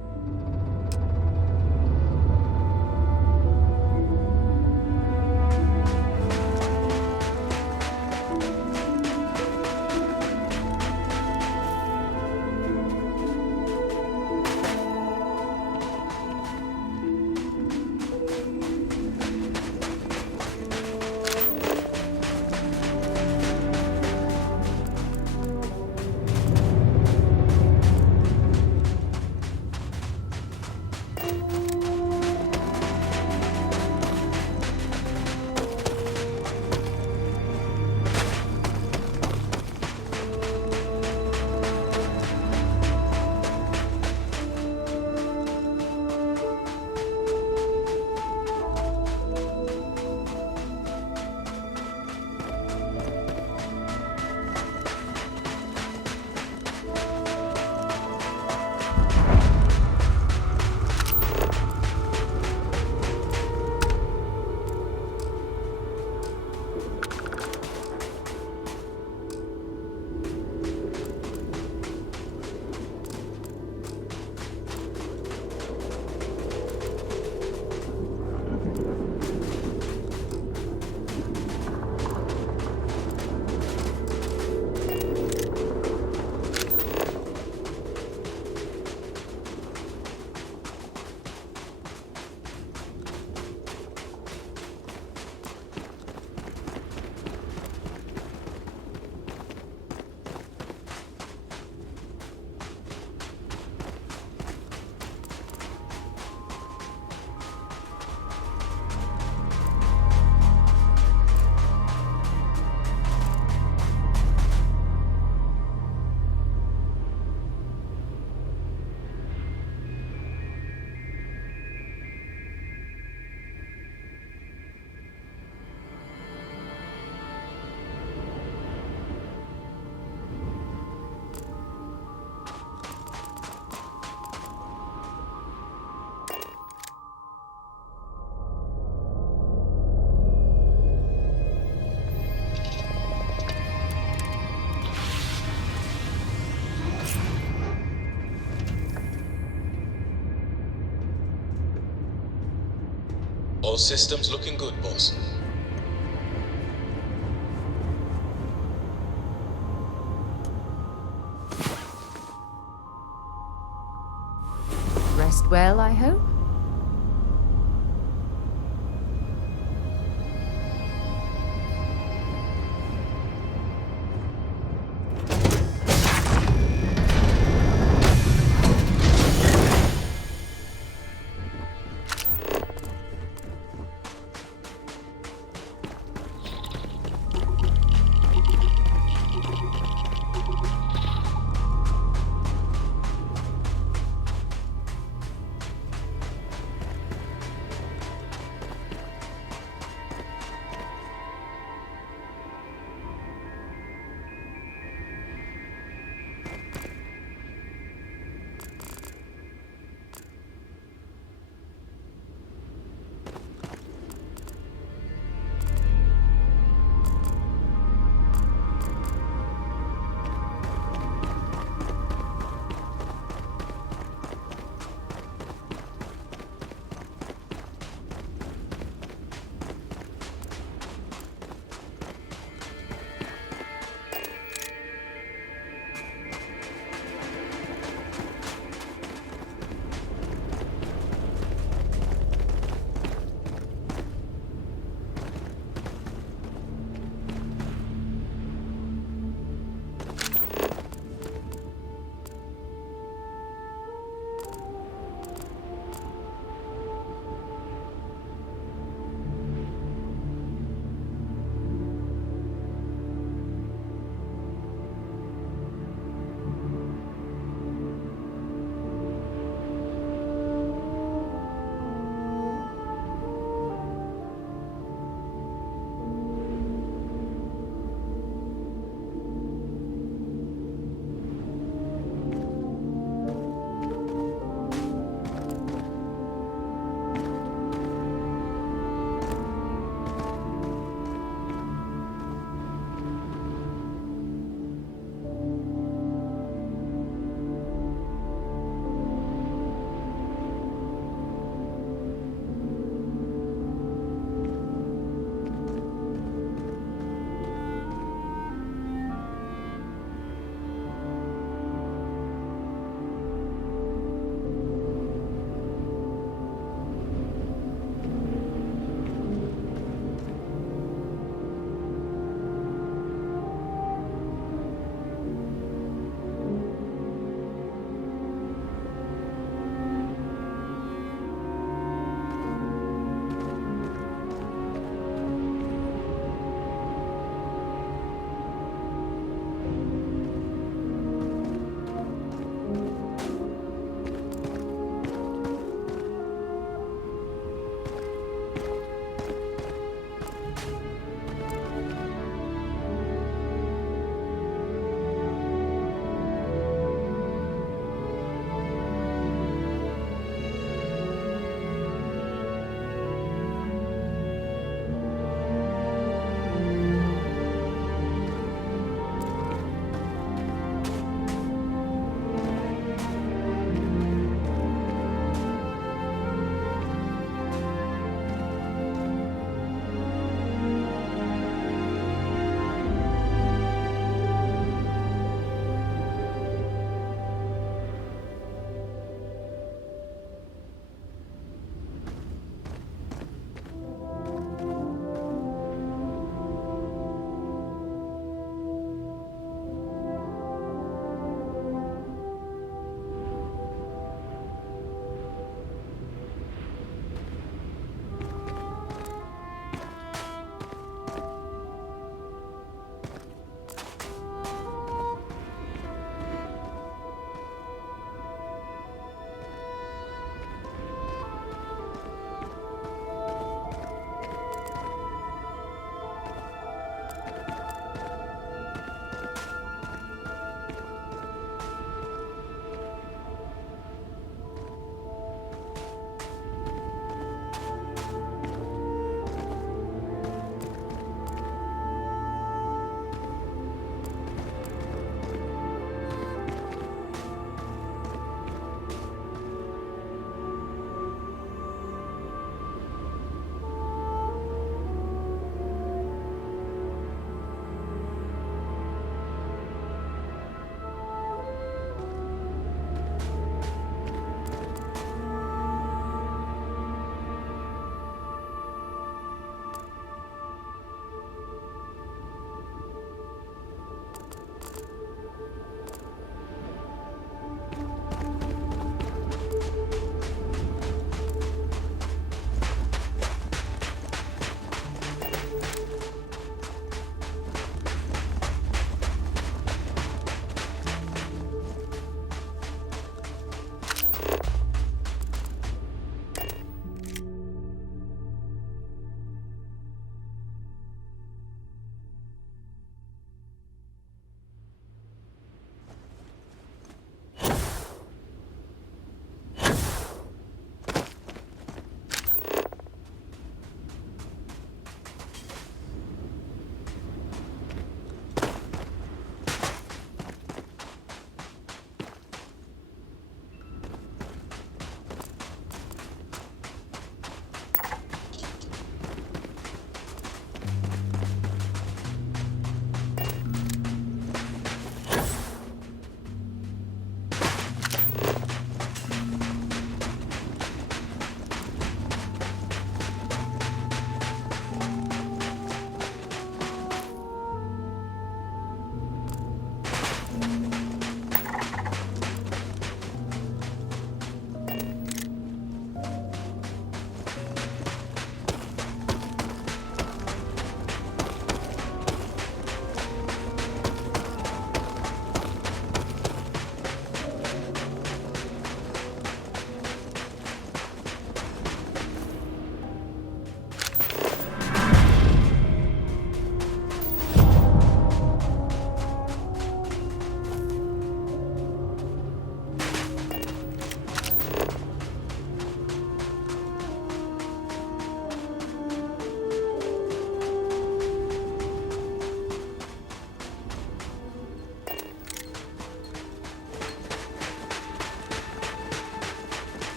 All systems looking good, boss. Rest well, I hope?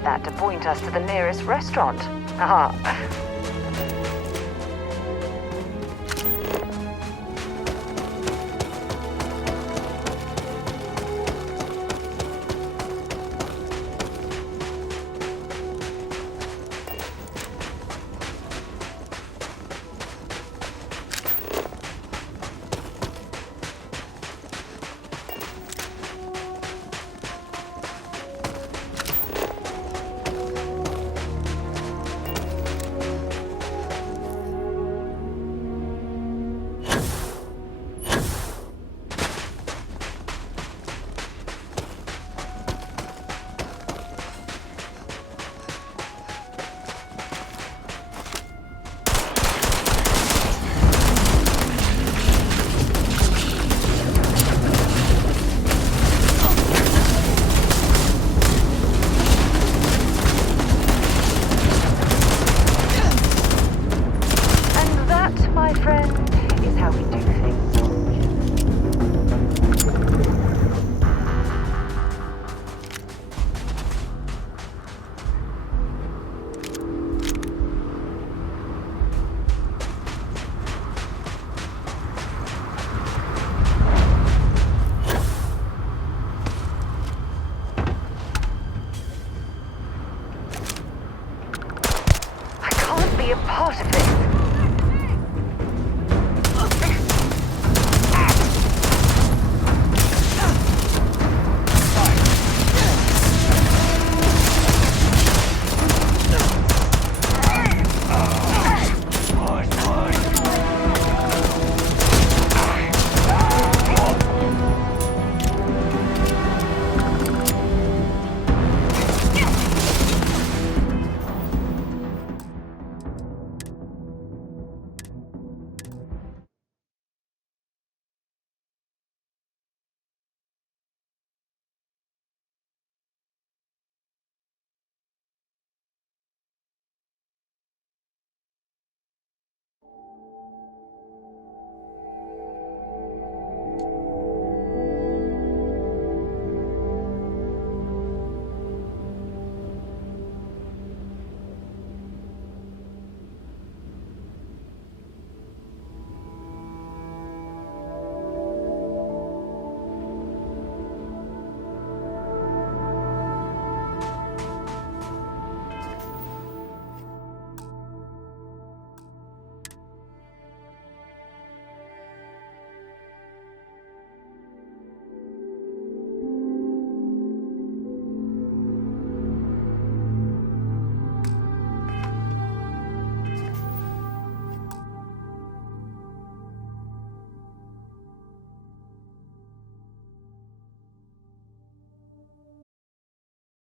get that to point us to the nearest restaurant. Aha. Be a part of this.